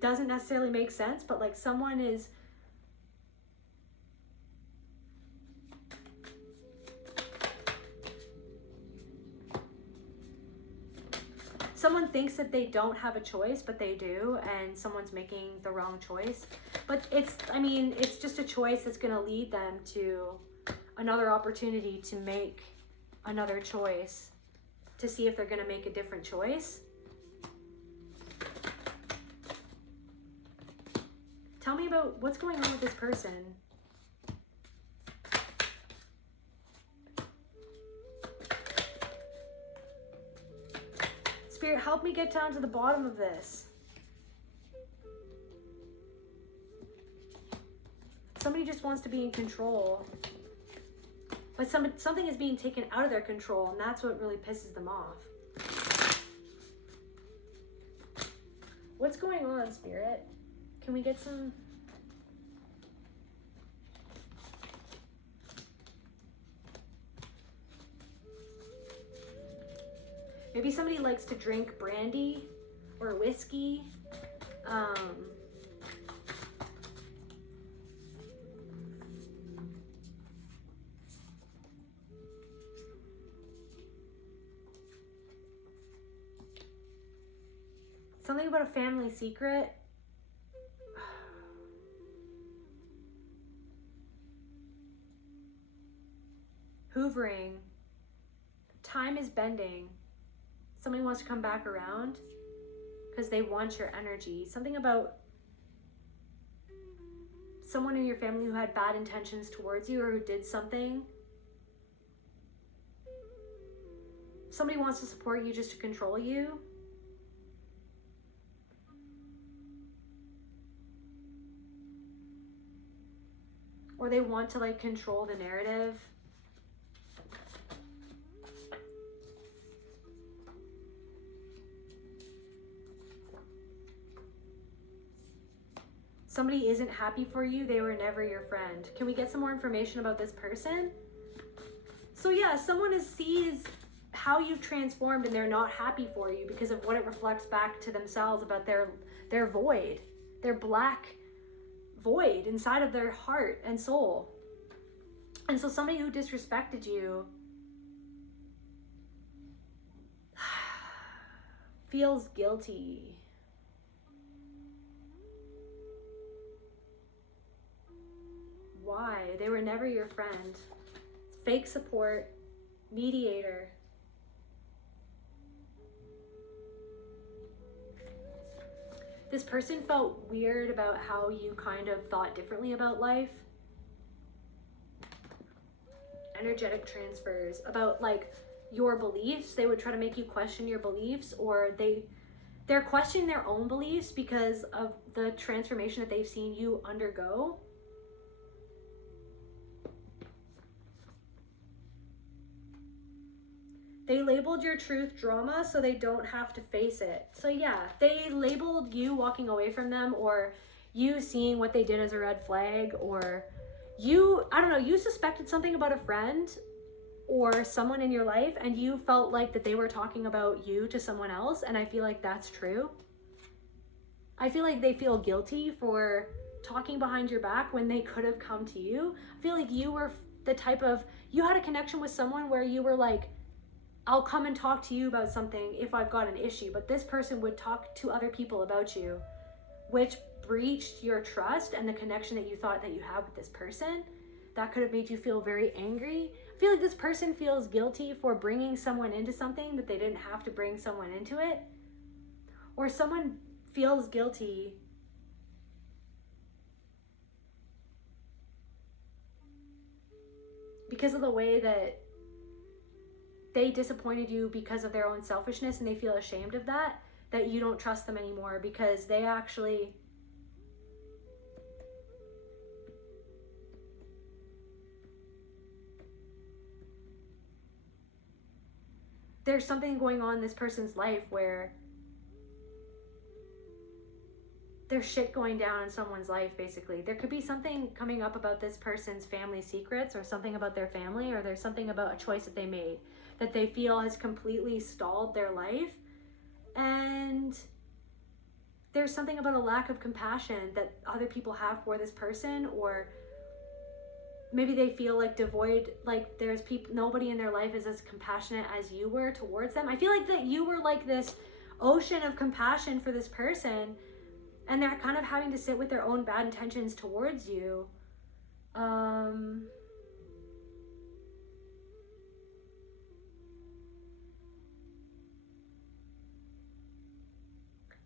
doesn't necessarily make sense, but like someone is someone thinks that they don't have a choice, but they do, and someone's making the wrong choice. But it's just a choice that's going to lead them to another opportunity to make another choice, to see if they're going to make a different choice. Tell me about what's going on with this person. Spirit, help me get down to the bottom of this. Somebody just wants to be in control. But something is being taken out of their control, and that's what really pisses them off. What's going on, Spirit? Can we get some... Maybe somebody likes to drink brandy or whiskey. Something about a family secret. Hoovering. Time is bending. Somebody wants to come back around because they want your energy. Something about someone in your family who had bad intentions towards you or who did something. Somebody wants to support you just to control you. Or they want to like control the narrative. Somebody isn't happy for you. They were never your friend. Can we get some more information about this person? So yeah, someone sees how you've transformed and they're not happy for you because of what it reflects back to themselves about their void, their black void inside of their heart and soul. And so somebody who disrespected you feels guilty. Why? They were never your friend. Fake support, mediator. This person felt weird about how you kind of thought differently about life. Energetic transfers about like your beliefs. They would try to make you question your beliefs, or they're questioning their own beliefs because of the transformation that they've seen you undergo. They labeled your truth drama so they don't have to face it. So yeah, they labeled you walking away from them, or you seeing what they did as a red flag, or you, I don't know, you suspected something about a friend or someone in your life and you felt like that they were talking about you to someone else, and I feel like that's true. I feel like they feel guilty for talking behind your back when they could have come to you. I feel like you were the type of, you had a connection with someone where you were like, I'll come and talk to you about something if I've got an issue, but this person would talk to other people about you, which breached your trust and the connection that you thought that you had with this person. That could have made you feel very angry. I feel like this person feels guilty for bringing someone into something that they didn't have to bring someone into it. Or someone feels guilty because of the way that they disappointed you because of their own selfishness, and they feel ashamed of that you don't trust them anymore because they actually there's something going on in this person's life where there's shit going down in someone's life, basically. There could be something coming up about this person's family secrets, or something about their family, or there's something about a choice that they made that they feel has completely stalled their life. And there's something about a lack of compassion that other people have for this person, or maybe they feel like devoid, like there's people, nobody in their life is as compassionate as you were towards them. I feel like that you were like this ocean of compassion for this person, and they're kind of having to sit with their own bad intentions towards you.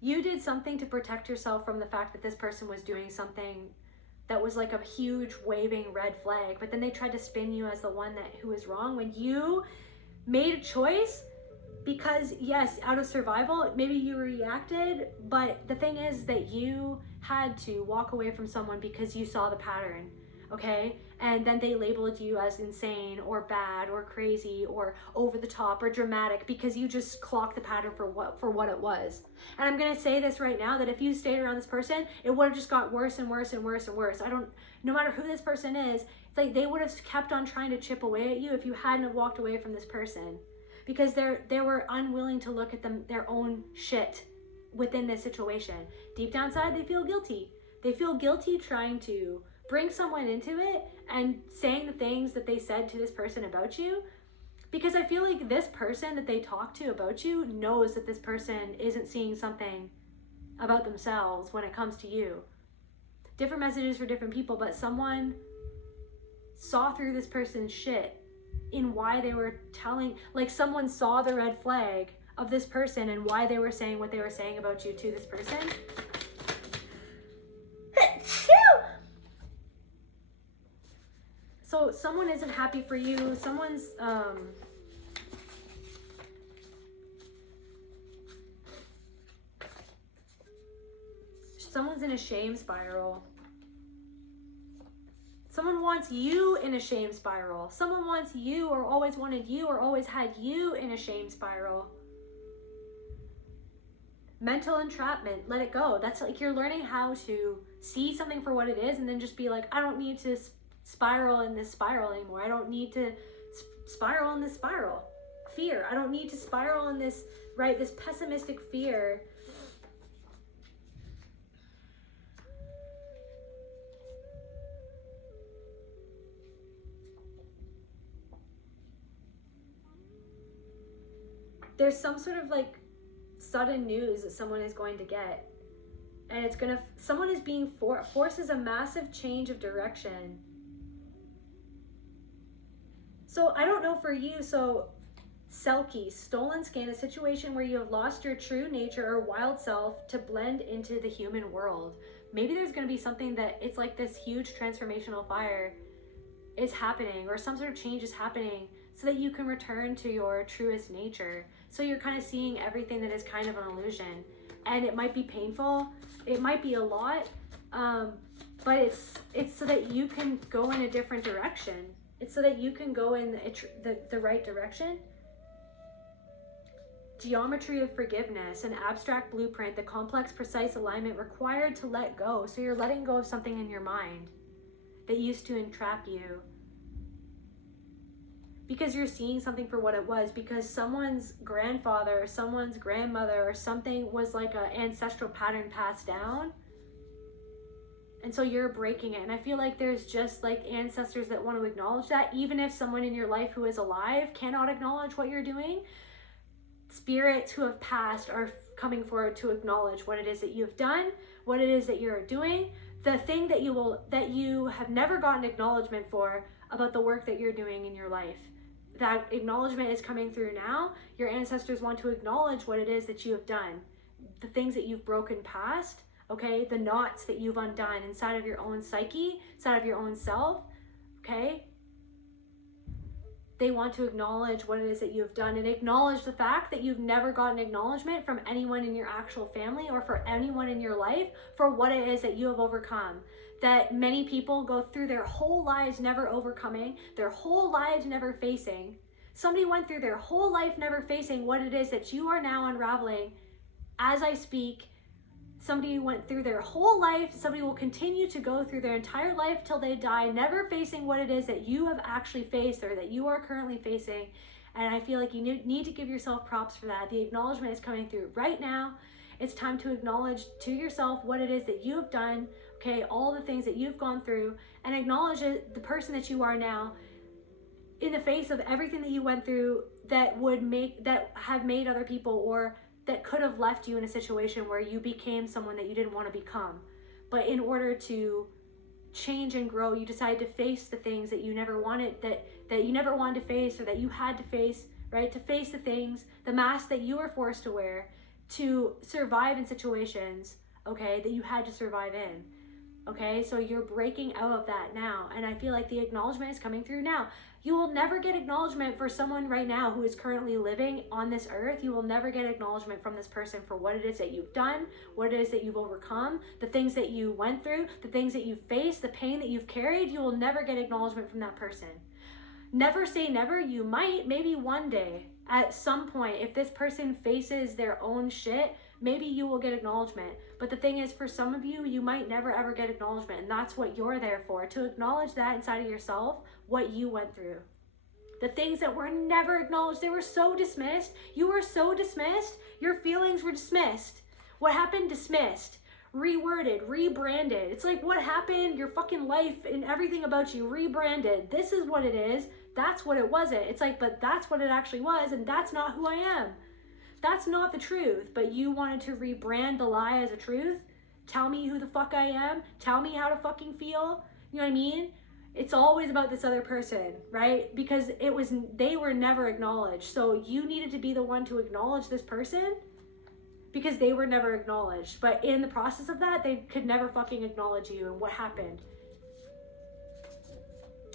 You did something to protect yourself from the fact that this person was doing something that was like a huge waving red flag, but then they tried to spin you as the one who was wrong when you made a choice. Because yes, out of survival, maybe you reacted, but the thing is that you had to walk away from someone because you saw the pattern, okay? And then they labeled you as insane or bad or crazy or over the top or dramatic because you just clocked the pattern for what it was. And I'm gonna say this right now, that if you stayed around this person, it would have just got worse and worse and worse and worse. No matter who this person is, it's like they would have kept on trying to chip away at you if you hadn't have walked away from this person. Because they were unwilling to look at their own shit within this situation. Deep down inside, they feel guilty. They feel guilty trying to bring someone into it and saying the things that they said to this person about you. Because I feel like this person that they talk to about you knows that this person isn't seeing something about themselves when it comes to you. Different messages for different people, but someone saw through this person's shit in why they were telling, like someone saw the red flag of this person and why they were saying what they were saying about you to this person. So someone isn't happy for you. Someone's in a shame spiral. Someone wants you in a shame spiral. Someone wants you, or always wanted you, or always had you in a shame spiral. Mental entrapment, let it go. That's like you're learning how to see something for what it is and then just be like, I don't need to spiral in this spiral anymore. I don't need to spiral in this spiral. Fear. I don't need to spiral in this, right, this pessimistic fear. There's some sort of like sudden news that someone is going to get, and it's gonna, someone is being forces a massive change of direction. So I don't know for you, so Selkie, stolen skin, a situation where you have lost your true nature or wild self to blend into the human world. Maybe there's going to be something that it's like this huge transformational fire is happening, or some sort of change is happening so that you can return to your truest nature. So you're kind of seeing everything that is kind of an illusion, and it might be painful. It might be a lot, but it's so that you can go in a different direction. It's so that you can go in the right direction. Geometry of forgiveness, an abstract blueprint, the complex, precise alignment required to let go. So you're letting go of something in your mind that used to entrap you, because you're seeing something for what it was, because someone's grandfather or someone's grandmother or something was like an ancestral pattern passed down. And so you're breaking it. And I feel like there's just like ancestors that want to acknowledge that, even if someone in your life who is alive cannot acknowledge what you're doing. Spirits who have passed are coming forward to acknowledge what it is that you've done, what it is that you're doing, the thing that you have never gotten acknowledgement for about the work that you're doing in your life. That acknowledgement is coming through now. Your ancestors want to acknowledge what it is that you have done, the things that you've broken past, okay? The knots that you've undone inside of your own psyche, inside of your own self, okay? They want to acknowledge what it is that you've done, and acknowledge the fact that you've never gotten acknowledgement from anyone in your actual family or for anyone in your life for what it is that you have overcome. That many people go through their whole lives never overcoming, their whole lives never facing. Somebody went through their whole life never facing what it is that you are now unraveling as I speak. Somebody went through their whole life, somebody will continue to go through their entire life till they die, never facing what it is that you have actually faced or that you are currently facing. And I feel like you need to give yourself props for that. The acknowledgement is coming through right now. It's time to acknowledge to yourself what it is that you have done, okay, all the things that you've gone through, and acknowledge the person that you are now in the face of everything that you went through that have made other people, or that could have left you in a situation where you became someone that you didn't want to become. But in order to change and grow, you decided to face the things that you never wanted, that you never wanted to face, or that you had to face, right? To face the things, the mask that you were forced to wear to survive in situations, okay, that you had to survive in. Okay, so you're breaking out of that now, and I feel like the acknowledgement is coming through now. You will never get acknowledgement for someone right now who is currently living on this earth. You will never get acknowledgement from this person for what it is that you've done, what it is that you've overcome, the things that you went through, the things that you've faced, the pain that you've carried. You will never get acknowledgement from that person. Never say never. You might, maybe one day, at some point, if this person faces their own shit, maybe you will get acknowledgement. But the thing is, for some of you, you might never ever get acknowledgement, and that's what you're there for, to acknowledge that inside of yourself, what you went through. The things that were never acknowledged, they were so dismissed. You were so dismissed. Your feelings were dismissed. What happened? Dismissed. Reworded, rebranded. It's like, what happened? Your fucking life and everything about you rebranded. This is what it is. That's what it wasn't. It's like, but that's what it actually was, and that's not who I am. That's not the truth, but you wanted to rebrand the lie as a truth. Tell me who the fuck I am. Tell me how to fucking feel. You know what I mean? It's always about this other person, right? Because they were never acknowledged. So you needed to be the one to acknowledge this person because they were never acknowledged. But in the process of that, they could never fucking acknowledge you and what happened.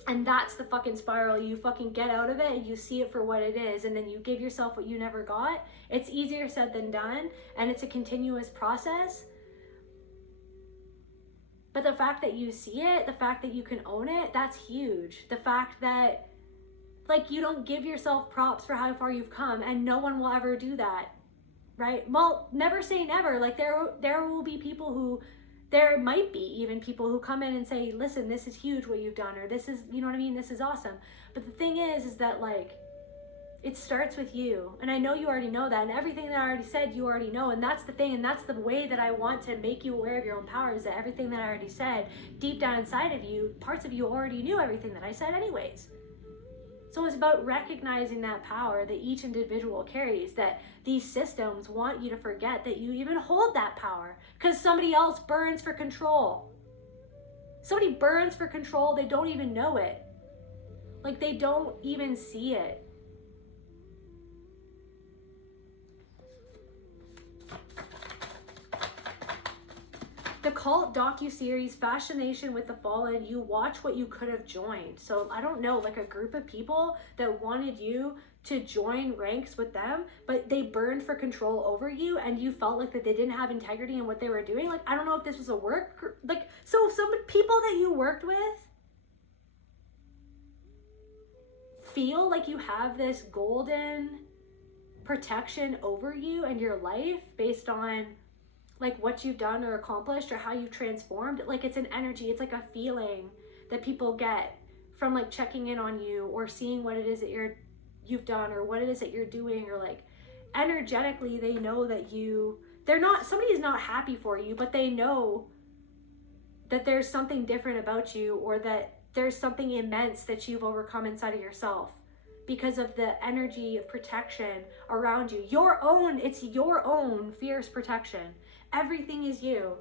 And that's the fucking spiral. You fucking get out of it and you see it for what it is, and then you give yourself what you never got. It's easier said than done, and it's a continuous process. But the fact that you see it, the fact that you can own it, that's huge. The fact that, like, you don't give yourself props for how far you've come, and no one will ever do that, right? Well, never say never. Like, there will be people who, there might be even people who come in and say, listen, this is huge what you've done, or this is, you know what I mean, this is awesome. But the thing is that, like, it starts with you. And I know you already know that, and everything that I already said, you already know. And that's the thing, and that's the way that I want to make you aware of your own power, is that everything that I already said, deep down inside of you, parts of you already knew everything that I said anyways. So it's about recognizing that power that each individual carries, that these systems want you to forget that you even hold that power, because somebody else burns for control. Somebody burns for control, they don't even know it. Like, they don't even see it. The cult docuseries Fascination with the Fallen, you watch what you could have joined. So I don't know, like a group of people that wanted you to join ranks with them, but they burned for control over you, and you felt like that they didn't have integrity in what they were doing. Like, I don't know if this was a work, like, so some people that you worked with feel like you have this golden protection over you and your life based on like what you've done or accomplished or how you've transformed. Like, it's an energy, it's like a feeling that people get from like checking in on you or seeing what it is that you've done or what it is that you're doing, or like energetically they know that somebody's not happy for you, but they know that there's something different about you, or that there's something immense that you've overcome inside of yourself because of the energy of protection around you. It's your own fierce protection. Everything is you,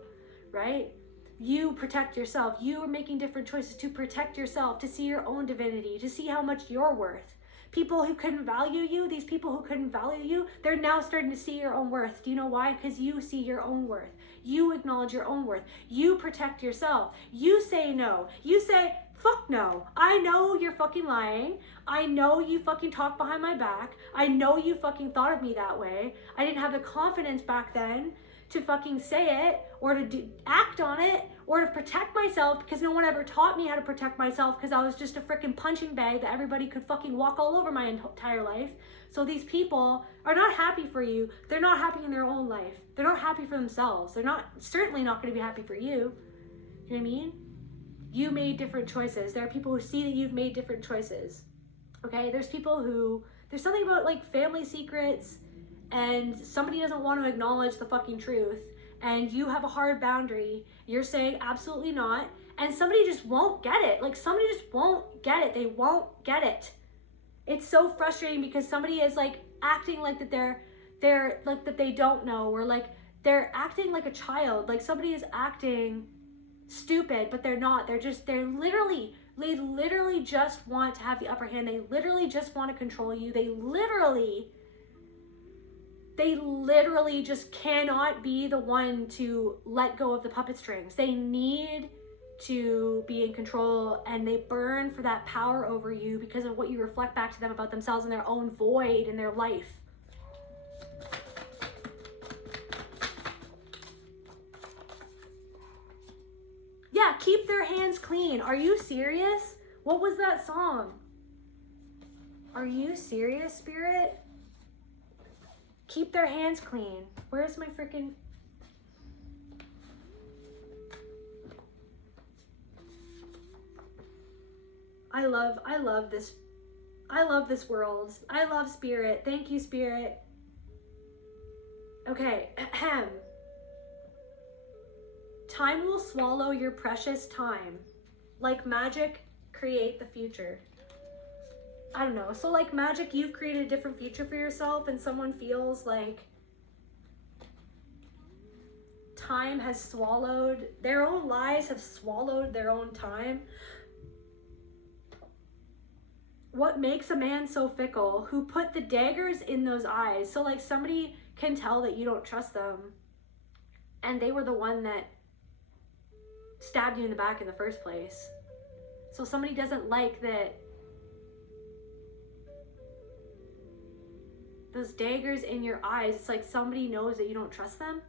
right? You protect yourself. You are making different choices to protect yourself, to see your own divinity, to see how much you're worth. People who couldn't value you, these people who couldn't value you, they're now starting to see your own worth. Do you know why? Because you see your own worth. You acknowledge your own worth. You protect yourself. You say no. You say, fuck no. I know you're fucking lying. I know you fucking talk behind my back. I know you fucking thought of me that way. I didn't have the confidence back then to fucking say it, or to act on it, or to protect myself, because no one ever taught me how to protect myself, because I was just a freaking punching bag that everybody could fucking walk all over my entire life. So these people are not happy for you. They're not happy in their own life. They're not happy for themselves. They're certainly not going to be happy for you. You know what I mean? You made different choices. There are people who see that you've made different choices. Okay? There's something about like family secrets, and somebody doesn't want to acknowledge the fucking truth, and you have a hard boundary, you're saying absolutely not, and somebody just won't get it. Like, somebody just won't get it. They won't get it. It's so frustrating because somebody is like acting like that they're like that they don't know, or like they're acting like a child. Like, somebody is acting stupid, but they're not. They literally just want to have the upper hand. They literally just want to control you. They literally just cannot be the one to let go of the puppet strings. They need to be in control, and they burn for that power over you because of what you reflect back to them about themselves and their own void in their life. Yeah, keep their hands clean. Are you serious? What was that song? Are you serious, Spirit? Keep their hands clean. Where's my freaking... I love this. I love this world. I love Spirit. Thank you, Spirit. Okay. Time will swallow your precious time. Like magic, create the future. I don't know. So like Magic, you've created a different future for yourself, and someone feels like time has swallowed, their own lies have swallowed their own time. What makes a man so fickle? Who put the daggers in those eyes? So like somebody can tell that you don't trust them, and they were the one that stabbed you in the back in the first place. So somebody doesn't like that. Those daggers in your eyes, it's like somebody knows that you don't trust them.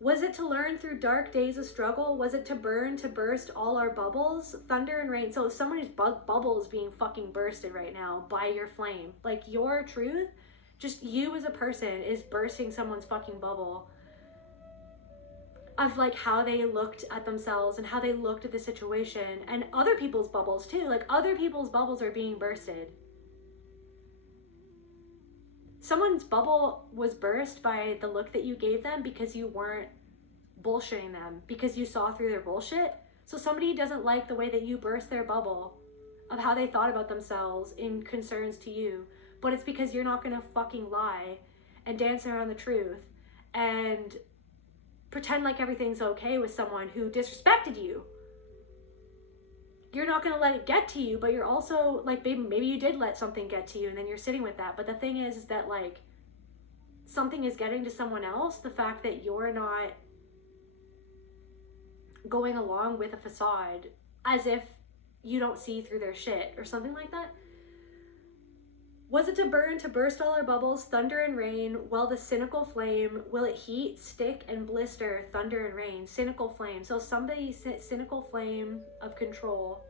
Was it to learn through dark days of struggle? Was it to burn, to burst all our bubbles? Thunder and rain. So someone whose bubble is being fucking bursted right now by your flame. Like your truth, just you as a person is bursting someone's fucking bubble. Of like how they looked at themselves and how they looked at the situation, and other people's bubbles too. Like other people's bubbles are being bursted. Someone's bubble was burst by the look that you gave them because you weren't bullshitting them, because you saw through their bullshit. So somebody doesn't like the way that you burst their bubble of how they thought about themselves in concerns to you, but it's because you're not gonna fucking lie and dance around the truth and pretend like everything's okay with someone who disrespected you. You're not going to let it get to you, but you're also like, maybe you did let something get to you and then you're sitting with that. But the thing is that like something is getting to someone else. The fact that you're not going along with a facade as if you don't see through their shit or something like that. Was it to burn, to burst all our bubbles, thunder and rain? Well, the cynical flame, will it heat, stick, and blister, thunder and rain? Cynical flame. So somebody's cynical flame of control.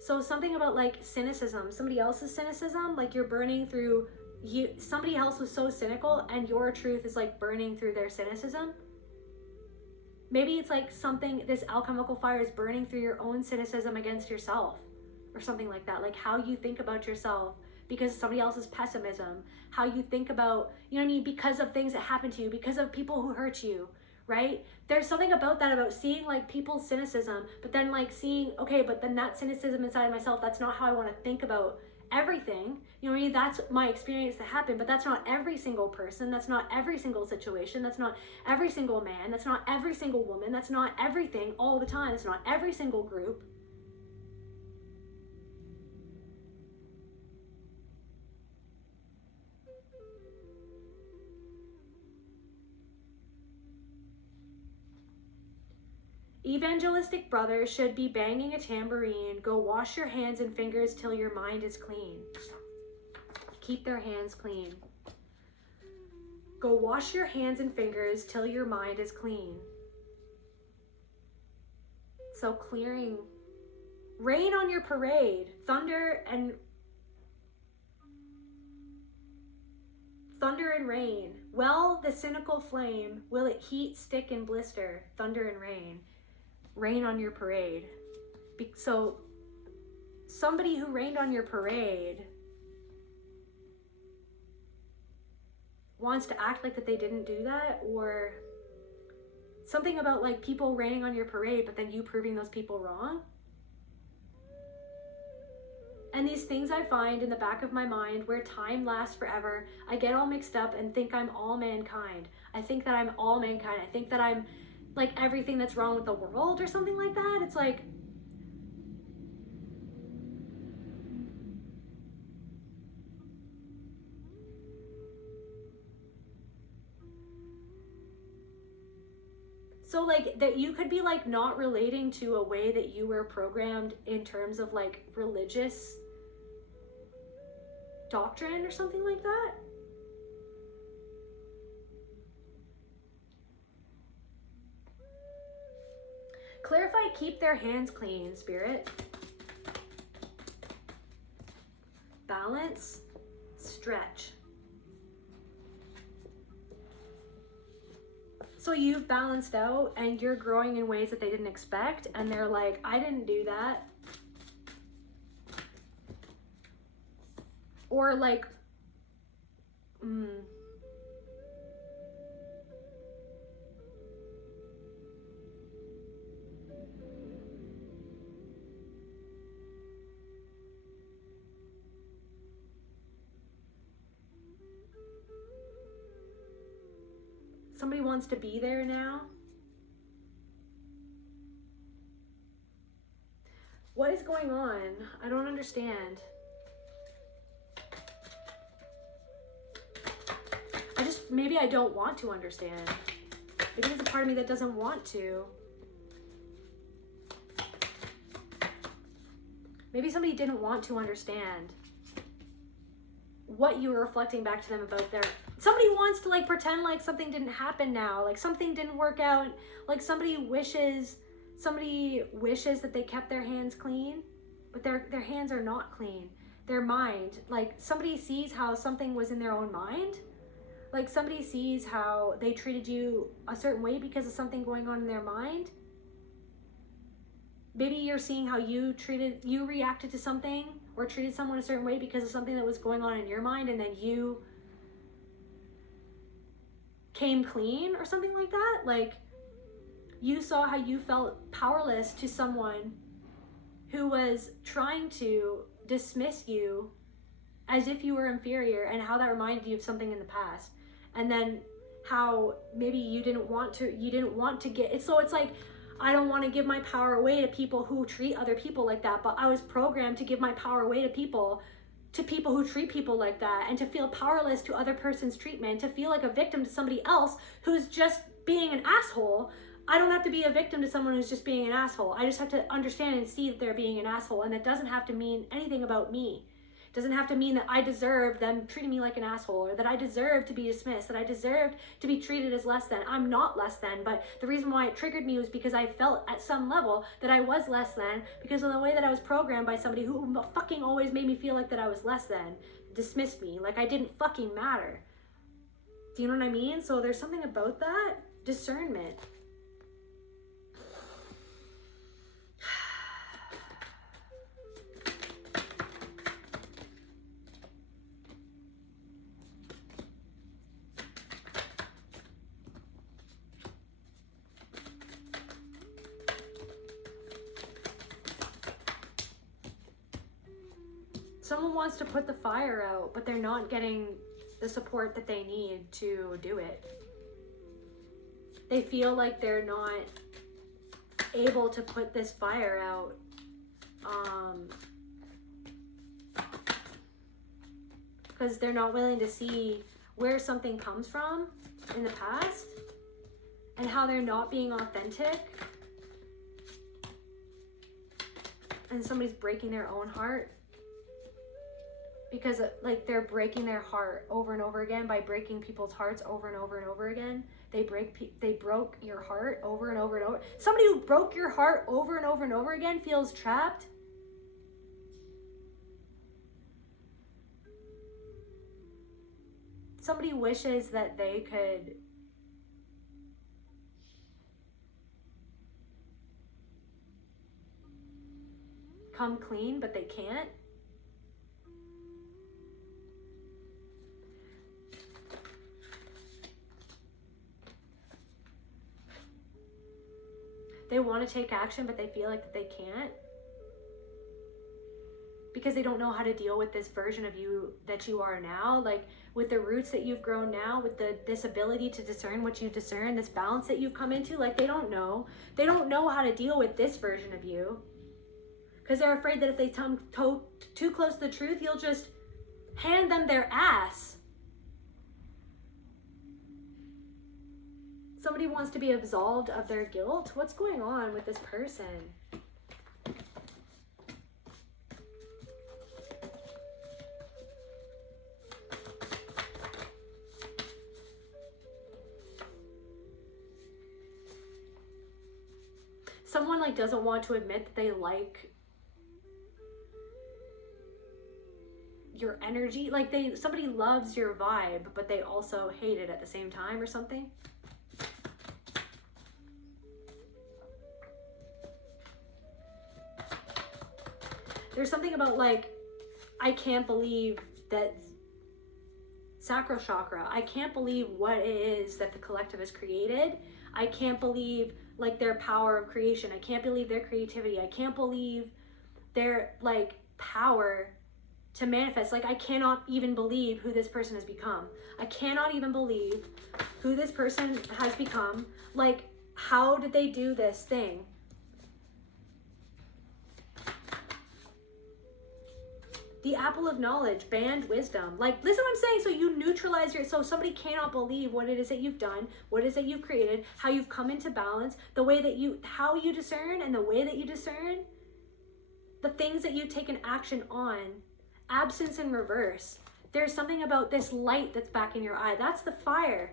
So something about like cynicism, somebody else's cynicism, like you're burning through, somebody else was so cynical and your truth is like burning through their cynicism. Maybe it's like something, this alchemical fire is burning through your own cynicism against yourself or something like that. Like how you think about yourself because of somebody else's pessimism, how you think about, you know what I mean, because of things that happen to you, because of people who hurt you, right? There's something about that, about seeing like people's cynicism, but then like seeing, okay, but then that cynicism inside of myself, that's not how I want to think about everything. You know what I mean? That's my experience that happened, but that's not every single person. That's not every single situation. That's not every single man. That's not every single woman. That's not everything all the time. It's not every single group. Evangelistic brothers should be banging a tambourine. Go wash your hands and fingers till your mind is clean. Keep their hands clean. Go wash your hands and fingers till your mind is clean. So clearing. Rain on your parade. Thunder and rain. Well, the cynical flame, will it heat, stick, and blister? Thunder and rain. Rain on your parade. So somebody who rained on your parade wants to act like that they didn't do that, or something about like people raining on your parade but then you proving those people wrong. And these things I find in the back of my mind where time lasts forever, I get all mixed up and think I'm all mankind. I think that I'm all mankind. I think that I'm like everything that's wrong with the world or something like that. It's like, so like that you could be like not relating to a way that you were programmed in terms of like religious doctrine or something like that. Clarify, keep their hands clean, Spirit. Balance, stretch. So you've balanced out and you're growing in ways that they didn't expect, and they're like, I didn't do that. Or like, Somebody wants to be there now. What is going on? I don't understand. Maybe I don't want to understand. Maybe there's a part of me that doesn't want to. Maybe somebody didn't want to understand what you were reflecting back to them about their... Somebody wants to like pretend like something didn't happen now, like something didn't work out, like somebody wishes that they kept their hands clean, but their hands are not clean. Their mind, like somebody sees how something was in their own mind. Like somebody sees how they treated you a certain way because of something going on in their mind. Maybe you're seeing how you reacted to something or treated someone a certain way because of something that was going on in your mind, and then you came clean or something like that. Like you saw how you felt powerless to someone who was trying to dismiss you as if you were inferior, and how that reminded you of something in the past. And then how maybe you didn't want to get it. So it's like, I don't want to give my power away to people who treat other people like that, but I was programmed to give my power away to people who treat people like that, and to feel powerless to other person's treatment, to feel like a victim to somebody else who's just being an asshole. I don't have to be a victim to someone who's just being an asshole. I just have to understand and see that they're being an asshole, and that doesn't have to mean anything about me. Doesn't have to mean that I deserve them treating me like an asshole, or that I deserve to be dismissed, that I deserved to be treated as less than. I'm not less than, but the reason why it triggered me was because I felt at some level that I was less than, because of the way that I was programmed by somebody who fucking always made me feel like that I was less than, dismissed me, like I didn't fucking matter. Do you know what I mean? So there's something about that. Discernment. Someone wants to put the fire out, but they're not getting the support that they need to do it. They feel like they're not able to put this fire out. Because they're not willing to see where something comes from in the past, and how they're not being authentic. And somebody's breaking their own heart. Because like they're breaking their heart over and over again by breaking people's hearts over and over and over again. They broke your heart over and over and over. Somebody who broke your heart over and over and over again feels trapped. Somebody wishes that they could come clean, but they can't. They want to take action, but they feel like that they can't. Because they don't know how to deal with this version of you that you are now. Like with the roots that you've grown now, with this ability to discern what you discern, this balance that you've come into, like they don't know. They don't know how to deal with this version of you. Because they're afraid that if they come too close to the truth, you'll just hand them their ass. Somebody wants to be absolved of their guilt. What's going on with this person? Someone like doesn't want to admit that they like your energy. Like somebody loves your vibe, but they also hate it at the same time or something. There's something about like, I can't believe that sacral chakra. I can't believe what it is that the collective has created. I can't believe like their power of creation. I can't believe their creativity. I can't believe their like power to manifest. Like, I cannot even believe who this person has become. I cannot even believe who this person has become. Like, how did they do this thing? The apple of knowledge, banned wisdom. Like, listen what I'm saying. So you neutralize so somebody cannot believe what it is that you've done, what it is that you've created, how you've come into balance, the way that how you discern and the way that you discern, the things that you've taken action on, absence in reverse. There's something about this light that's back in your eye. That's the fire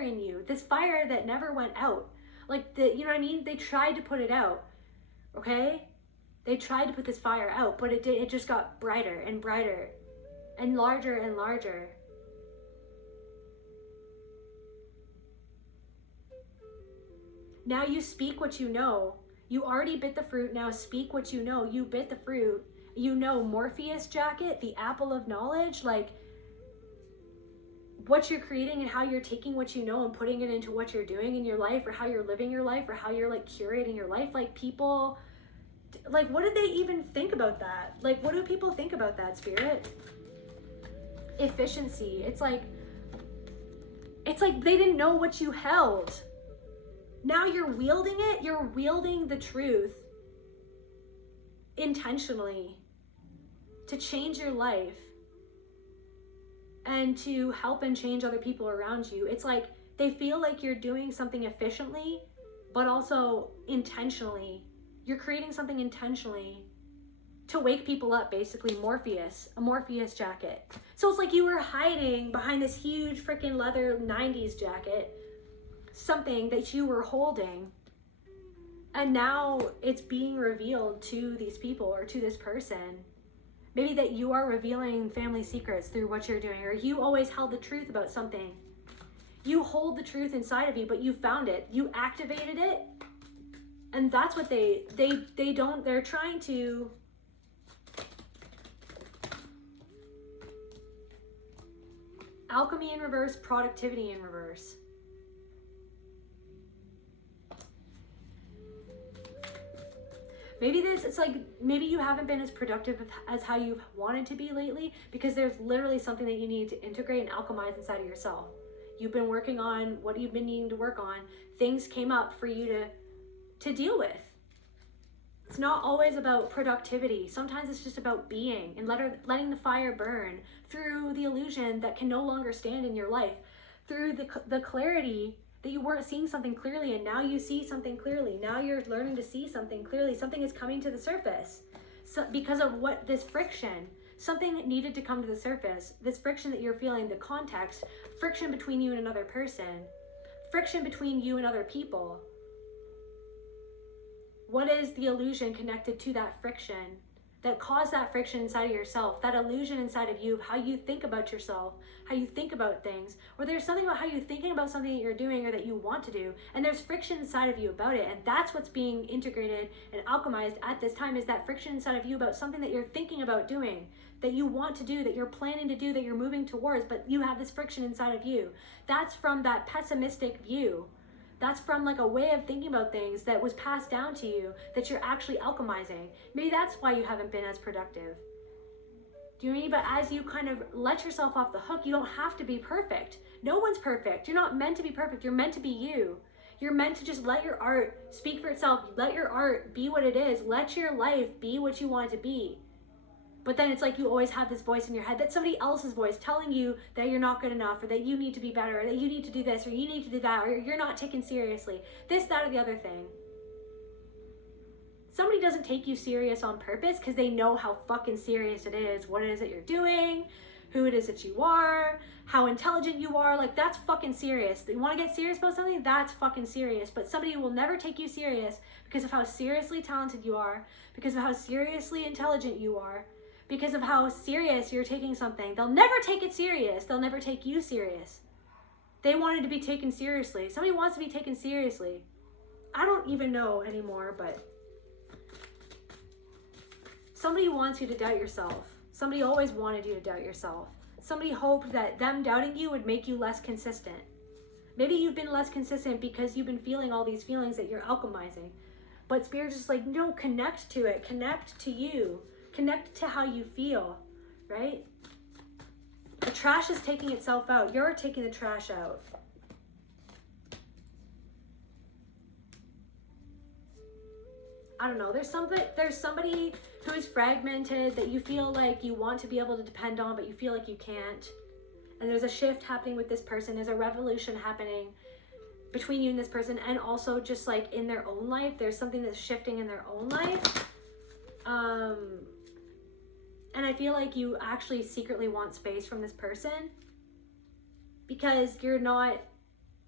in you, this fire that never went out. Like, you know what I mean? They tried to put it out, okay? They tried to put this fire out, but it just got brighter and brighter and larger and larger. Now you speak what you know. You already bit the fruit, now speak what you know. You bit the fruit. You know, Morpheus jacket, the apple of knowledge, like what you're creating and how you're taking what you know and putting it into what you're doing in your life, or how you're living your life, or how you're like curating your life. Like, people, like, what did they even think about that? Like, what do people think about that, Spirit? Efficiency. It's like they didn't know what you held. Now you're wielding it. You're wielding the truth intentionally to change your life and to help and change other people around you. It's like they feel like you're doing something efficiently, but also intentionally. You're creating something intentionally to wake people up, basically. A Morpheus jacket. So it's like you were hiding behind this huge freaking leather 90s jacket, something that you were holding, and now it's being revealed to these people or to this person. Maybe that you are revealing family secrets through what you're doing, or you always held the truth about something. You hold the truth inside of you, but you found it, you activated it. And that's what they're trying to alchemy in reverse, productivity in reverse. Maybe it's like, maybe you haven't been as productive as how you've wanted to be lately, because there's literally something that you need to integrate and alchemize inside of yourself. You've been working on what you've been needing to work on. Things came up for you to deal with. It's not always about productivity. Sometimes it's just about being and letting the fire burn through the illusion that can no longer stand in your life, through the clarity that you weren't seeing something clearly, and now you see something clearly. Now you're learning to see something clearly. Something is coming to the surface. So because of what this friction, something needed to come to the surface. This friction that you're feeling, the context, friction between you and another person, friction between you and other people. What is the illusion connected to that friction that caused that friction inside of yourself, that illusion inside of you of how you think about yourself, how you think about things, or there's something about how you're thinking about something that you're doing or that you want to do, and there's friction inside of you about it, and that's what's being integrated and alchemized at this time, is that friction inside of you about something that you're thinking about doing, that you want to do, that you're planning to do, that you're moving towards, but you have this friction inside of you. That's from that pessimistic view. That's from like a way of thinking about things that was passed down to you that you're actually alchemizing. Maybe that's why you haven't been as productive. Do you know what I mean? But as you kind of let yourself off the hook, you don't have to be perfect. No one's perfect. You're not meant to be perfect. You're meant to be you. You're meant to just let your art speak for itself. Let your art be what it is. Let your life be what you want it to be. But then it's like you always have this voice in your head, that's somebody else's voice telling you that you're not good enough, or that you need to be better, or that you need to do this, or you need to do that, or you're not taken seriously. This, that, or the other thing. Somebody doesn't take you serious on purpose because they know how fucking serious it is, what it is that you're doing, who it is that you are, how intelligent you are. Like, that's fucking serious. You want to get serious about something? That's fucking serious. But somebody will never take you serious because of how seriously talented you are, because of how seriously intelligent you are, because of how serious you're taking something. They'll never take it serious. They'll never take you serious. They wanted to be taken seriously. Somebody wants to be taken seriously. I don't even know anymore, but somebody wants you to doubt yourself. Somebody always wanted you to doubt yourself. Somebody hoped that them doubting you would make you less consistent. Maybe you've been less consistent because you've been feeling all these feelings that you're alchemizing. But Spirit's just like, no, connect to it. Connect to you. Connect to how you feel, right? The trash is taking itself out. You're taking the trash out. I don't know. There's somebody who is fragmented that you feel like you want to be able to depend on, but you feel like you can't. And there's a shift happening with this person. There's a revolution happening between you and this person, and also just like in their own life. There's something that's shifting in their own life. And I feel like you actually secretly want space from this person because you're not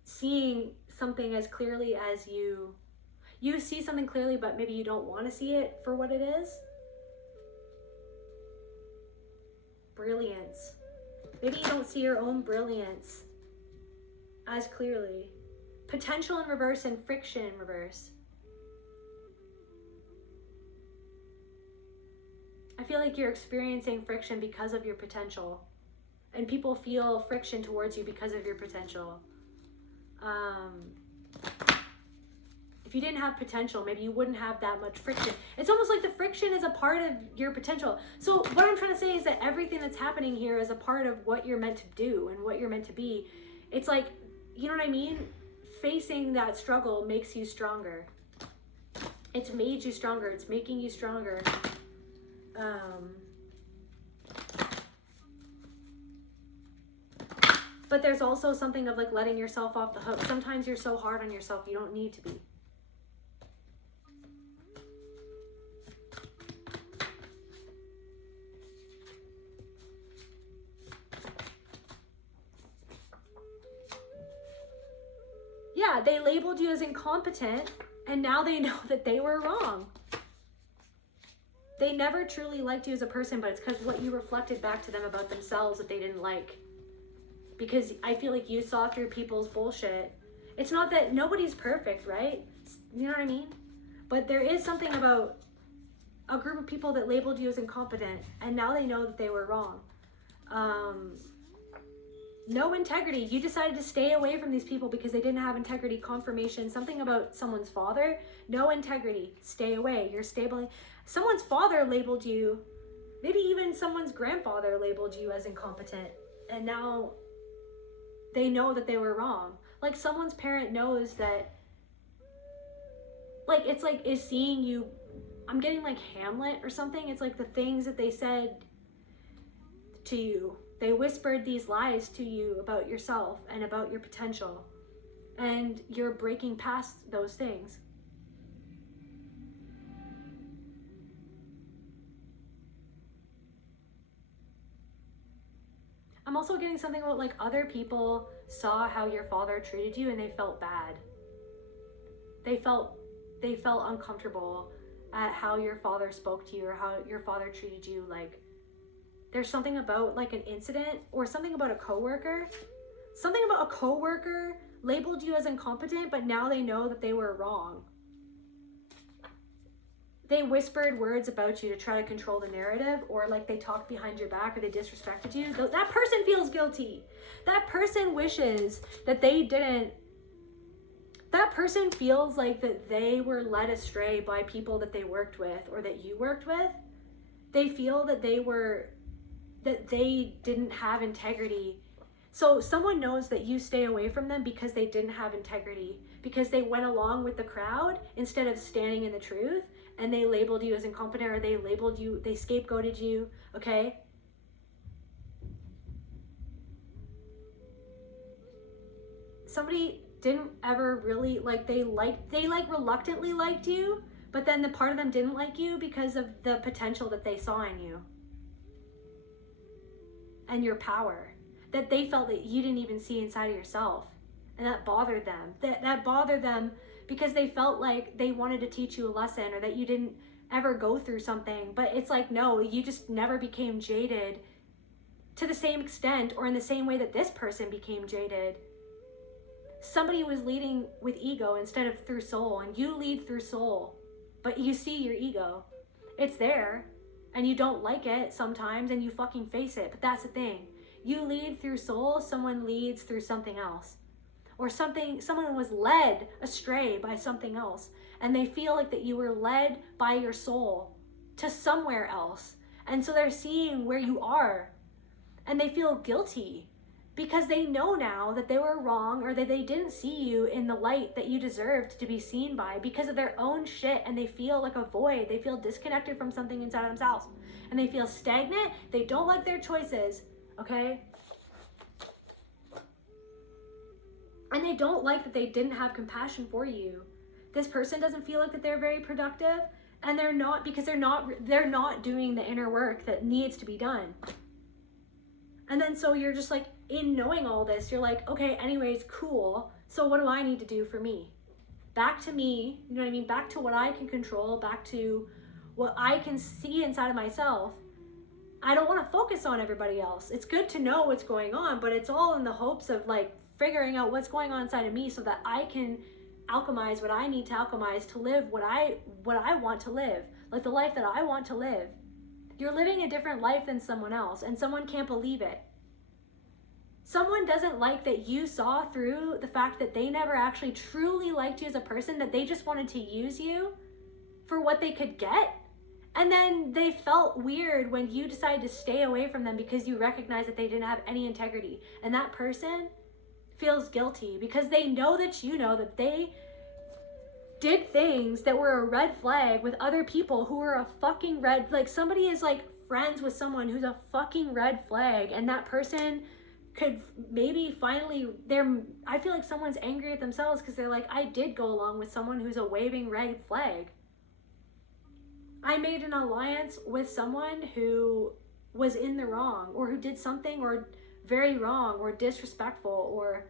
seeing something as clearly as you see something clearly, but maybe you don't want to see it for what it is. Brilliance. Maybe you don't see your own brilliance as clearly. Potential in reverse and friction in reverse. I feel like you're experiencing friction because of your potential. And people feel friction towards you because of your potential. If you didn't have potential, maybe you wouldn't have that much friction. It's almost like the friction is a part of your potential. So what I'm trying to say is that everything that's happening here is a part of what you're meant to do and what you're meant to be. It's like, you know what I mean? Facing that struggle makes you stronger. It's made you stronger. It's making you stronger. But there's also something of like letting yourself off the hook. Sometimes you're so hard on yourself, you don't need to be. Yeah, they labeled you as incompetent, and now they know that they were wrong. They never truly liked you as a person, but it's because what you reflected back to them about themselves that they didn't like. Because I feel like you saw through people's bullshit. It's not that nobody's perfect, right? You know what I mean? But there is something about a group of people that labeled you as incompetent, and now they know that they were wrong. No integrity. You decided to stay away from these people because they didn't have integrity. Confirmation. Something about someone's father. No integrity. Stay away. You're stable. Someone's father labeled you. Maybe even someone's grandfather labeled you as incompetent. And now they know that they were wrong. Like someone's parent knows that. Like it's like is seeing you. I'm getting like Hamlet or something. It's like the things that they said to you. They whispered these lies to you about yourself and about your potential. And you're breaking past those things. I'm also getting something about like other people saw how your father treated you and they felt bad. They felt uncomfortable at how your father spoke to you or how your father treated you. Like there's something about like an incident or something about a coworker. Something about a coworker labeled you as incompetent, but now they know that they were wrong. They whispered words about you to try to control the narrative, or like they talked behind your back or they disrespected you. That person feels guilty. That person wishes that they didn't. That person feels like that they were led astray by people that they worked with or that you worked with. They feel that they didn't have integrity. So someone knows that you stay away from them because they didn't have integrity, because they went along with the crowd instead of standing in the truth, and they labeled you as incompetent, or they labeled you, they scapegoated you, okay? Somebody didn't ever really, like, they reluctantly liked you, but then the part of them didn't like you because of the potential that they saw in you. And your power that they felt that you didn't even see inside of yourself, and that bothered them. That bothered them because they felt like they wanted to teach you a lesson, or that you didn't ever go through something. But it's like, no, you just never became jaded to the same extent or in the same way that this person became jaded. Somebody was leading with ego instead of through soul, and you lead through soul, but you see your ego. It's there. And you don't like it sometimes, and you fucking face it. But that's the thing. You lead through soul, someone leads through something else. Or someone was led astray by something else. And they feel like that you were led by your soul to somewhere else. And so they're seeing where you are, and they feel guilty because they know now that they were wrong, or that they didn't see you in the light that you deserved to be seen by because of their own shit, and they feel like a void. They feel disconnected from something inside of themselves, and they feel stagnant. They don't like their choices, okay? And they don't like that they didn't have compassion for you. This person doesn't feel like that they're very productive, and they're not, because they're not doing the inner work that needs to be done. And then so you're just like, in knowing all this, you're like, okay, anyways, cool. So what do I need to do for me? Back to me, you know what I mean? Back to what I can control, back to what I can see inside of myself. I don't want to focus on everybody else. It's good to know what's going on, but it's all in the hopes of like figuring out what's going on inside of me so that I can alchemize what I need to alchemize to live what I want to live, like the life that I want to live. You're living a different life than someone else, and someone can't believe it. Someone doesn't like that you saw through the fact that they never actually truly liked you as a person, that they just wanted to use you for what they could get. And then they felt weird when you decided to stay away from them because you recognized that they didn't have any integrity. And that person feels guilty because they know that you know that they did things that were a red flag with other people who were a fucking red, like somebody is like friends with someone who's a fucking red flag, and that person could maybe finally, I feel like someone's angry at themselves because they're like, I did go along with someone who's a waving red flag. I made an alliance with someone who was in the wrong, or who did something or very wrong or disrespectful, or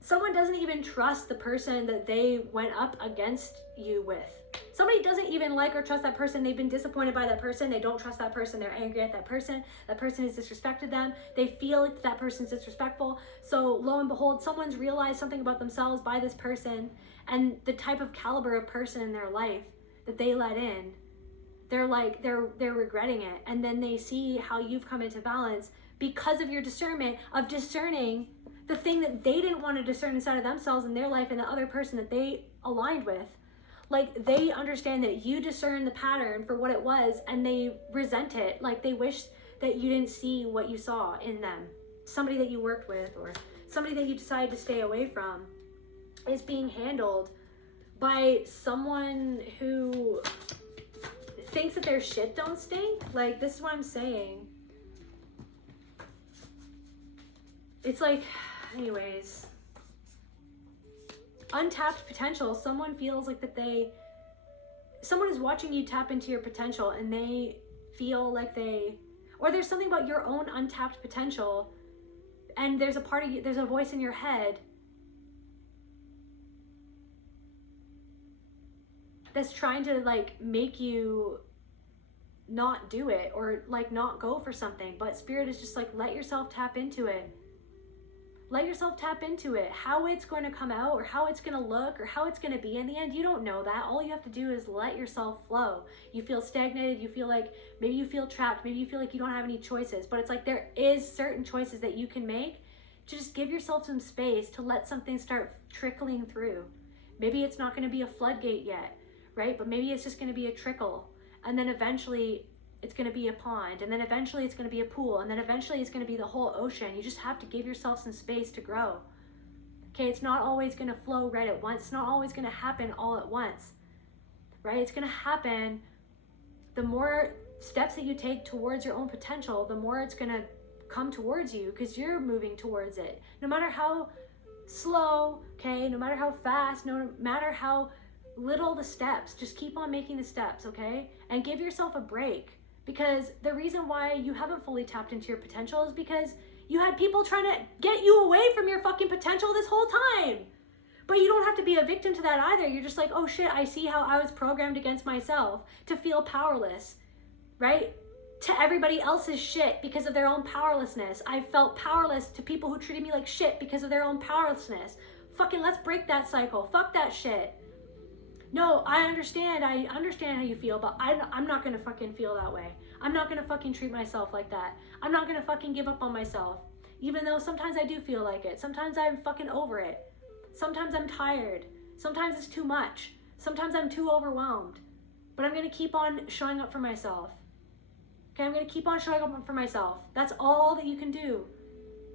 someone doesn't even trust the person that they went up against you with. Somebody doesn't even like or trust that person. They've been disappointed by that person. They don't trust that person. They're angry at that person. That person has disrespected them. They feel like that person's disrespectful. So lo and behold, someone's realized something about themselves by this person and the type of caliber of person in their life that they let in. They're like, they're regretting it. And then they see how you've come into balance because of your discernment of discerning the thing that they didn't want to discern inside of themselves in their life and the other person that they aligned with. Like, they understand that you discern the pattern for what it was, and they resent it. Like, they wish that you didn't see what you saw in them. Somebody that you worked with, or somebody that you decided to stay away from, is being handled by someone who thinks that their shit don't stink. Like, this is what I'm saying. It's like, anyways, untapped potential. Someone feels like that someone is watching you tap into your potential, and they feel like or there's something about your own untapped potential, and there's a part of you, there's a voice in your head that's trying to like make you not do it, or like not go for something. But Spirit is just like, let yourself tap into it. Let yourself tap into it. How it's going to come out, or how it's going to look, or how it's going to be in the end, you don't know that. All you have to do is let yourself flow. You feel stagnated. You feel like, maybe you feel trapped. Maybe you feel like you don't have any choices. But it's like, there is certain choices that you can make. Just give yourself some space to let something start trickling through. Maybe it's not going to be a floodgate yet, right? But maybe it's just going to be a trickle. And then eventually it's going to be a pond, and then eventually it's going to be a pool, and then eventually it's going to be the whole ocean. You just have to give yourself some space to grow. Okay, it's not always going to flow right at once. It's not always going to happen all at once, right? It's going to happen, the more steps that you take towards your own potential, the more it's going to come towards you, because you're moving towards it. No matter how slow, okay, no matter how fast, no matter how little the steps, just keep on making the steps, okay? And give yourself a break. Because the reason why you haven't fully tapped into your potential is because you had people trying to get you away from your fucking potential this whole time. But you don't have to be a victim to that either. You're just like, oh shit, I see how I was programmed against myself to feel powerless, right? To everybody else's shit because of their own powerlessness. I felt powerless to people who treated me like shit because of their own powerlessness. Fucking let's break that cycle. Fuck that shit. No, I understand how you feel, but I'm not gonna fucking feel that way. I'm not gonna fucking treat myself like that. I'm not gonna fucking give up on myself. Even though sometimes I do feel like it. Sometimes I'm fucking over it. Sometimes I'm tired. Sometimes it's too much. Sometimes I'm too overwhelmed. but I'm going to keep on showing up for myself. Okay, I'm going to keep on showing up for myself. That's all that you can do,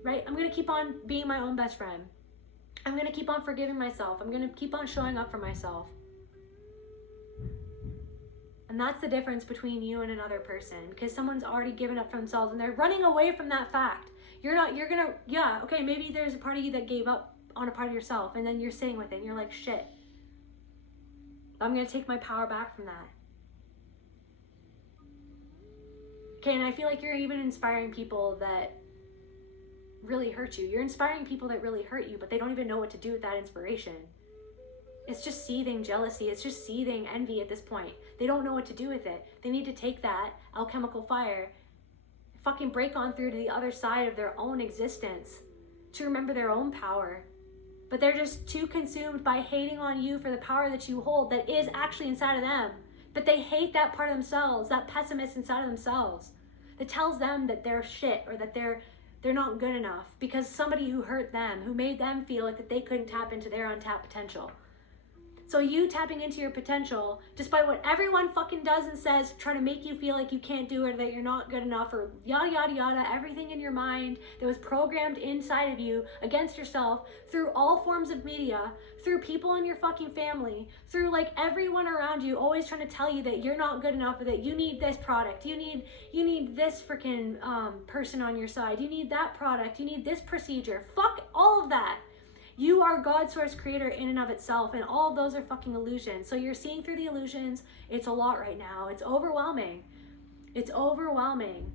right? I'm going to keep on being my own best friend. I'm going to keep on forgiving myself. I'm going to keep on showing up for myself. And that's the difference between you and another person, because someone's already given up for themselves and they're running away from that fact. Okay, maybe there's a part of you that gave up on a part of yourself, and then you're sitting with it and you're like, shit, I'm going to take my power back from that. Okay, and I feel like you're even inspiring people that really hurt you. You're inspiring people that really hurt you, but they don't even know what to do with that inspiration. It's just seething jealousy. It's just seething envy at this point. They don't know what to do with it. They need to take that alchemical fire, fucking break on through to the other side of their own existence to remember their own power. But they're just too consumed by hating on you for the power that you hold that is actually inside of them. But they hate that part of themselves, that pessimist inside of themselves that tells them that they're shit or that they're not good enough because somebody who hurt them, who made them feel like that they couldn't tap into their untapped potential. So you tapping into your potential, despite what everyone fucking does and says, try to make you feel like you can't do it or that you're not good enough or yada, yada, yada, everything in your mind that was programmed inside of you against yourself through all forms of media, through people in your fucking family, through like everyone around you always trying to tell you that you're not good enough or that you need this product, you need this freaking person on your side, you need that product, you need this procedure. Fuck all of that. You are God's source creator in and of itself, and all of those are fucking illusions. So you're seeing through the illusions. It's a lot right now. It's overwhelming. It's overwhelming.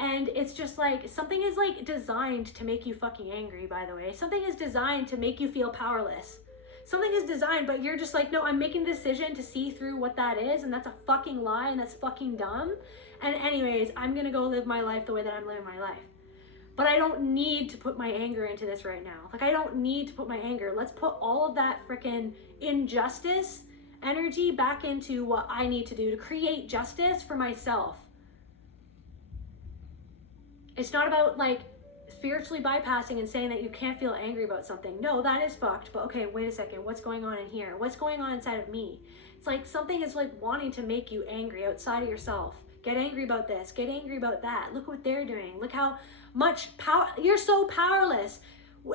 And it's just like, something is like designed to make you fucking angry, by the way. Something is designed to make you feel powerless. Something is designed, but you're just like, no, I'm making the decision to see through what that is, and that's a fucking lie, and that's fucking dumb. And anyways, I'm gonna go live my life the way that I'm living my life. But I don't need to put my anger into this right now. Like, I don't need to put my anger. Let's put all of that freaking injustice energy back into what I need to do to create justice for myself. It's not about like spiritually bypassing and saying that you can't feel angry about something. No, that is fucked. But okay, wait a second. What's going on in here? What's going on inside of me? It's like something is like wanting to make you angry outside of yourself. Get angry about this. Get angry about that. Look what they're doing. Look how much power. You're so powerless.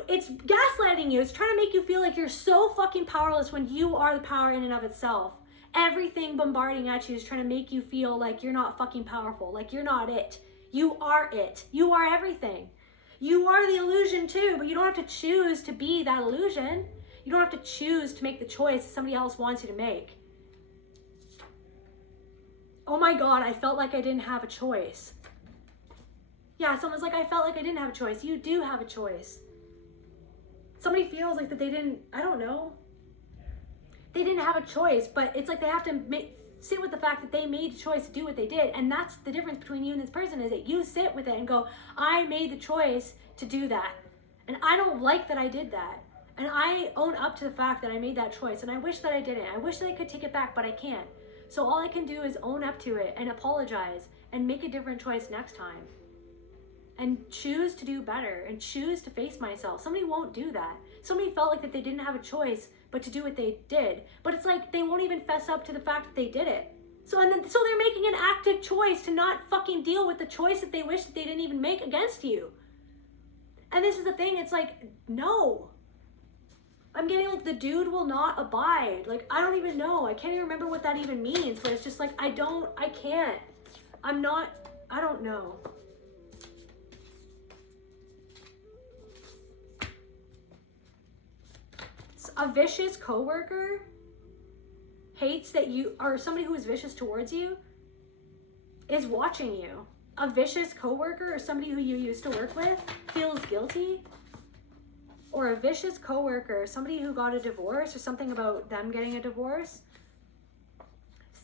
It's gaslighting you. It's trying to make you feel like you're so fucking powerless when you are the power in and of itself. Everything bombarding at you is trying to make you feel like you're not fucking powerful. Like you're not it. You are it. You are everything. You are the illusion too, but you don't have to choose to be that illusion. You don't have to choose to make the choice somebody else wants you to make. Oh my God, I felt like I didn't have a choice. Yeah, someone's like, I felt like I didn't have a choice. You do have a choice. Somebody feels like that they didn't, I don't know. They didn't have a choice, but it's like they have to sit with the fact that they made a choice to do what they did. And that's the difference between you and this person, is that you sit with it and go, I made the choice to do that. And I don't like that I did that. And I own up to the fact that I made that choice. And I wish that I didn't. I wish that I could take it back, but I can't. So all I can do is own up to it and apologize and make a different choice next time. And choose to do better and choose to face myself. Somebody won't do that. Somebody felt like that they didn't have a choice but to do what they did. But it's like they won't even fess up to the fact that they did it. So they're making an active choice to not fucking deal with the choice that they wish that they didn't even make against you. And this is the thing, it's like, no. I'm getting like the dude will not abide. Like, I don't even know. I can't even remember what that even means, but it's just like, I can't. I don't know. A vicious coworker hates that you, or somebody who is vicious towards you is watching you. A vicious coworker or somebody who you used to work with feels guilty. Or a vicious coworker, somebody who got a divorce or something about them getting a divorce.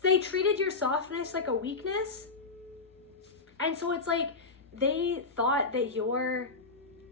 They treated your softness like a weakness. And so it's like they thought that you're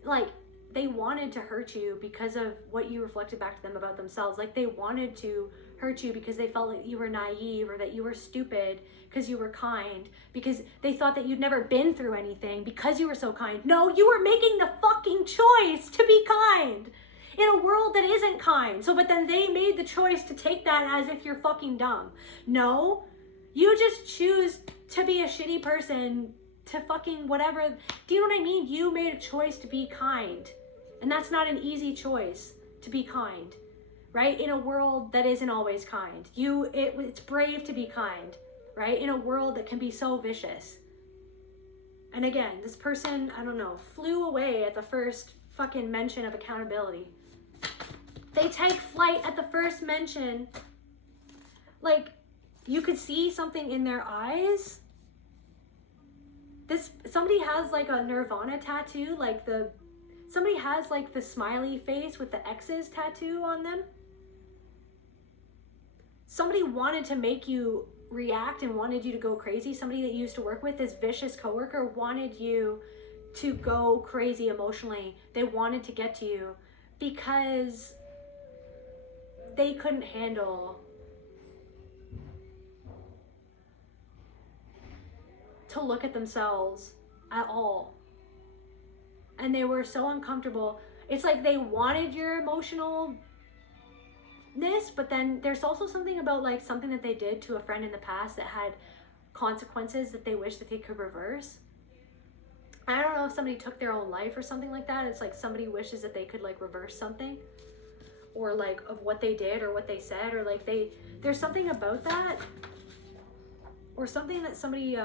like, they wanted to hurt you because of what you reflected back to them about themselves. Like they wanted to hurt you because they felt like you were naive or that you were stupid because you were kind, because they thought that you'd never been through anything because you were so kind. No, you were making the fucking choice to be kind. in a world that isn't kind. So, but then they made the choice to take that as if you're fucking dumb. No, you just choose to be a shitty person, to fucking whatever. Do you know what I mean? You made a choice to be kind. And that's not an easy choice, to be kind, right? In a world that isn't always kind. It's brave to be kind, right? In a world that can be so vicious. And again, this person, I don't know, flew away at the first fucking mention of accountability. They take flight at the first mention. Like, you could see something in their eyes. Somebody has like a Nirvana tattoo, somebody has like the smiley face with the X's tattoo on them. Somebody wanted to make you react and wanted you to go crazy. Somebody that you used to work with, this vicious coworker, wanted you to go crazy emotionally. They wanted to get to you because they couldn't handle to look at themselves at all. And they were so uncomfortable. It's like they wanted your emotionalness, but then there's also something about like something that they did to a friend in the past that had consequences that they wish that they could reverse. I don't know if somebody took their own life or something like that. It's like somebody wishes that they could like reverse something, or like of what they did or what they said, or like there's something about that, or something that somebody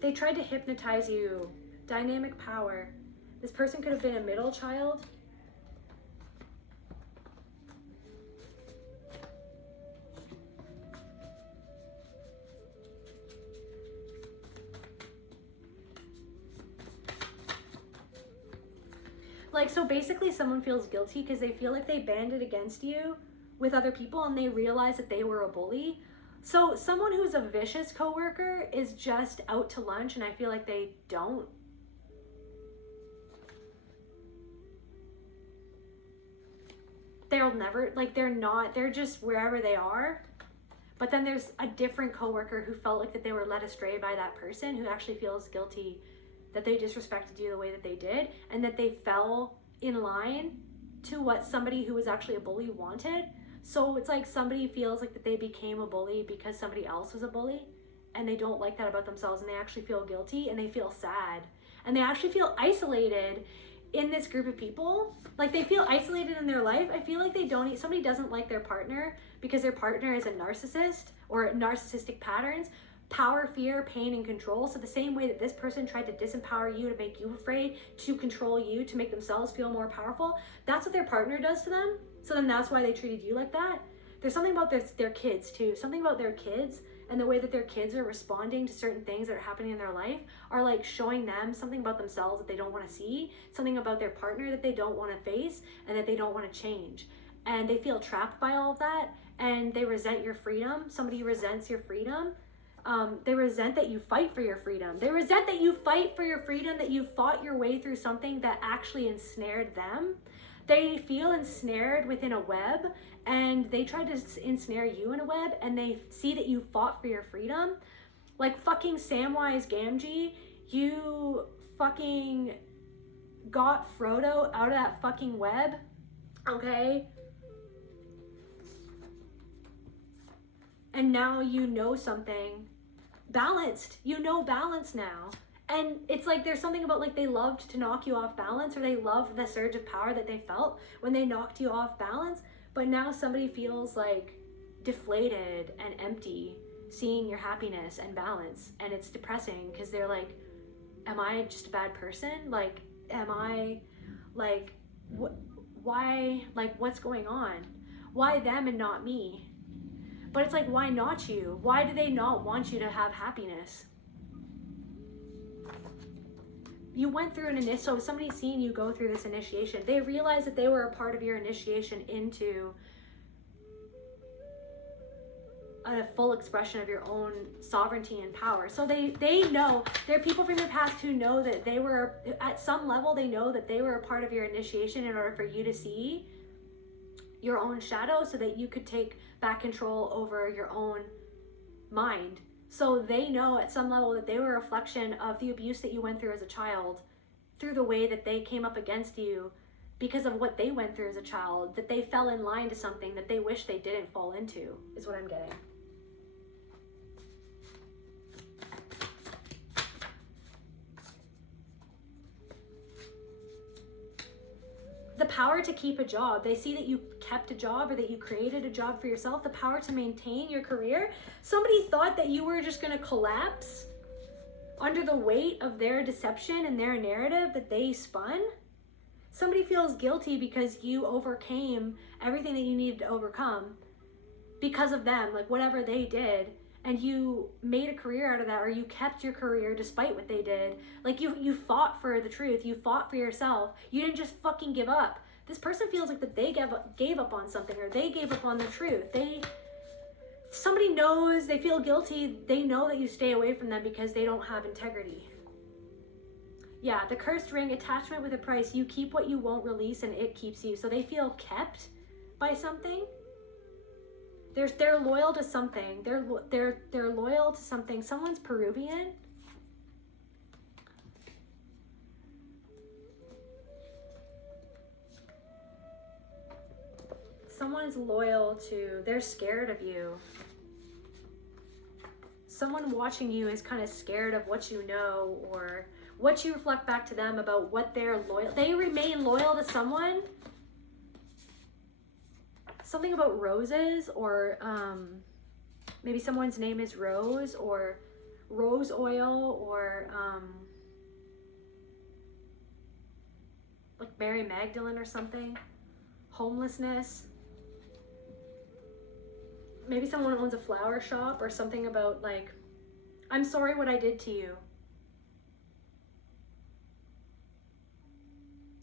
they tried to hypnotize you. Dynamic power. This person could have been a middle child. Like, so basically someone feels guilty because they feel like they banded against you with other people and they realize that they were a bully. So someone who's a vicious coworker is just out to lunch and I feel like they don't. They'll never, like they're just wherever they are. But then there's a different coworker who felt like that they were led astray by that person, who actually feels guilty that they disrespected you the way that they did and that they fell in line to what somebody who was actually a bully wanted. So it's like somebody feels like that they became a bully because somebody else was a bully, and they don't like that about themselves, and they actually feel guilty and they feel sad and they actually feel isolated in this group of people. Like they feel isolated in their life. I feel like somebody doesn't like their partner because their partner is a narcissist or narcissistic patterns, power, fear, pain, and control. So the same way that this person tried to disempower you to make you afraid, to control you, to make themselves feel more powerful, that's what their partner does to them. So then that's why they treated you like that. There's something about their kids too. Something about their kids and the way that their kids are responding to certain things that are happening in their life are like showing them something about themselves that they don't want to see, something about their partner that they don't want to face and that they don't want to change. And they feel trapped by all of that, and they resent your freedom. Somebody resents your freedom. They resent that you fight for your freedom. They resent that you fight for your freedom, that you fought your way through something that actually ensnared them. They feel ensnared within a web, and they try to ensnare you in a web, and they see that you fought for your freedom. Like fucking Samwise Gamgee, you fucking got Frodo out of that fucking web, okay? And now you know something balanced. You know balance now. And it's like there's something about like they loved to knock you off balance, or they loved the surge of power that they felt when they knocked you off balance. But now somebody feels like deflated and empty seeing your happiness and balance. And it's depressing because they're like, am I just a bad person? Like, am I like, why, like what's going on? Why them and not me? But it's like, why not you? Why do they not want you to have happiness? You went through an initiation, so somebody's seen you go through this initiation. They realized that they were a part of your initiation into a full expression of your own sovereignty and power. So they know, there are people from your past who know that they were, at some level, they know that they were a part of your initiation in order for you to see your own shadow so that you could take back control over your own mind. So they know at some level that they were a reflection of the abuse that you went through as a child through the way that they came up against you because of what they went through as a child, that they fell in line to something that they wish they didn't fall into, is what I'm getting. The power to keep a job. They see that you kept a job or that you created a job for yourself. The power to maintain your career. Somebody thought that you were just going to collapse under the weight of their deception and their narrative that they spun. Somebody feels guilty because you overcame everything that you needed to overcome because of them, like whatever they did, and you made a career out of that, or you kept your career despite what they did. Like you fought for the truth, you fought for yourself. You didn't just fucking give up. This person feels like that they gave up on something, or they gave up on the truth. Somebody knows, they feel guilty, they know that you stay away from them because they don't have integrity. Yeah, the cursed ring, attachment with a price. You keep what you won't release and it keeps you. So they feel kept by something. They're loyal to something. They're loyal to something. Someone's Peruvian. Someone's loyal to, they're scared of you. Someone watching you is kind of scared of what you know or what you reflect back to them about what they're loyal. They remain loyal to someone. Something about roses, or maybe someone's name is Rose, or rose oil, or like Mary Magdalene or something. Homelessness. Maybe someone owns a flower shop, or something about like, I'm sorry what I did to you.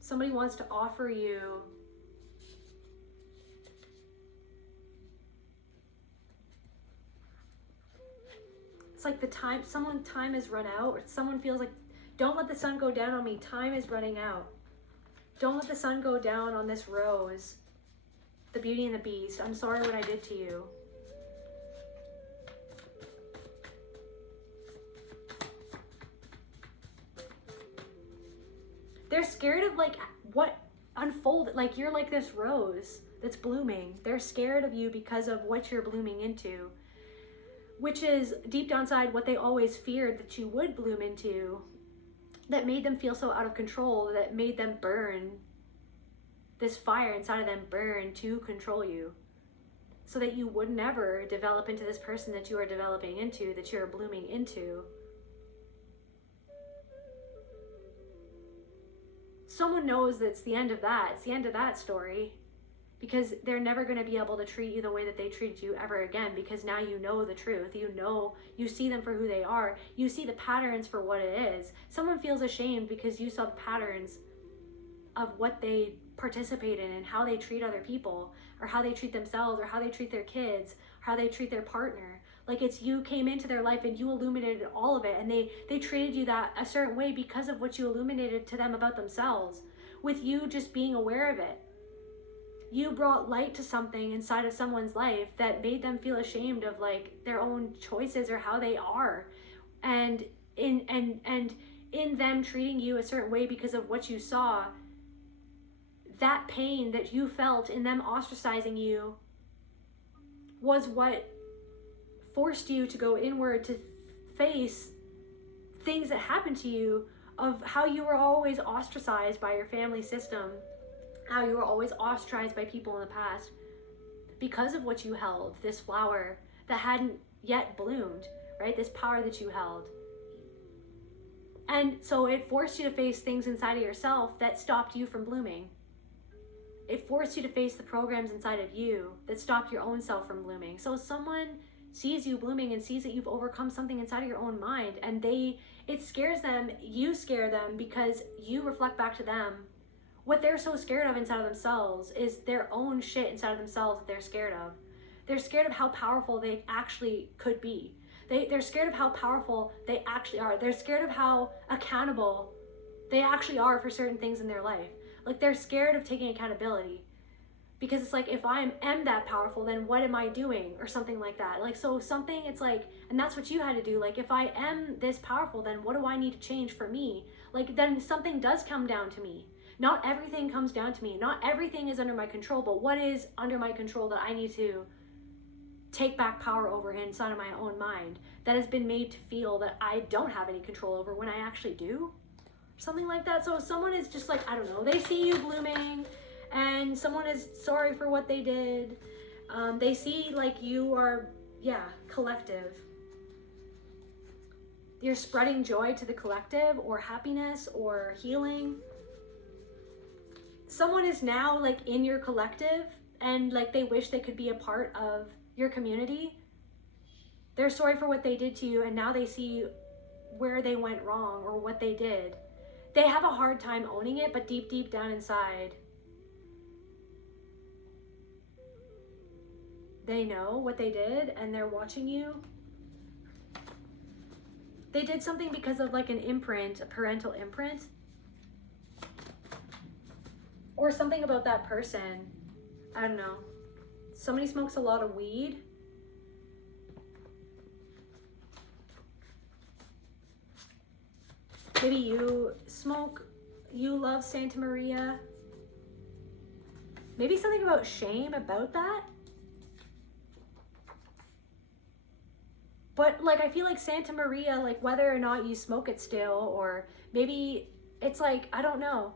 Somebody wants to offer you it's like the time has run out, or someone feels like, don't let the sun go down on me, time is running out. Don't let the sun go down on this rose, the Beauty and the Beast. I'm sorry what I did to you. They're scared of like what unfolded, like you're like this rose that's blooming. They're scared of you because of what you're blooming into, which is deep down inside what they always feared that you would bloom into, that made them feel so out of control, that made them burn, this fire inside of them burn to control you, so that you would never develop into this person that you are developing into, that you're blooming into. Someone knows that it's the end of that. It's the end of that story, because they're never going to be able to treat you the way that they treated you ever again, because now you know the truth. You see them for who they are. You see the patterns for what it is. Someone feels ashamed because you saw the patterns of what they participate in and how they treat other people, or how they treat themselves, or how they treat their kids, or how they treat their partner. Like it's you came into their life and you illuminated all of it, and they treated you that a certain way because of what you illuminated to them about themselves, with you just being aware of it. You brought light to something inside of someone's life that made them feel ashamed of like their own choices or how they are, and in them treating you a certain way because of what you saw. That pain that you felt in them ostracizing you was what forced you to go inward to face things that happened to you, of how you were always ostracized by your family system, how you were always ostracized by people in the past because of what you held, this flower that hadn't yet bloomed, right? This power that you held. And so it forced you to face things inside of yourself that stopped you from blooming. It forced you to face the programs inside of you that stopped your own self from blooming. So someone sees you blooming and sees that you've overcome something inside of your own mind, and it scares them. You scare them because you reflect back to them what they're so scared of inside of themselves, is their own shit inside of themselves that they're scared of. They're scared of how powerful they actually could be. They're scared of how powerful they actually are. They're scared of how accountable they actually are for certain things in their life. Like they're scared of taking accountability Because it's like, if I am that powerful, then what am I doing? Or something like that. Like, so something, it's like, and that's what you had to do. Like, if I am this powerful, then what do I need to change for me? Like, then something does come down to me. Not everything comes down to me. Not everything is under my control, but what is under my control that I need to take back power over inside of my own mind that has been made to feel that I don't have any control over when I actually do? Something like that. So if someone is just like, I don't know, they see you blooming, and someone is sorry for what they did. They see like you are, collective. You're spreading joy to the collective, or happiness, or healing. Someone is now like in your collective, and like they wish they could be a part of your community. They're sorry for what they did to you, and now they see where they went wrong or what they did. They have a hard time owning it, but deep down inside, they know what they did, and they're watching you. They did something because of like an imprint, a parental imprint, or something about that person. I don't know. Somebody smokes a lot of weed. Maybe you smoke, you love Santa Maria. Maybe something about shame about that. But like, I feel like Santa Maria, like whether or not you smoke it still, or maybe it's like, I don't know,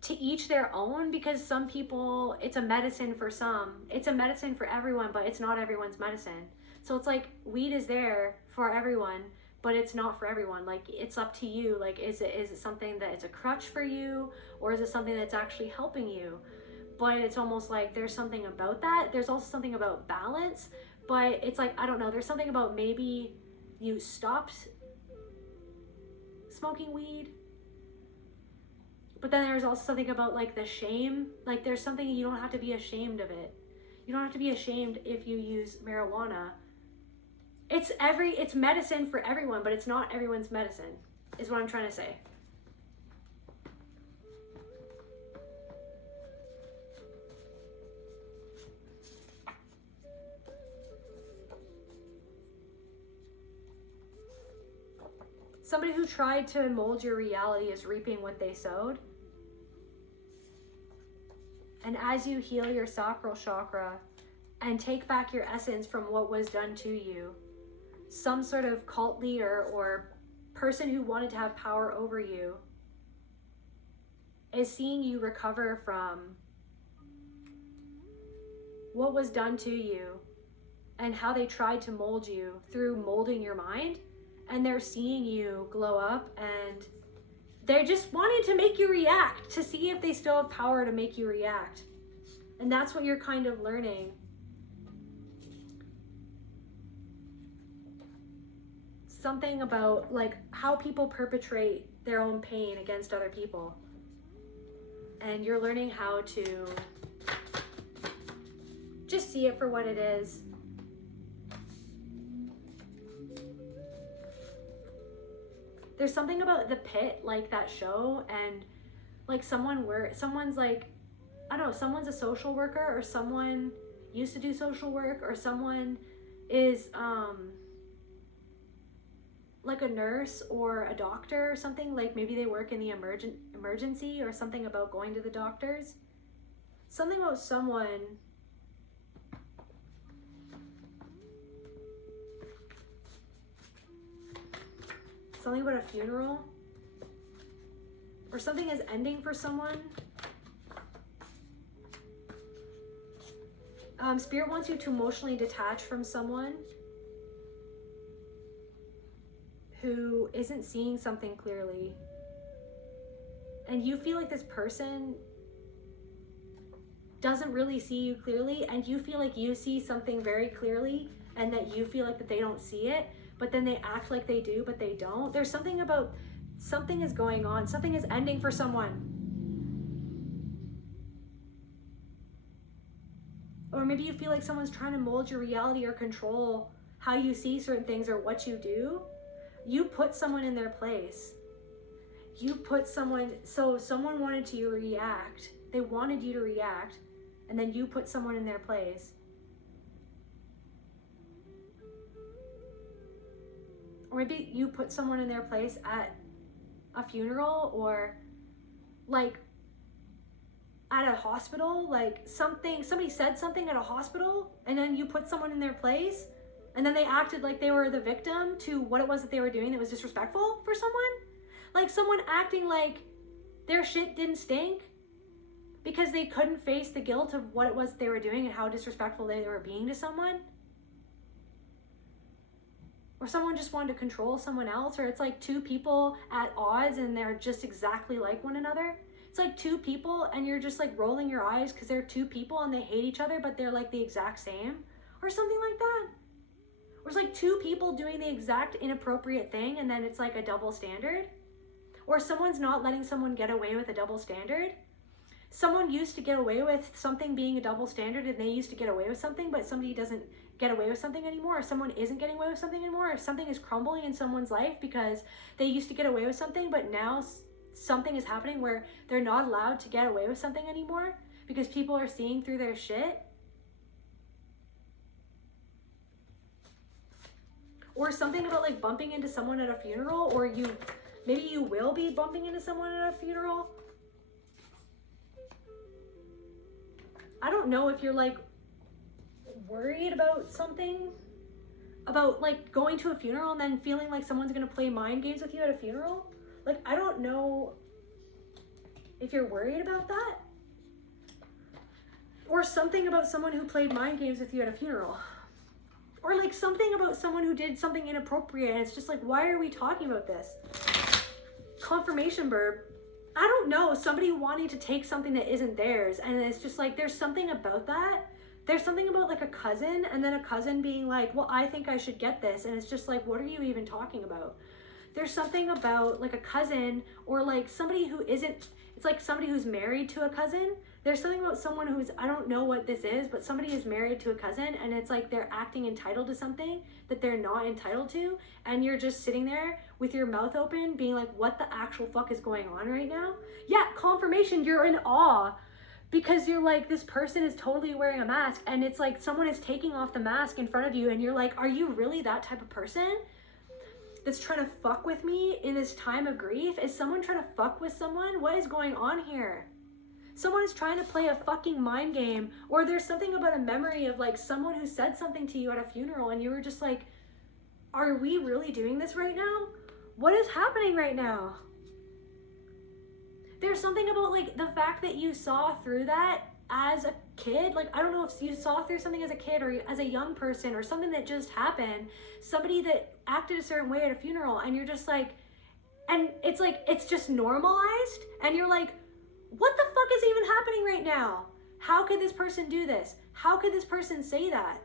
to each their own, because some people, it's a medicine for some. It's a medicine for everyone, but it's not everyone's medicine. So it's like, weed is there for everyone, but it's not for everyone. Like, it's up to you. Like, is it something that it's a crutch for you, or is it something that's actually helping you? But it's almost like there's something about that. There's also something about balance. But it's like, I don't know, there's something about maybe you stopped smoking weed. But then there's also something about like the shame. Like, there's something, you don't have to be ashamed of it. You don't have to be ashamed if you use marijuana. It's medicine for everyone, but it's not everyone's medicine, is what I'm trying to say. Somebody who tried to mold your reality is reaping what they sowed. And as you heal your sacral chakra and take back your essence from what was done to you, some sort of cult leader or person who wanted to have power over you is seeing you recover from what was done to you and how they tried to mold you through molding your mind. And they're seeing you glow up, and they're just wanting to make you react, to see if they still have power to make you react. And that's what you're kind of learning. Something about like how people perpetrate their own pain against other people. And you're learning how to just see it for what it is. There's something about The Pit, like that show, and like someone's like, I don't know, someone's a social worker, or someone used to do social work, or someone is like a nurse or a doctor or something. Like maybe they work in the emergency, or something about going to the doctors. Something about someone something about a funeral, or something is ending for someone. Spirit wants you to emotionally detach from someone who isn't seeing something clearly. And you feel like this person doesn't really see you clearly, and you feel like you see something very clearly, and that you feel like that they don't see it. But then they act like they do, but they don't. There's something about, something is going on. Something is ending for someone. Or maybe you feel like someone's trying to mold your reality or control how you see certain things or what you do. You put someone in their place. you put someone, so someone wanted to react, they wanted you to react, and then you put someone in their place. Or maybe you put someone in their place at a funeral, or like at a hospital, like somebody said something at a hospital, and then you put someone in their place, and then they acted like they were the victim to what it was that they were doing that was disrespectful for someone. Like someone acting like their shit didn't stink because they couldn't face the guilt of what it was they were doing and how disrespectful they were being to someone. Or someone just wanted to control someone else, or it's like two people at odds and they're just exactly like one another. It's like two people and you're just like rolling your eyes because they're two people and they hate each other, but they're like the exact same, or something like that. Or it's like two people doing the exact inappropriate thing and then it's like a double standard. Or someone's not letting someone get away with a double standard. Someone used to get away with something being a double standard and they used to get away with something, but somebody doesn't get away with something anymore, or someone isn't getting away with something anymore, if something is crumbling in someone's life because they used to get away with something, but now something is happening where they're not allowed to get away with something anymore because people are seeing through their shit. Or something about like bumping into someone at a funeral, or maybe you will be bumping into someone at a funeral. I don't know if you're like worried about something, about like going to a funeral and then feeling like someone's gonna play mind games with you at a funeral. Like, I don't know if you're worried about that. Or something about someone who played mind games with you at a funeral. Or like something about someone who did something inappropriate and it's just like, why are we talking about this? Confirmation verb. I don't know, somebody wanting to take something that isn't theirs, and it's just like, there's something about that. There's something about like a cousin, and then a cousin being like, well, I think I should get this, and it's just like, what are you even talking about? There's something about like a cousin, or like somebody who isn't, it's like somebody who's married to a cousin. There's something about someone who's, I don't know what this is, but somebody is married to a cousin, and it's like they're acting entitled to something that they're not entitled to, and you're just sitting there with your mouth open being like, what the actual fuck is going on right now? Yeah, confirmation, you're in awe because you're like, this person is totally wearing a mask, and it's like someone is taking off the mask in front of you, and you're like, are you really that type of person that's trying to fuck with me in this time of grief? Is someone trying to fuck with someone? What is going on here? Someone is trying to play a fucking mind game, or there's something about a memory of like someone who said something to you at a funeral and you were just like, are we really doing this right now? What is happening right now? There's something about like the fact that you saw through that as a kid. Like, I don't know if you saw through something as a kid or as a young person, or something that just happened, somebody that acted a certain way at a funeral, and you're just like, and it's like, it's just normalized, and you're like, what the fuck is even happening right now? How could this person do this? How could this person say that?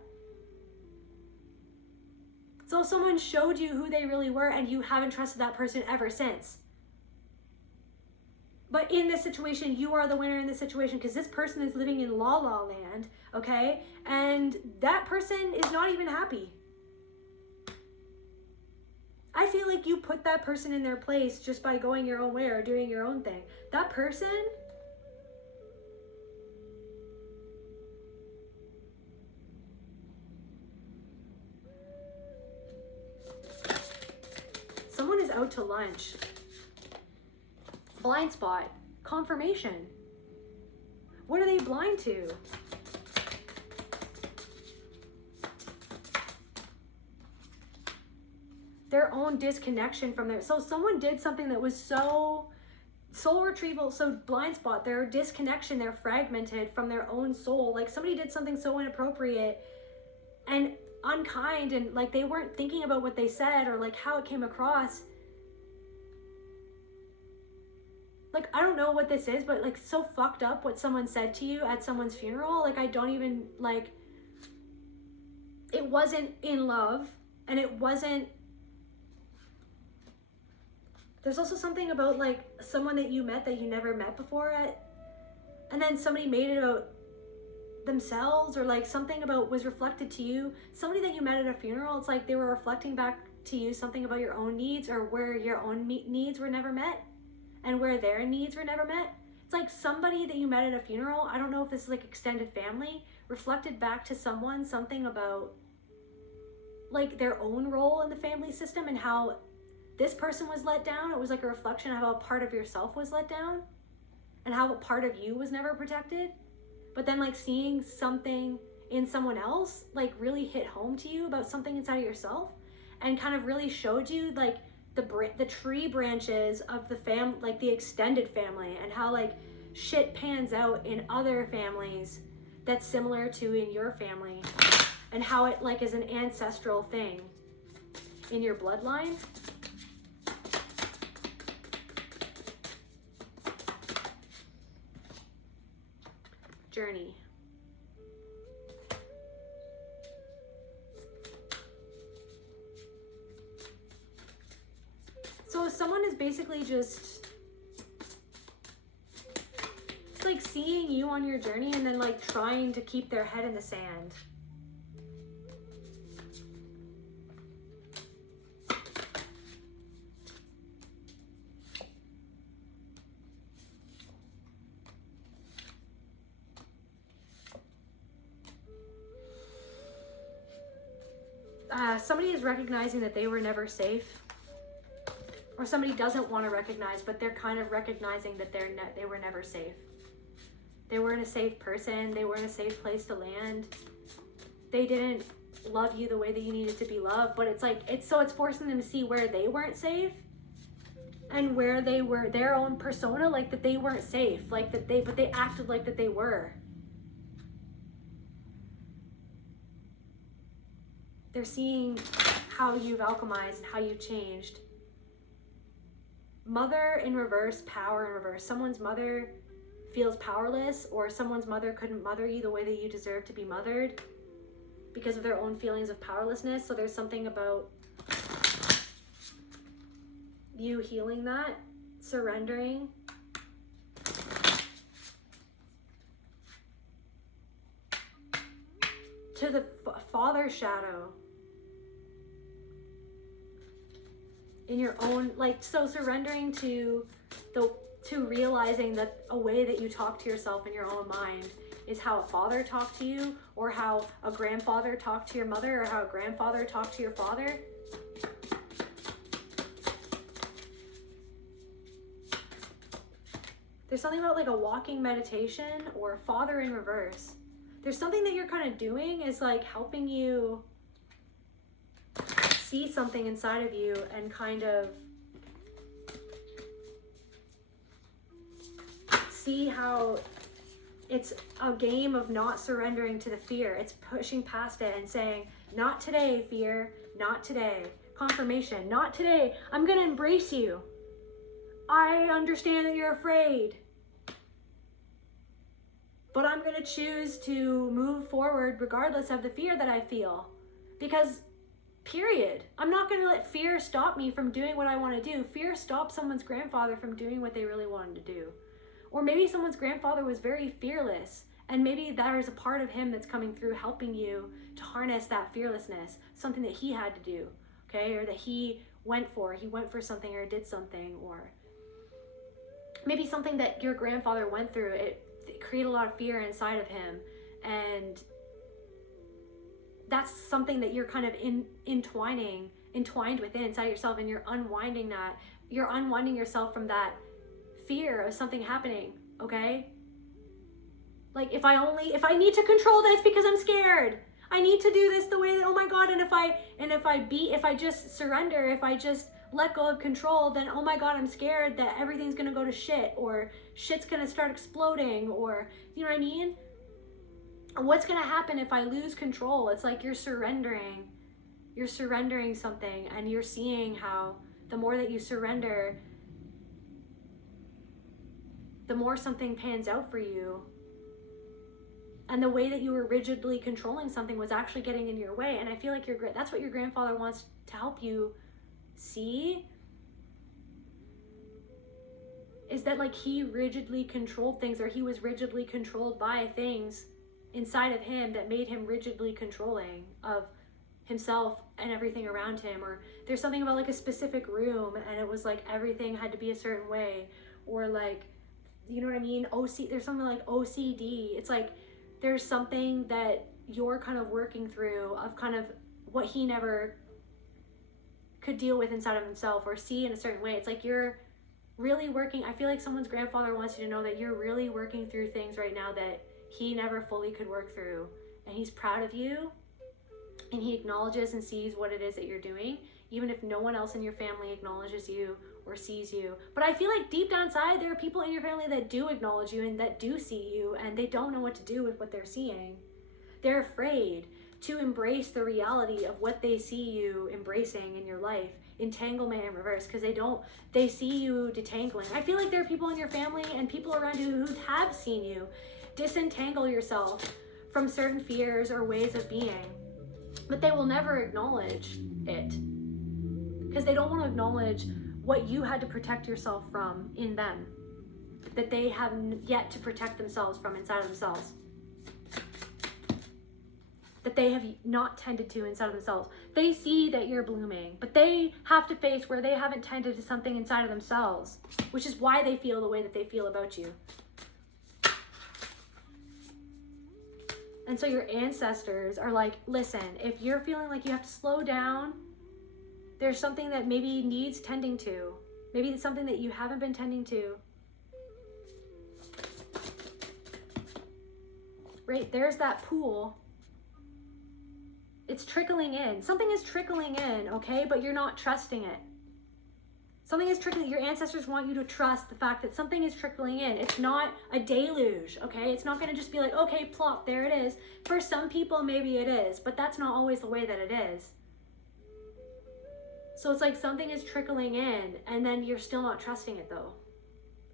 So someone showed you who they really were and you haven't trusted that person ever since. But in this situation, you are the winner in this situation because this person is living in la la land, okay? And that person is not even happy. I feel like you put that person in their place just by going your own way or doing your own thing. That person, someone is out to lunch. Blind spot. Confirmation. What are they blind to? Their own disconnection from their, so someone did something that was so soul retrieval, so blind spot, their disconnection, they're fragmented from their own soul. Like somebody did something so inappropriate and unkind, and like they weren't thinking about what they said or like how it came across. Like, I don't know what this is, but like so fucked up what someone said to you at someone's funeral. Like, I don't even, like, it wasn't in love, and it wasn't. There's also something about like someone that you met that you never met before and then somebody made it about themselves, or like something about was reflected to you. Somebody that you met at a funeral, it's like they were reflecting back to you something about your own needs, or where your own needs were never met. and where their needs were never met. It's like somebody that you met at a funeral, I don't know if this is like extended family, reflected back to someone something about like their own role in the family system and how this person was let down. It was like a reflection of how a part of yourself was let down and how a part of you was never protected. But then like seeing something in someone else like really hit home to you about something inside of yourself and kind of really showed you like the tree branches of the like the extended family and how like shit pans out in other families that's similar to in your family and how it like is an ancestral thing in your bloodline. Journey. So someone is basically just it's like seeing you on your journey and then like trying to keep their head in the sand. Somebody is recognizing that they were never safe. Or somebody doesn't want to recognize, but they're kind of recognizing that they were never safe. They weren't a safe person. They weren't a safe place to land. They didn't love you the way that you needed to be loved. But it's like it's forcing them to see where they weren't safe, and where they were their own persona, like that they weren't safe, like that but they acted like that they were. They're seeing how you've alchemized and how you've changed. Mother in reverse, power in reverse. Someone's mother feels powerless, or someone's mother couldn't mother you the way that you deserve to be mothered because of their own feelings of powerlessness. So there's something about you healing that, surrendering. To the father shadow. In your own, like, so surrendering to realizing that a way that you talk to yourself in your own mind is how a father talked to you, or how a grandfather talked to your mother, or how a grandfather talked to your father. There's something about like a walking meditation or father in reverse. There's something that you're kind of doing is like helping you see something inside of you and kind of see how it's a game of not surrendering to the fear. It's pushing past it and saying, not today, fear, not today. Confirmation, not today. I'm gonna embrace you. I understand that you're afraid, but I'm gonna choose to move forward regardless of the fear that I feel, because period. I'm not going to let fear stop me from doing what I want to do. Fear stops someone's grandfather from doing what they really wanted to do. Or maybe someone's grandfather was very fearless, and maybe there is a part of him that's coming through helping you to harness that fearlessness, something that he had to do, okay? Or that he went for something or did something, or maybe something that your grandfather went through, it created a lot of fear inside of him, and that's something that you're kind of entwined within inside yourself, and you're unwinding that. You're unwinding yourself from that fear of something happening, okay? Like if I need to control this because I'm scared. I need to do this the way that, oh my God, and if I just surrender, if I just let go of control, then oh my God, I'm scared that everything's gonna go to shit, or shit's gonna start exploding, or you know what I mean? What's gonna happen if I lose control? It's like you're surrendering something, and you're seeing how the more that you surrender, the more something pans out for you. And the way that you were rigidly controlling something was actually getting in your way. And I feel like that's what your grandfather wants to help you see, is that like he rigidly controlled things, or he was rigidly controlled by things inside of him that made him rigidly controlling of himself and everything around him. Or there's something about like a specific room, and it was like everything had to be a certain way, or like, you know what I mean? There's something like OCD. It's like there's something that you're kind of working through of kind of what he never could deal with inside of himself or see in a certain way. It's like you're really working. I feel like someone's grandfather wants you to know that you're really working through things right now that he never fully could work through. And he's proud of you, and he acknowledges and sees what it is that you're doing, even if no one else in your family acknowledges you or sees you. But I feel like deep down inside, there are people in your family that do acknowledge you and that do see you, and they don't know what to do with what they're seeing. They're afraid to embrace the reality of what they see you embracing in your life, entanglement in reverse, because they see you detangling. I feel like there are people in your family and people around you who have seen you disentangle yourself from certain fears or ways of being, but they will never acknowledge it because they don't want to acknowledge what you had to protect yourself from in them, that they have yet to protect themselves from inside of themselves, that they have not tended to inside of themselves. They see that you're blooming, but they have to face where they haven't tended to something inside of themselves, which is why they feel the way that they feel about you. And so your ancestors are like, listen, if you're feeling like you have to slow down, there's something that maybe needs tending to. Maybe it's something that you haven't been tending to. Right, there's that pool. It's trickling in. Something is trickling in, okay? But you're not trusting it. Something is trickling. Your ancestors want you to trust the fact that something is trickling in. It's not a deluge, okay? It's not going to just be like, okay, plop, there it is. For some people, maybe it is, but that's not always the way that it is. So it's like something is trickling in, and then you're still not trusting it, though.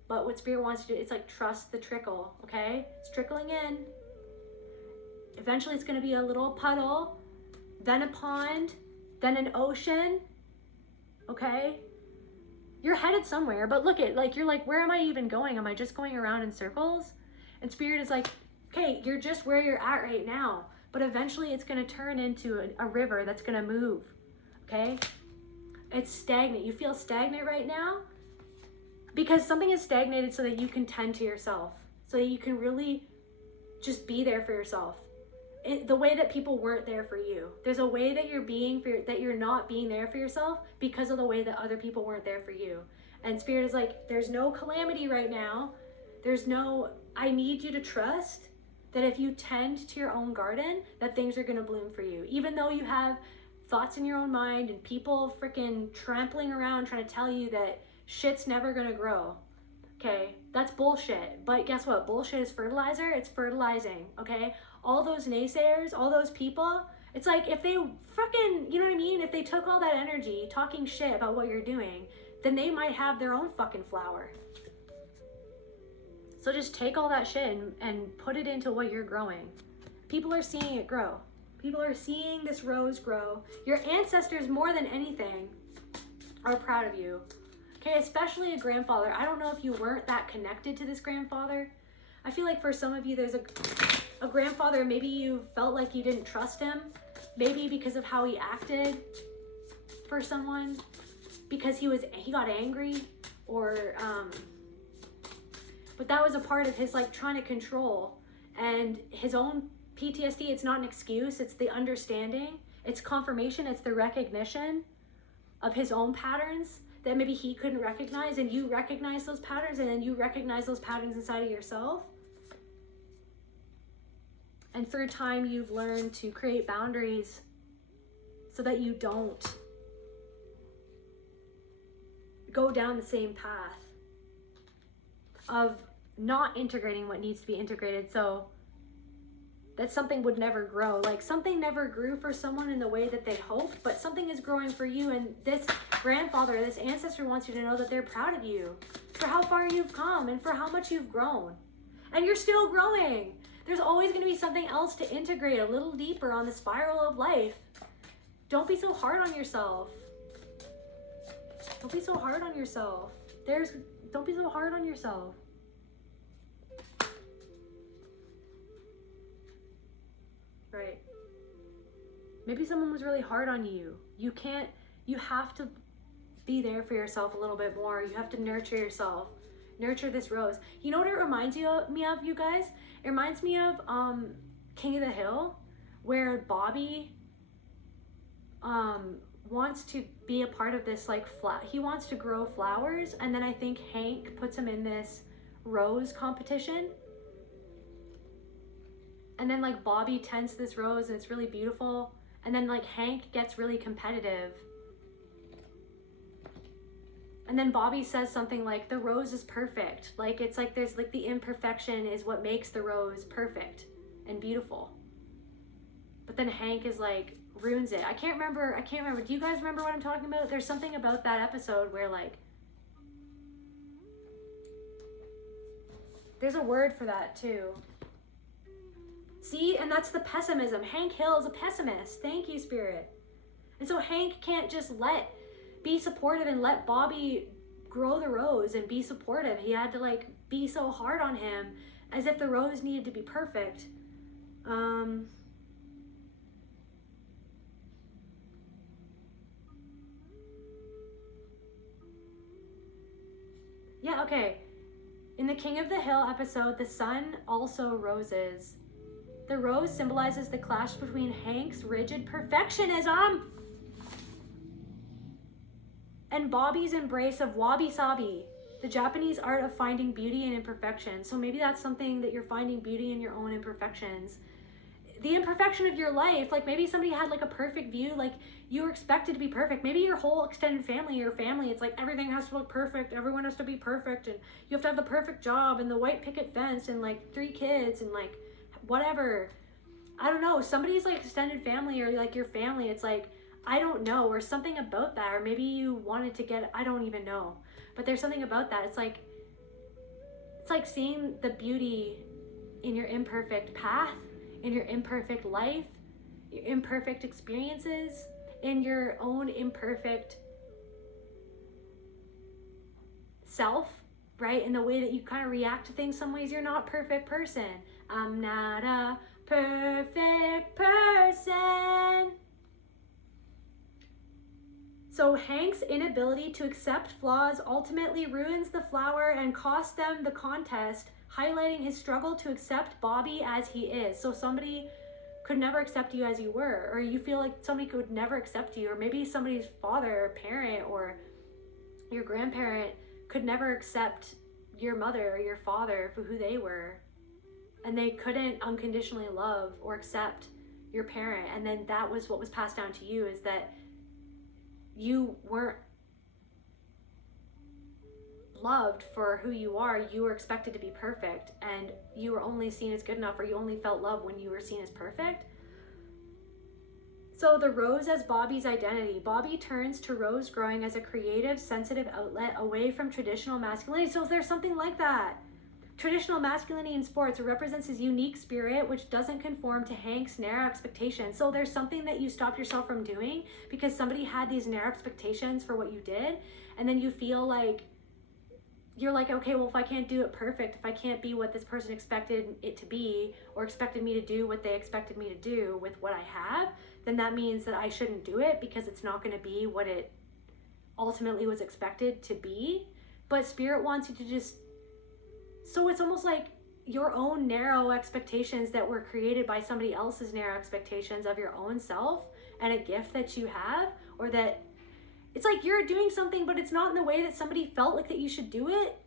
But what Spirit wants you to do, it's like trust the trickle, okay? It's trickling in. Eventually, it's going to be a little puddle, then a pond, then an ocean, okay? You're headed somewhere, but look at, like, you're like, where am I even going? Am I just going around in circles? And Spirit is like, okay, you're just where you're at right now, but eventually it's going to turn into a river that's going to move, okay? It's stagnant. You feel stagnant right now because something is stagnated so that you can tend to yourself, so that you can really just be there for yourself. The way that people weren't there for you. There's a way that you're not being there for yourself because of the way that other people weren't there for you. And Spirit is like, there's no calamity right now. I need you to trust that if you tend to your own garden, that things are going to bloom for you. Even though you have thoughts in your own mind and people freaking trampling around trying to tell you that shit's never going to grow. Okay, that's bullshit. But guess what? Bullshit is fertilizer. It's fertilizing, okay? All those naysayers, all those people, it's like if they freaking, you know what I mean? If they took all that energy talking shit about what you're doing, then they might have their own fucking flower. So just take all that shit and put it into what you're growing. People are seeing it grow. People are seeing this rose grow. Your ancestors, more than anything, are proud of you. Okay, especially a grandfather. I don't know if you weren't that connected to this grandfather. I feel like for some of you, there's a grandfather, maybe you felt like you didn't trust him, maybe because of how he acted for someone, because he got angry, or but that was a part of his like trying to control and his own PTSD. It's not an excuse, it's the understanding, it's confirmation, it's the recognition of his own patterns that maybe he couldn't recognize, and you recognize those patterns, and then you recognize those patterns inside of yourself. And through time, you've learned to create boundaries so that you don't go down the same path of not integrating what needs to be integrated, so that something would never grow. Like something never grew for someone in the way that they hoped, but something is growing for you. And this grandfather, this ancestor wants you to know that they're proud of you for how far you've come and for how much you've grown. And you're still growing. There's always going to be something else to integrate a little deeper on the spiral of life. Don't be so hard on yourself. Don't be so hard on yourself. Don't be so hard on yourself. Right. Maybe someone was really hard on you. You have to be there for yourself a little bit more. You have to nurture yourself. Nurture this rose. You know what it reminds me of, you guys? It reminds me of King of the Hill, where Bobby wants to be a part of this, like, he wants to grow flowers, and then I think Hank puts him in this rose competition. And then, like, Bobby tends this rose and it's really beautiful. And then, like, Hank gets really competitive. And then Bobby says something like, the rose is perfect. Like, it's like there's, like, the imperfection is what makes the rose perfect and beautiful. But then Hank is like, ruins it. I can't remember. Do you guys remember what I'm talking about? There's something about that episode where, like, there's a word for that too. See, and that's the pessimism. Hank Hill is a pessimist. Thank you, Spirit. And so Hank can't just be supportive and let Bobby grow the rose and be supportive. He had to, like, be so hard on him as if the rose needed to be perfect. Yeah, okay. In the King of the Hill episode, the sun also roses. The rose symbolizes the clash between Hank's rigid perfectionism and Bobby's embrace of wabi-sabi, the Japanese art of finding beauty in imperfection. So maybe that's something that you're finding beauty in your own imperfections. The imperfection of your life, like maybe somebody had like a perfect view, like you were expected to be perfect. Maybe your whole extended family, your family, it's like everything has to look perfect. Everyone has to be perfect, and you have to have the perfect job and the white picket fence and like 3 kids and like whatever. I don't know. Somebody's like extended family or like your family, it's like, I don't know, or something about that, or maybe you wanted to get, I don't even know. But there's something about that. It's like seeing the beauty in your imperfect path, in your imperfect life, your imperfect experiences, in your own imperfect self, right? In the way that you kind of react to things. Some ways you're not a perfect person. I'm not a perfect person. So Hank's inability to accept flaws ultimately ruins the flower and costs them the contest, highlighting his struggle to accept Bobby as he is. So somebody could never accept you as you were, or you feel like somebody could never accept you, or maybe somebody's father or parent or your grandparent could never accept your mother or your father for who they were, and they couldn't unconditionally love or accept your parent. And then that was what was passed down to you, is that you weren't loved for who you are. You were expected to be perfect, and you were only seen as good enough, or you only felt love when you were seen as perfect. So the rose as Bobby's identity. Bobby turns to rose growing as a creative, sensitive outlet away from traditional masculinity. So there's something like that. Traditional masculinity in sports, it represents his unique spirit, which doesn't conform to Hank's narrow expectations. So there's something that you stopped yourself from doing because somebody had these narrow expectations for what you did, and then you feel like, you're like, okay, well, if I can't do it perfect, if I can't be what this person expected it to be, or expected me to do what they expected me to do with what I have, then that means that I shouldn't do it because it's not going to be what it ultimately was expected to be. But Spirit wants you to just, so it's almost like your own narrow expectations that were created by somebody else's narrow expectations of your own self, and a gift that you have, or that it's like you're doing something, but it's not in the way that somebody felt like that you should do it.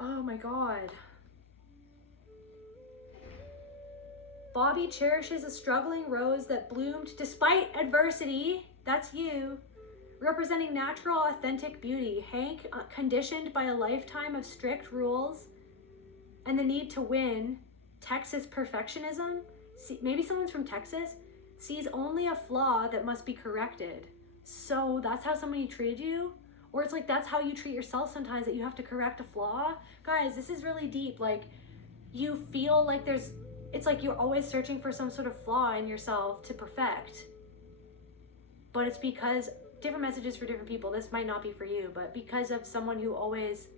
Oh my God. Bobby cherishes a struggling rose that bloomed despite adversity. That's you. Representing natural, authentic beauty. Hank, conditioned by a lifetime of strict rules and the need to win, Texas perfectionism. See, maybe someone's from Texas, sees only a flaw that must be corrected. So that's how somebody treated you? Or it's like that's how you treat yourself sometimes, that you have to correct a flaw? Guys, this is really deep. Like, you feel like it's like you're always searching for some sort of flaw in yourself to perfect. But it's because, different messages for different people, this might not be for you, but because of someone who always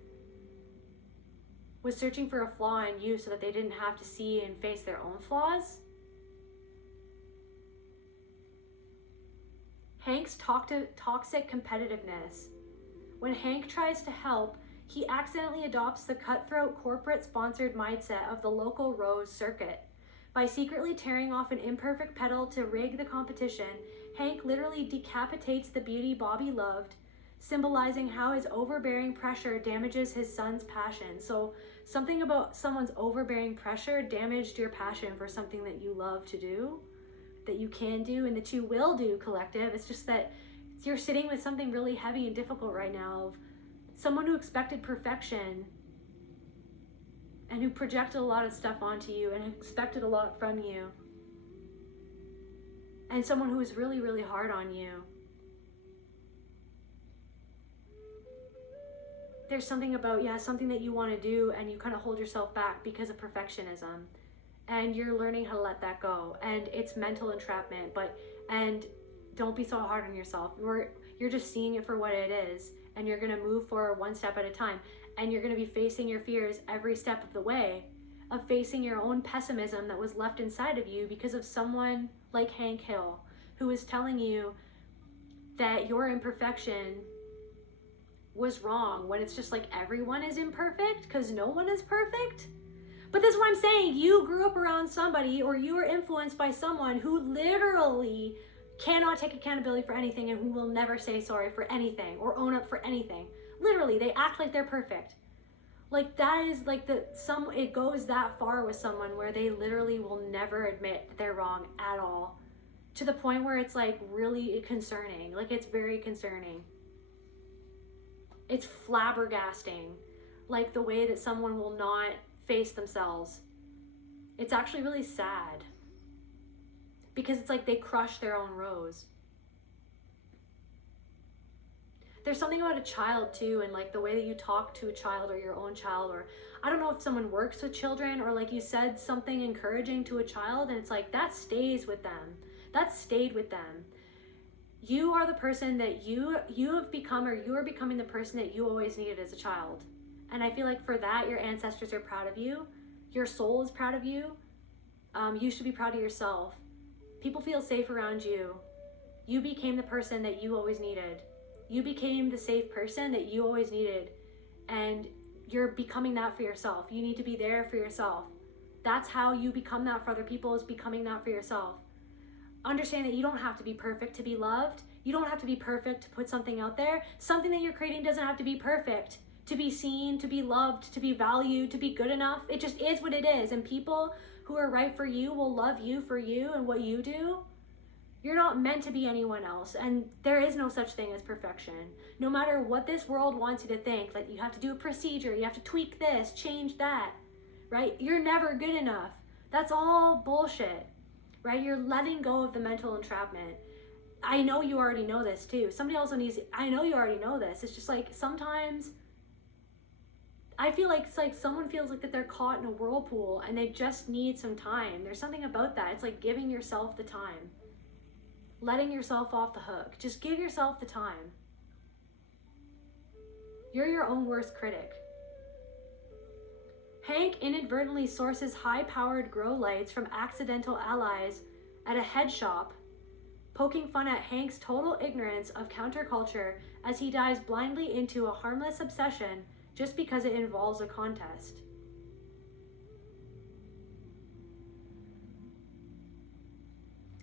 was searching for a flaw in you so that they didn't have to see and face their own flaws. Hank's toxic competitiveness. When Hank tries to help, he accidentally adopts the cutthroat corporate-sponsored mindset of the local Rose circuit. By secretly tearing off an imperfect pedal to rig the competition, Hank literally decapitates the beauty Bobby loved, symbolizing how his overbearing pressure damages his son's passion. So something about someone's overbearing pressure damaged your passion for something that you love to do, that you can do, and that you will do, collective. It's just that you're sitting with something really heavy and difficult right now of someone who expected perfection and who projected a lot of stuff onto you and expected a lot from you. And someone who was really, really hard on you. There's something about, something that you want to do and you kind of hold yourself back because of perfectionism. And you're learning how to let that go. And it's mental entrapment, and don't be so hard on yourself. You're just seeing it for what it is. And you're going to move forward one step at a time. And you're going to be facing your fears every step of the way, of facing your own pessimism that was left inside of you because of someone like Hank Hill, who is telling you that your imperfection was wrong, when it's just like everyone is imperfect because no one is perfect. But that's what I'm saying. You grew up around somebody, or you were influenced by someone who literally cannot take accountability for anything and who will never say sorry for anything or own up for anything. Literally, they act like they're perfect. Like that is like it goes that far with someone where they literally will never admit that they're wrong at all, to the point where it's like really concerning. Like it's very concerning. It's flabbergasting, like the way that someone will not face themselves. It's actually really sad, because it's like they crush their own rose. There's something about a child too, and like the way that you talk to a child or your own child, or I don't know if someone works with children, or like you said something encouraging to a child and it's like that stays with them. That stayed with them. You are the person that you have become, or you are becoming the person that you always needed as a child. And I feel like for that, your ancestors are proud of you. Your soul is proud of you. You should be proud of yourself. People feel safe around you. You became the person that you always needed. You became the safe person that you always needed. And you're becoming that for yourself. You need to be there for yourself. That's how you become that for other people, is becoming that for yourself. Understand that you don't have to be perfect to be loved. You don't have to be perfect to put something out there. Something that you're creating doesn't have to be perfect to be seen, to be loved, to be valued, to be good enough. It just is what it is. And people who are right for you will love you for you and what you do. You're not meant to be anyone else. And there is no such thing as perfection. No matter what this world wants you to think, like you have to do a procedure, you have to tweak this, change that, right? You're never good enough. That's all bullshit. Right? You're letting go of the mental entrapment. I know you already know this too. Somebody else needs, I know you already know this. It's just like sometimes I feel like it's like someone feels like that they're caught in a whirlpool and they just need some time. There's something about that. It's like giving yourself the time. Letting yourself off the hook. Just give yourself the time. You're your own worst critic. Hank inadvertently sources high-powered grow lights from accidental allies at a head shop, poking fun at Hank's total ignorance of counterculture as he dives blindly into a harmless obsession just because it involves a contest.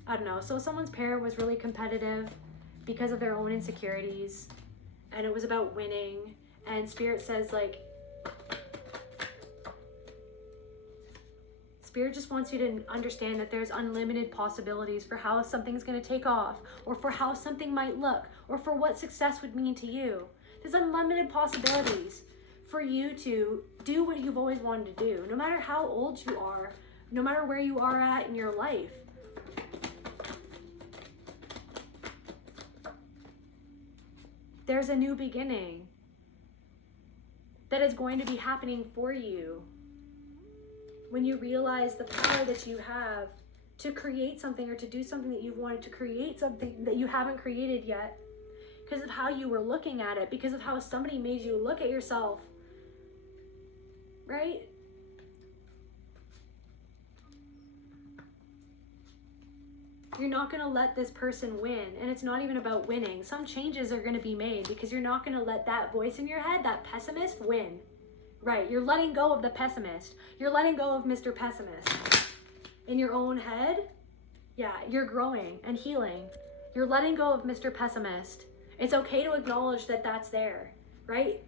I don't know. So someone's parent was really competitive because of their own insecurities, and it was about winning, and Spirit says like, Spirit just wants you to understand that there's unlimited possibilities for how something's going to take off, or for how something might look, or for what success would mean to you. There's unlimited possibilities for you to do what you've always wanted to do, no matter how old you are, no matter where you are at in your life. There's a new beginning that is going to be happening for you. When you realize the power that you have to create something, or to do something that you've wanted to create, something that you haven't created yet, because of how you were looking at it, because of how somebody made you look at yourself, right? You're not going to let this person win. And it's not even about winning. Some changes are going to be made because you're not going to let that voice in your head, that pessimist, win. Right, you're letting go of the pessimist. You're letting go of Mr. Pessimist. In your own head, yeah, you're growing and healing. You're letting go of Mr. Pessimist. It's okay to acknowledge that that's there, right?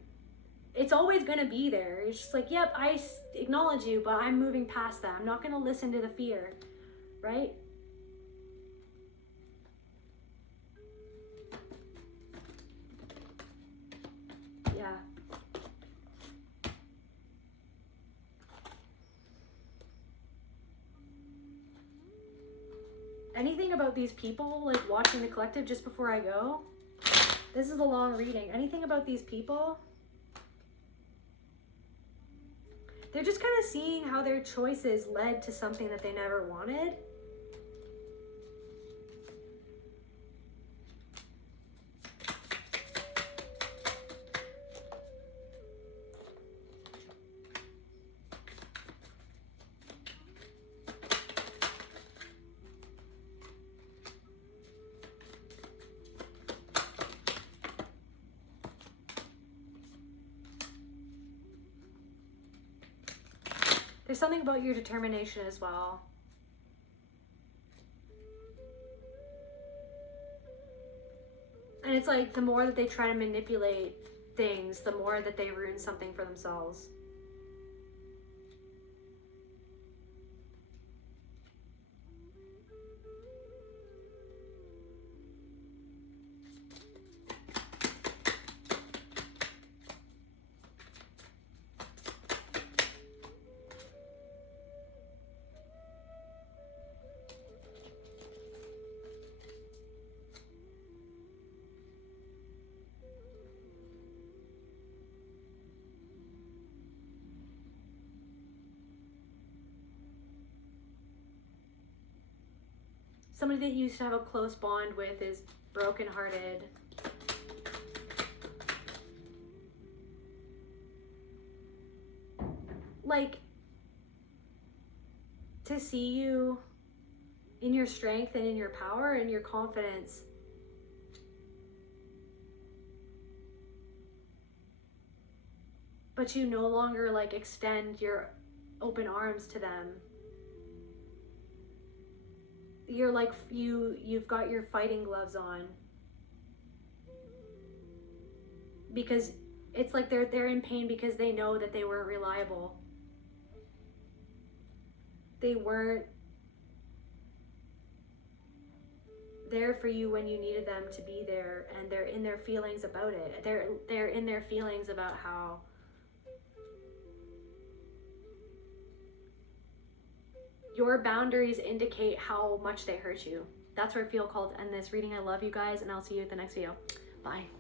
It's always going to be there. It's just like, yep, I acknowledge you, but I'm moving past that. I'm not going to listen to the fear, right? Yeah. Anything about these people, like watching the collective just before I go? This is a long reading. Anything about these people? They're just kind of seeing how their choices led to something that they never wanted. There's something about your determination as well. And it's like the more that they try to manipulate things, the more that they ruin something for themselves. Somebody that you used to have a close bond with is brokenhearted. Like, to see you in your strength and in your power and your confidence. But you no longer like extend your open arms to them. You're like, you've got your fighting gloves on. Because it's like they're in pain because they know that they weren't reliable. They weren't there for you when you needed them to be there, and they're in their feelings about it. They're in their feelings about how your boundaries indicate how much they hurt you. That's where I feel called to end this reading. I love you guys, and I'll see you at the next video. Bye.